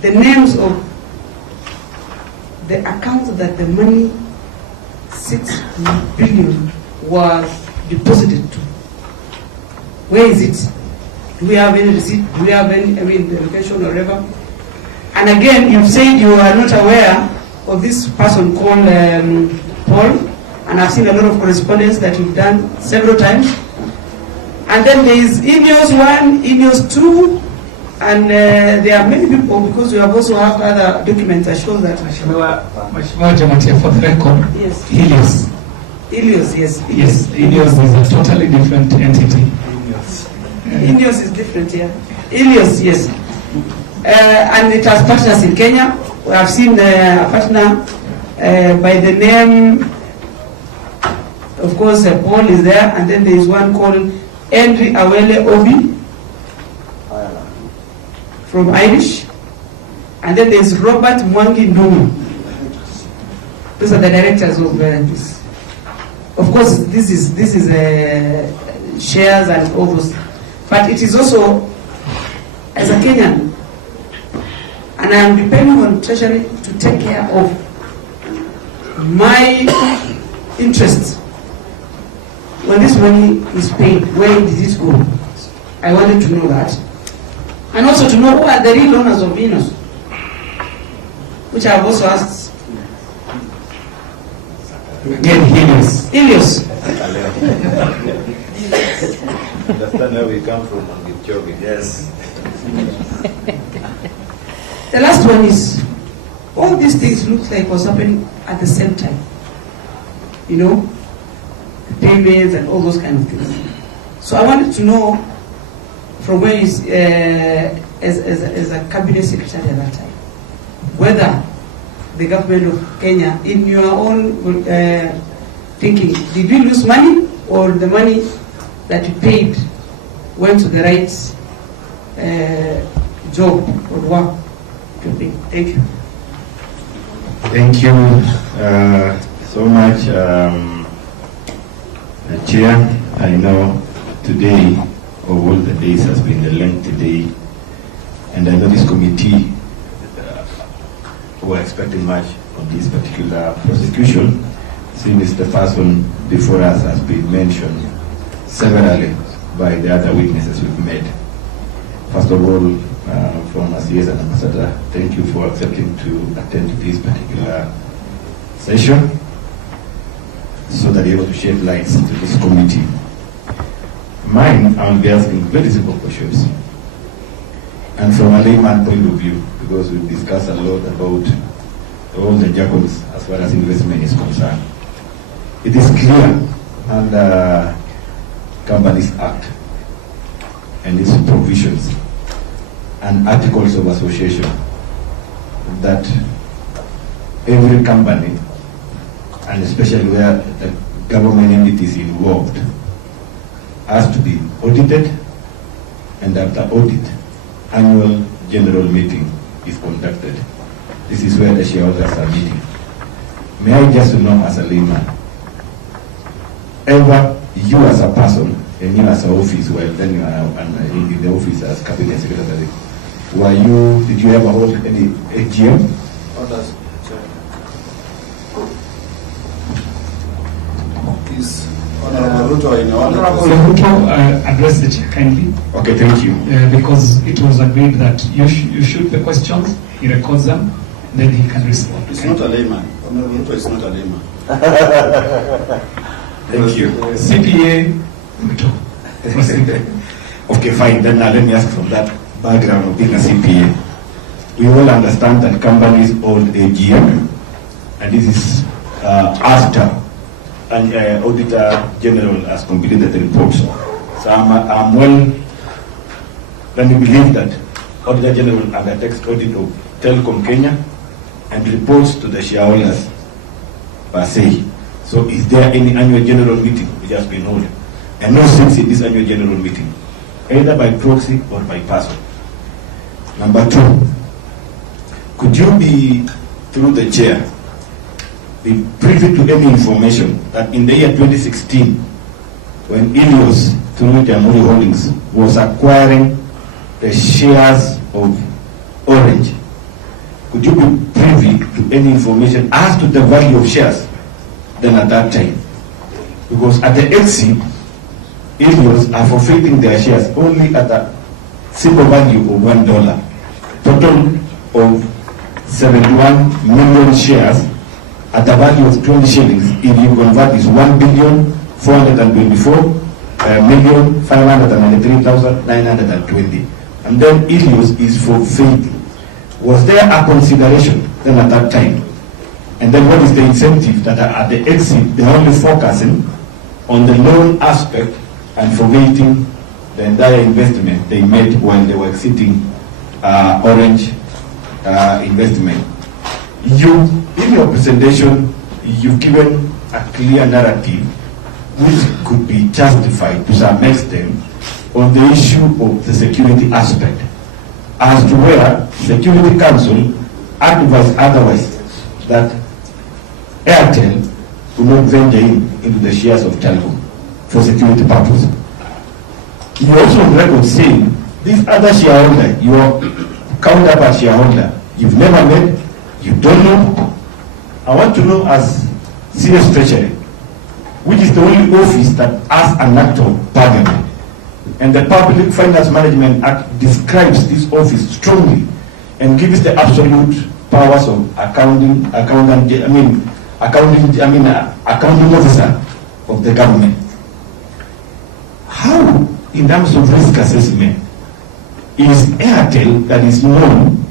The names of the accounts that the money 6 billion was deposited to. Where is it? Do we have any receipt? Do we have any, the location or whatever? And again, you said you are not aware of this person called Paul, and I've seen a lot of correspondence that you've done several times. And then there is Ineos 1, Ineos 2, and there are many people, because we have also have other documents that show that. For the record, yes. Helios. Helios, yes. Yes, Helios is a totally different entity. Ineos is different, yeah. Helios, yes. And it has partners in Kenya. We have seen a partner by the name, of course, Paul is there, and then there is one called Henry Awele Obi from Irish, and then there is Robert Mwangi Ndumu. Those are the directors of this. Of course, this is shares and all those, but it is also as a Kenyan, and I am depending on Treasury to take care of my interests. When this money is paid, where did it go? I wanted to know that. And also to know who are the real owners of Ineos, which I have also asked. Again, Helios. Helios. Understand where we come from and get jogging. Yes. The last one is, all these things look like was happening at the same time. You know, payments and all those kind of things. So I wanted to know from where is, as a cabinet secretary at that time, whether the government of Kenya, in your own thinking, did we lose money, or the money that you paid went to the right job or work to pay? Thank you. Thank you so much, Chair. I know today, of all the days, has been a lengthy day, and I know this committee were expecting much on this particular prosecution, since the person before us has been mentioned severally by the other witnesses we've met. First of all, from CS and Ambassador, thank you for accepting to attend this particular session so that you're able to shed light to this committee. Mine, I will be asking very simple questions. And from a layman point of view, because we've discussed a lot about all the jargons as far as investment is concerned. It is clear under Companies Act and its provisions and articles of association that every company, and especially where the government entity is involved, has to be audited, and after audit, annual general meeting is conducted. This is where the shareholders are meeting. May I just know, as a layman, ever you as a person and you as an office, well then you are in the office as cabinet secretary, did you ever hold any AGM? Honorable Ruto, address the chair kindly. Okay, thank you. Because it was agreed that you shoot the questions, he records them, then he can respond. It's not a layman. Honorable Ruto is not a layman. Thank you. CPA, Ruto. Okay, fine. Then let me ask from that background of being a CPA. We all understand that companies hold AGM, and this is after an Auditor General has completed the report. So I'm well, let me believe that Auditor General undertakes audit of Telkom Kenya and reports to the shareholders per se. So is there any annual general meeting which has been held? And no sense in this annual general meeting, either by proxy or by person. Number two, could you be, through the chair, be privy to any information that in the year 2016, when Ilios, through Jamhuri Holdings, was acquiring the shares of Orange, could you be privy to any information as to the value of shares then at that time? Because at the exit, Ilios are forfeiting their shares only at a simple value of $1. Total of 71 million shares at the value of 20 shillings. If you convert this 1,424,593,920. And then Ilios is forfeiting. Was there a consideration then at that time? And then what is the incentive that at the exit they're only focusing on the loan aspect and forfeiting the entire investment they made while they were exiting Orange investment? You, in your presentation, you've given a clear narrative which could be justified to some extent on the issue of the security aspect, as to where Security Council advised otherwise that Airtel will not venture into the shares of Telkom for security purposes. You also on record saying this other shareholder, your counterpart shareholder, you've never met, you don't know. I want to know, as CS Treasury, which is the only office that has an act of parliament, and the Public Finance Management Act describes this office strongly and gives the absolute powers of accounting officer of the government. How, in terms of risk assessment, is Airtel that is known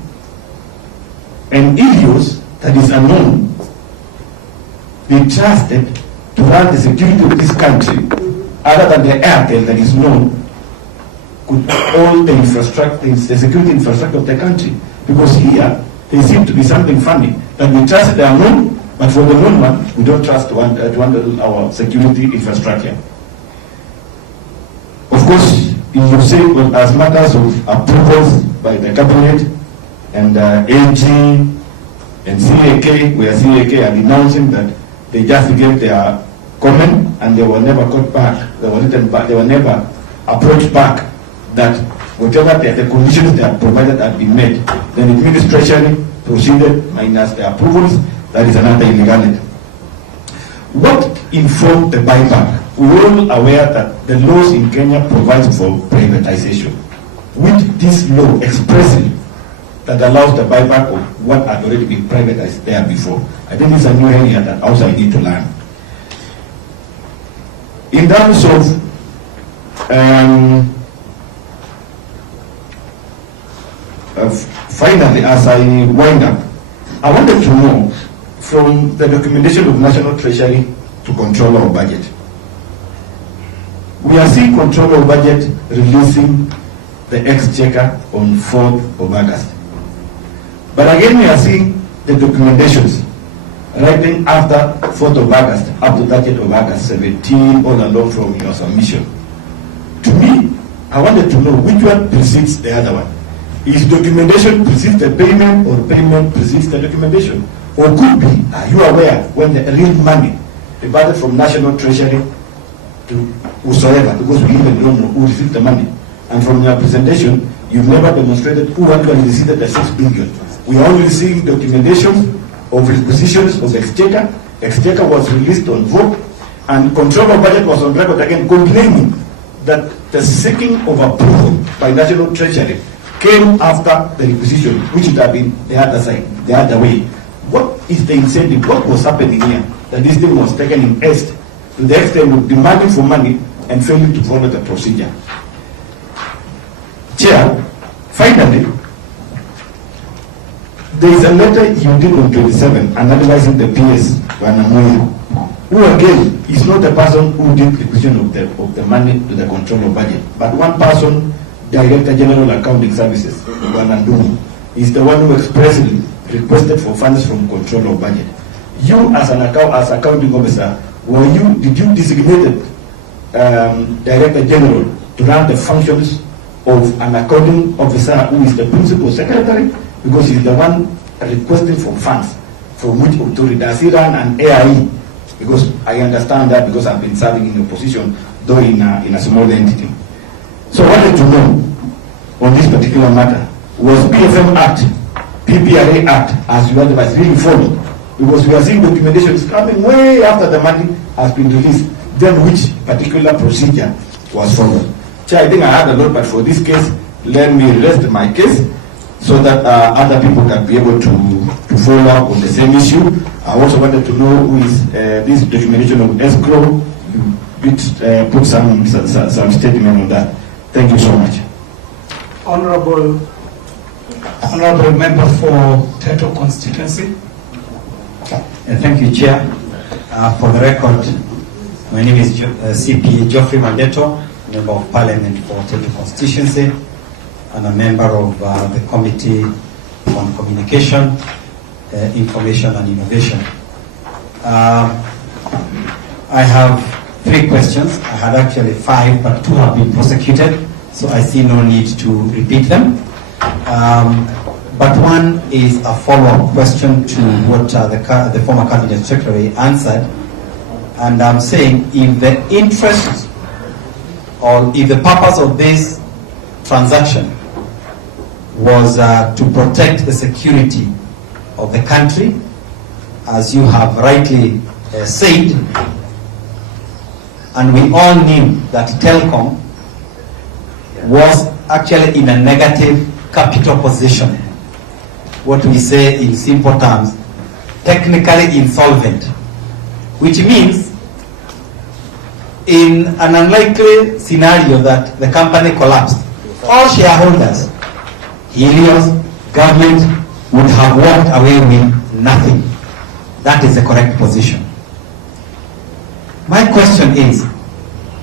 and Ilios that is unknown be trusted to run the security of this country other than the Airtel that is known could hold the infrastructure, the security infrastructure of the country? Because here, there seems to be something funny, that we trust the unknown, but for the known one, we don't trust to handle our security infrastructure. Of course, you say, well, as matters of approvals by the cabinet and AG and CAK, where CAK are denouncing that they just gave their comment and they were never got back, they were written back, they were never approached back that whatever the conditions they had provided had been met. Then it means Treasury proceeded minus the approvals. That is another illegality. What informed the buyback? We're all aware that the laws in Kenya provides for privatization, with this law expressly that allows the buyback of what had already been privatized there before. I think it's a new area that also I need to learn. In terms of finally, as I wind up, I wanted to know from the documentation of National Treasury to control our budget. We are seeing control of budget releasing the exchequer on 4th of August. But again, we are seeing the documentations writing after 4th of August up to 30th of August, 17, all along from your submission. To me, I wanted to know which one precedes the other one. Is documentation precedes the payment, or payment precedes the documentation? Or could be, are you aware when the real money departed from National Treasury to whosoever, because we even don't know who received the money. And from your presentation, you've never demonstrated who actually received the 6 billion. We are only seeing documentation of requisitions of exchequer. Exchequer was released on vote, and control of budget was on record again complaining that the seeking of approval by National Treasury came after the requisition, which would have been the other side, the other way. What is the incentive? What was happening here? That this thing was taken in haste to the extent of demanding for money and failing to follow the procedure. Chair, finally, there is a letter you did on 27 analyzing the PS, who again is not the person who did the requisition of the money to the control of budget, but one person, Director General Accounting Services, is the one who expressly requested for funds from control of budget. You, as an accounting officer, did you designate Director General to run the functions of an accounting officer who is the principal secretary, because he's the one requesting for funds from which authority? Does he run an AIE? Because I understand that, because I've been serving in the position, though in a small entity. So I wanted to know on this particular matter, was PFM Act, PPRA Act, as you advised, really followed? Because we are seeing documentation is coming way after the money has been released, then which particular procedure was followed. Chair, I think I had a lot, but for this case, let me rest my case so that other people can be able to follow up on the same issue. I also wanted to know who is this documentation of escrow. You put some statement on that. Thank you so much. Honorable Member for Teto Constituency. Thank you, Chair. For the record, my name is CPA Geoffrey Mandeto, Member of Parliament for Teto Constituency, and a member of the Committee on Communication, Information and Innovation. I have 3 questions. I had actually 5, but 2 have been prosecuted, so I see no need to repeat them. But one is a follow-up question to what the former Cabinet Secretary answered. And I'm saying, if the interest or if the purpose of this transaction was to protect the security of the country, as you have rightly said, and we all knew that Telkom was actually in a negative capital position, what we say in simple terms, technically insolvent, which means in an unlikely scenario that the company collapsed, all shareholders, Helios, government, would have walked away with nothing. That is the correct position. My question is,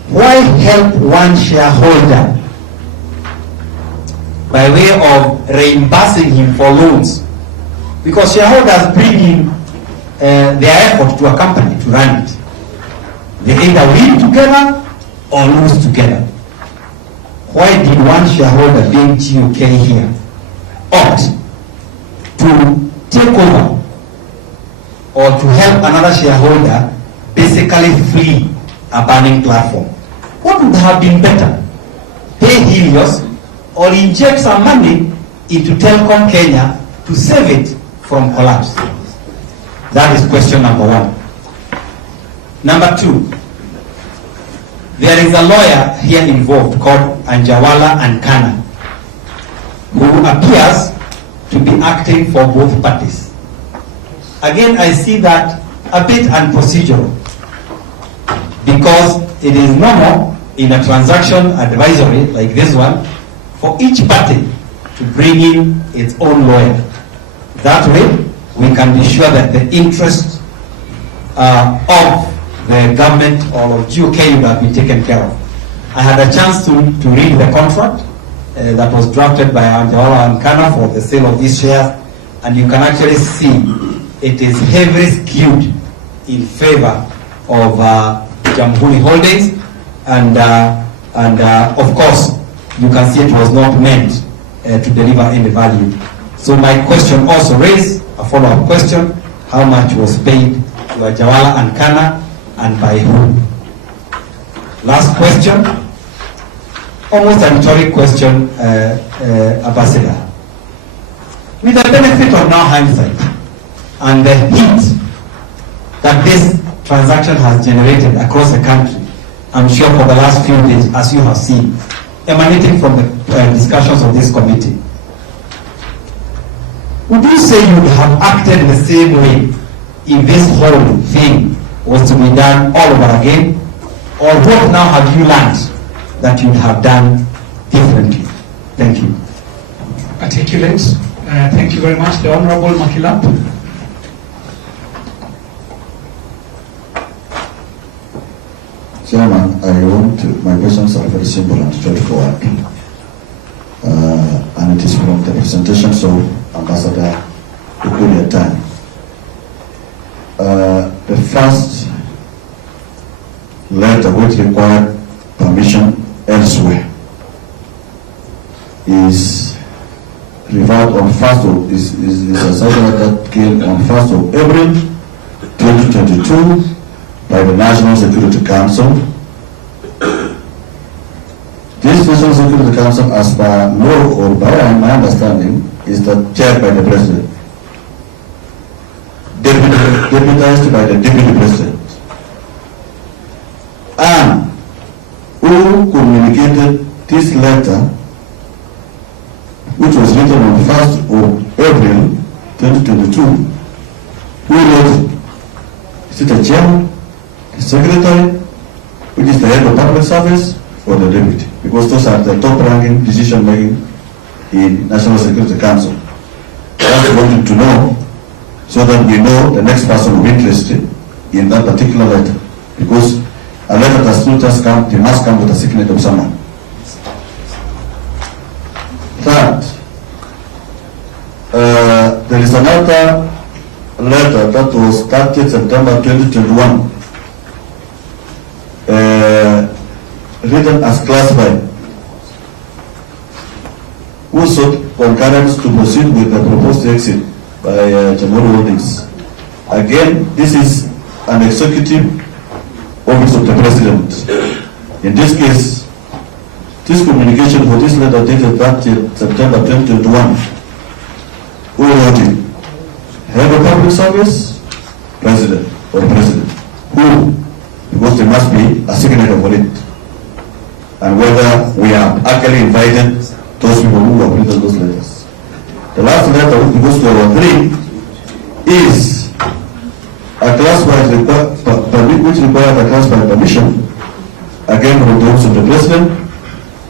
why help one shareholder by way of reimbursing him for loans? Because shareholders bring in their effort to a company to run it. They either win together or lose together. Why did one shareholder, being GUK here, opt to take over or to help another shareholder basically flee a burning platform? What would have been better? Pay Helios or inject some money into Telkom Kenya to save it from collapse? That is question number one. Number two, there is a lawyer here involved called Anjawala Ankana, who appears to be acting for both parties. Again, I see that a bit unprocedural, because it is normal in a transaction advisory like this one for each party to bring in its own lawyer. That way, we can be sure that the interest of the government or of GUK would have been taken care of. I had a chance to read the contract that was drafted by Anjawala Ankana for the sale of these shares, and you can actually see it is heavily skewed in favor of Jamhuri Holdings, and of course, you can see it was not meant to deliver any value. So my question also raised a follow-up question: how much was paid to Anjawala Ankana and by whom? Last question, almost a rhetoric question, Ambassador. With the benefit of now hindsight and the heat that this transaction has generated across the country, I'm sure for the last few days, as you have seen, emanating from the discussions of this committee, would you say you would have acted the same way if this whole thing was to be done all over again? Or what now have you learned that you would have done differently? Thank you. Articulate. Thank you very much. The Honorable Makilap. Chairman, my questions are very simple and straightforward. And it is from the presentations of Ambassador Ukur Yatani. The first letter which required permission elsewhere is referred on is a circular that came on 1st of April 2022 by the National Security Council. This National Security Council, as per law or by my understanding, is chaired by the President, deputized by the Deputy President, and who communicated this letter, which was written on 1st of April 2022, who wrote it? Is it the chairman, the secretary, which is the head of public service, or the deputy? Because those are the top-ranking decision-making in National Security Council. That's what we wanted to know, so that we know the next person of interest in that particular letter. Because a letter does not just come, it must come with a signature of someone. Third, there is another letter that was dated September 2021, written as classified, who sought concurrence to proceed with the proposed exit by Jamhuri Holdings. Again, this is an executive office of the President. In this case, this communication for this letter dated September 2021, who wrote it? Head of Public Service, President or President. Who? Because there must be a signature for it. And whether we have actually invited those people who have written those letters. The last letter, which goes to our 3, is a classified which requires a classified permission came from the office of the president,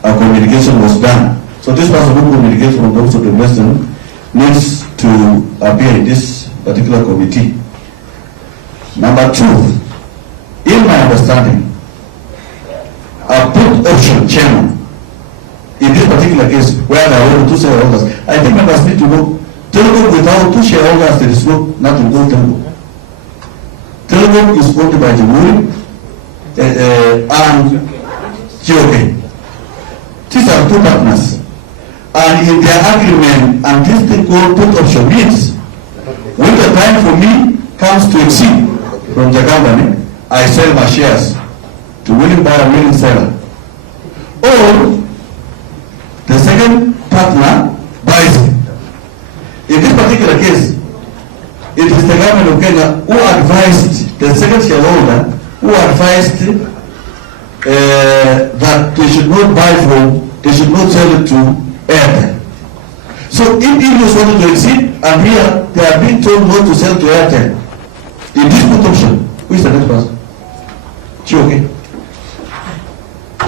a communication was done. So this person who communicates from the office of the president needs to appear in this particular committee. Number two, in my understanding, a put option chairman, in this particular case, where there are only two shareholders, I think members need to know, Telkom without two shareholders, there is nothing called Telkom. Telkom is owned by Jamhuri and GOK. These are two partners. And in their agreement, and this thing called put option means, when the time for me comes to exceed from the company, I sell my shares to willing buyer, willing seller. Or the second partner buys it. In this particular case, it is the government of Kenya who advised the second shareholder, who advised that they should not buy from, they should not sell it to Airtel. So if Indians wanted to exceed, and here they are being told not to sell to Airtel, in this put option, who is the next person? GOK.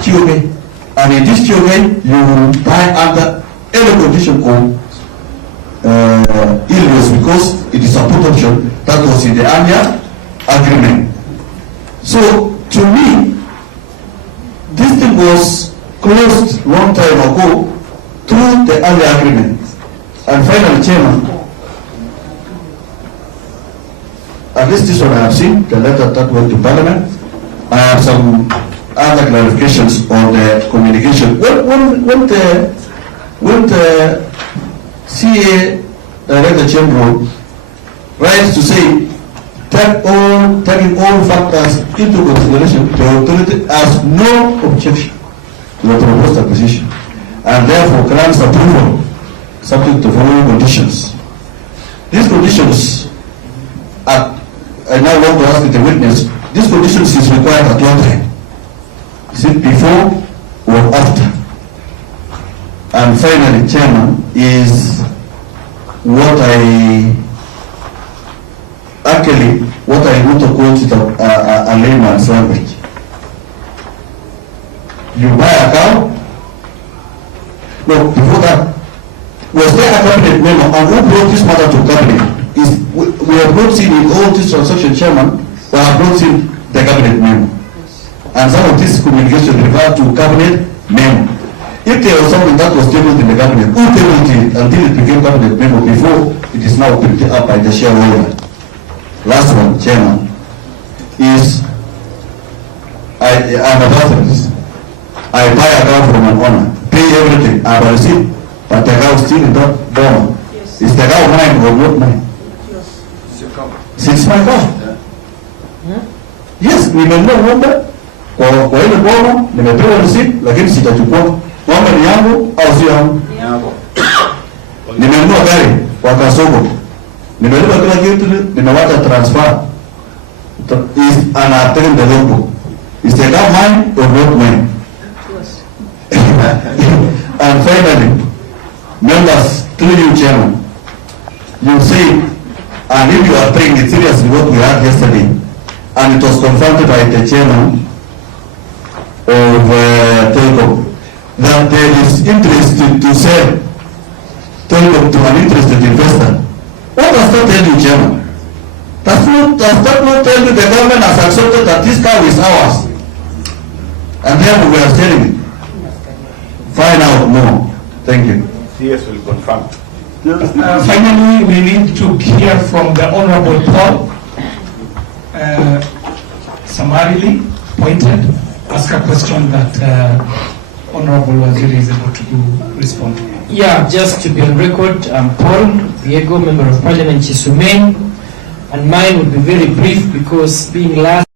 GOK. And in this GOK, you will buy under any condition of illness, because it is a put option that was in the earlier agreement. So to me, this thing was closed long time ago through the earlier agreement. And finally, Chairman, at least this one I have seen, the letter that went to Parliament. I have some other clarifications on the communication. When the CA Director General writes to say, taking all factors into consideration, the authority has no objection to the proposed acquisition, and therefore grants approval subject to following conditions. These conditions are, I now want to ask the witness, these conditions is required at one time. Is it before or after? And finally, Chairman, is what I want to quote it a layman's language. You buy a cow? No, before that, was there a cabinet memo? And who brought this matter to cabinet? We have not seen in all this transaction, Chairman, we have not seen the cabinet memo. And some of this communication referred to cabinet memo. If there was something that was tabled in the cabinet, who tabled it until it became cabinet memo before it is now picked up by the shareholder? Last one, Chairman, is I'm a Baptist. I buy a cow from an owner, pay everything, I have a receipt, but the cow is still in that bone. Yes. Is the cow mine or not mine? Yes. It's my cow. Yeah. Yes, nimenunua ng'ombe kwa ile boma, nimepewa receipt, lakini sitachukua. Ng'ombe ni yangu au sio yangu? Ni yangu. Nimenunua gari kwa Kasoko, nimelipa kila kitu, nimewacha transfer. Is an attend the local. Is the cow mine or not mine? Yes. And finally, members, through you, Chairman, you say, and if you are taking it seriously what we had yesterday, and it was confirmed by the chairman of Telkom, that there is interest to sell Telkom to an interested investor. What does that tell you, Chairman? Does that not tell you the government has accepted that this cow is ours? And then we are selling it. Find out more. Thank you. CS will confirm. Finally, we need to hear from the Honorable Paul. Summarily pointed, ask a question that Honorable Waziri is able to respond to. Yeah, just to be on record, I'm Paul Diego, Member of Parliament Chisumen, and mine will be very brief because being last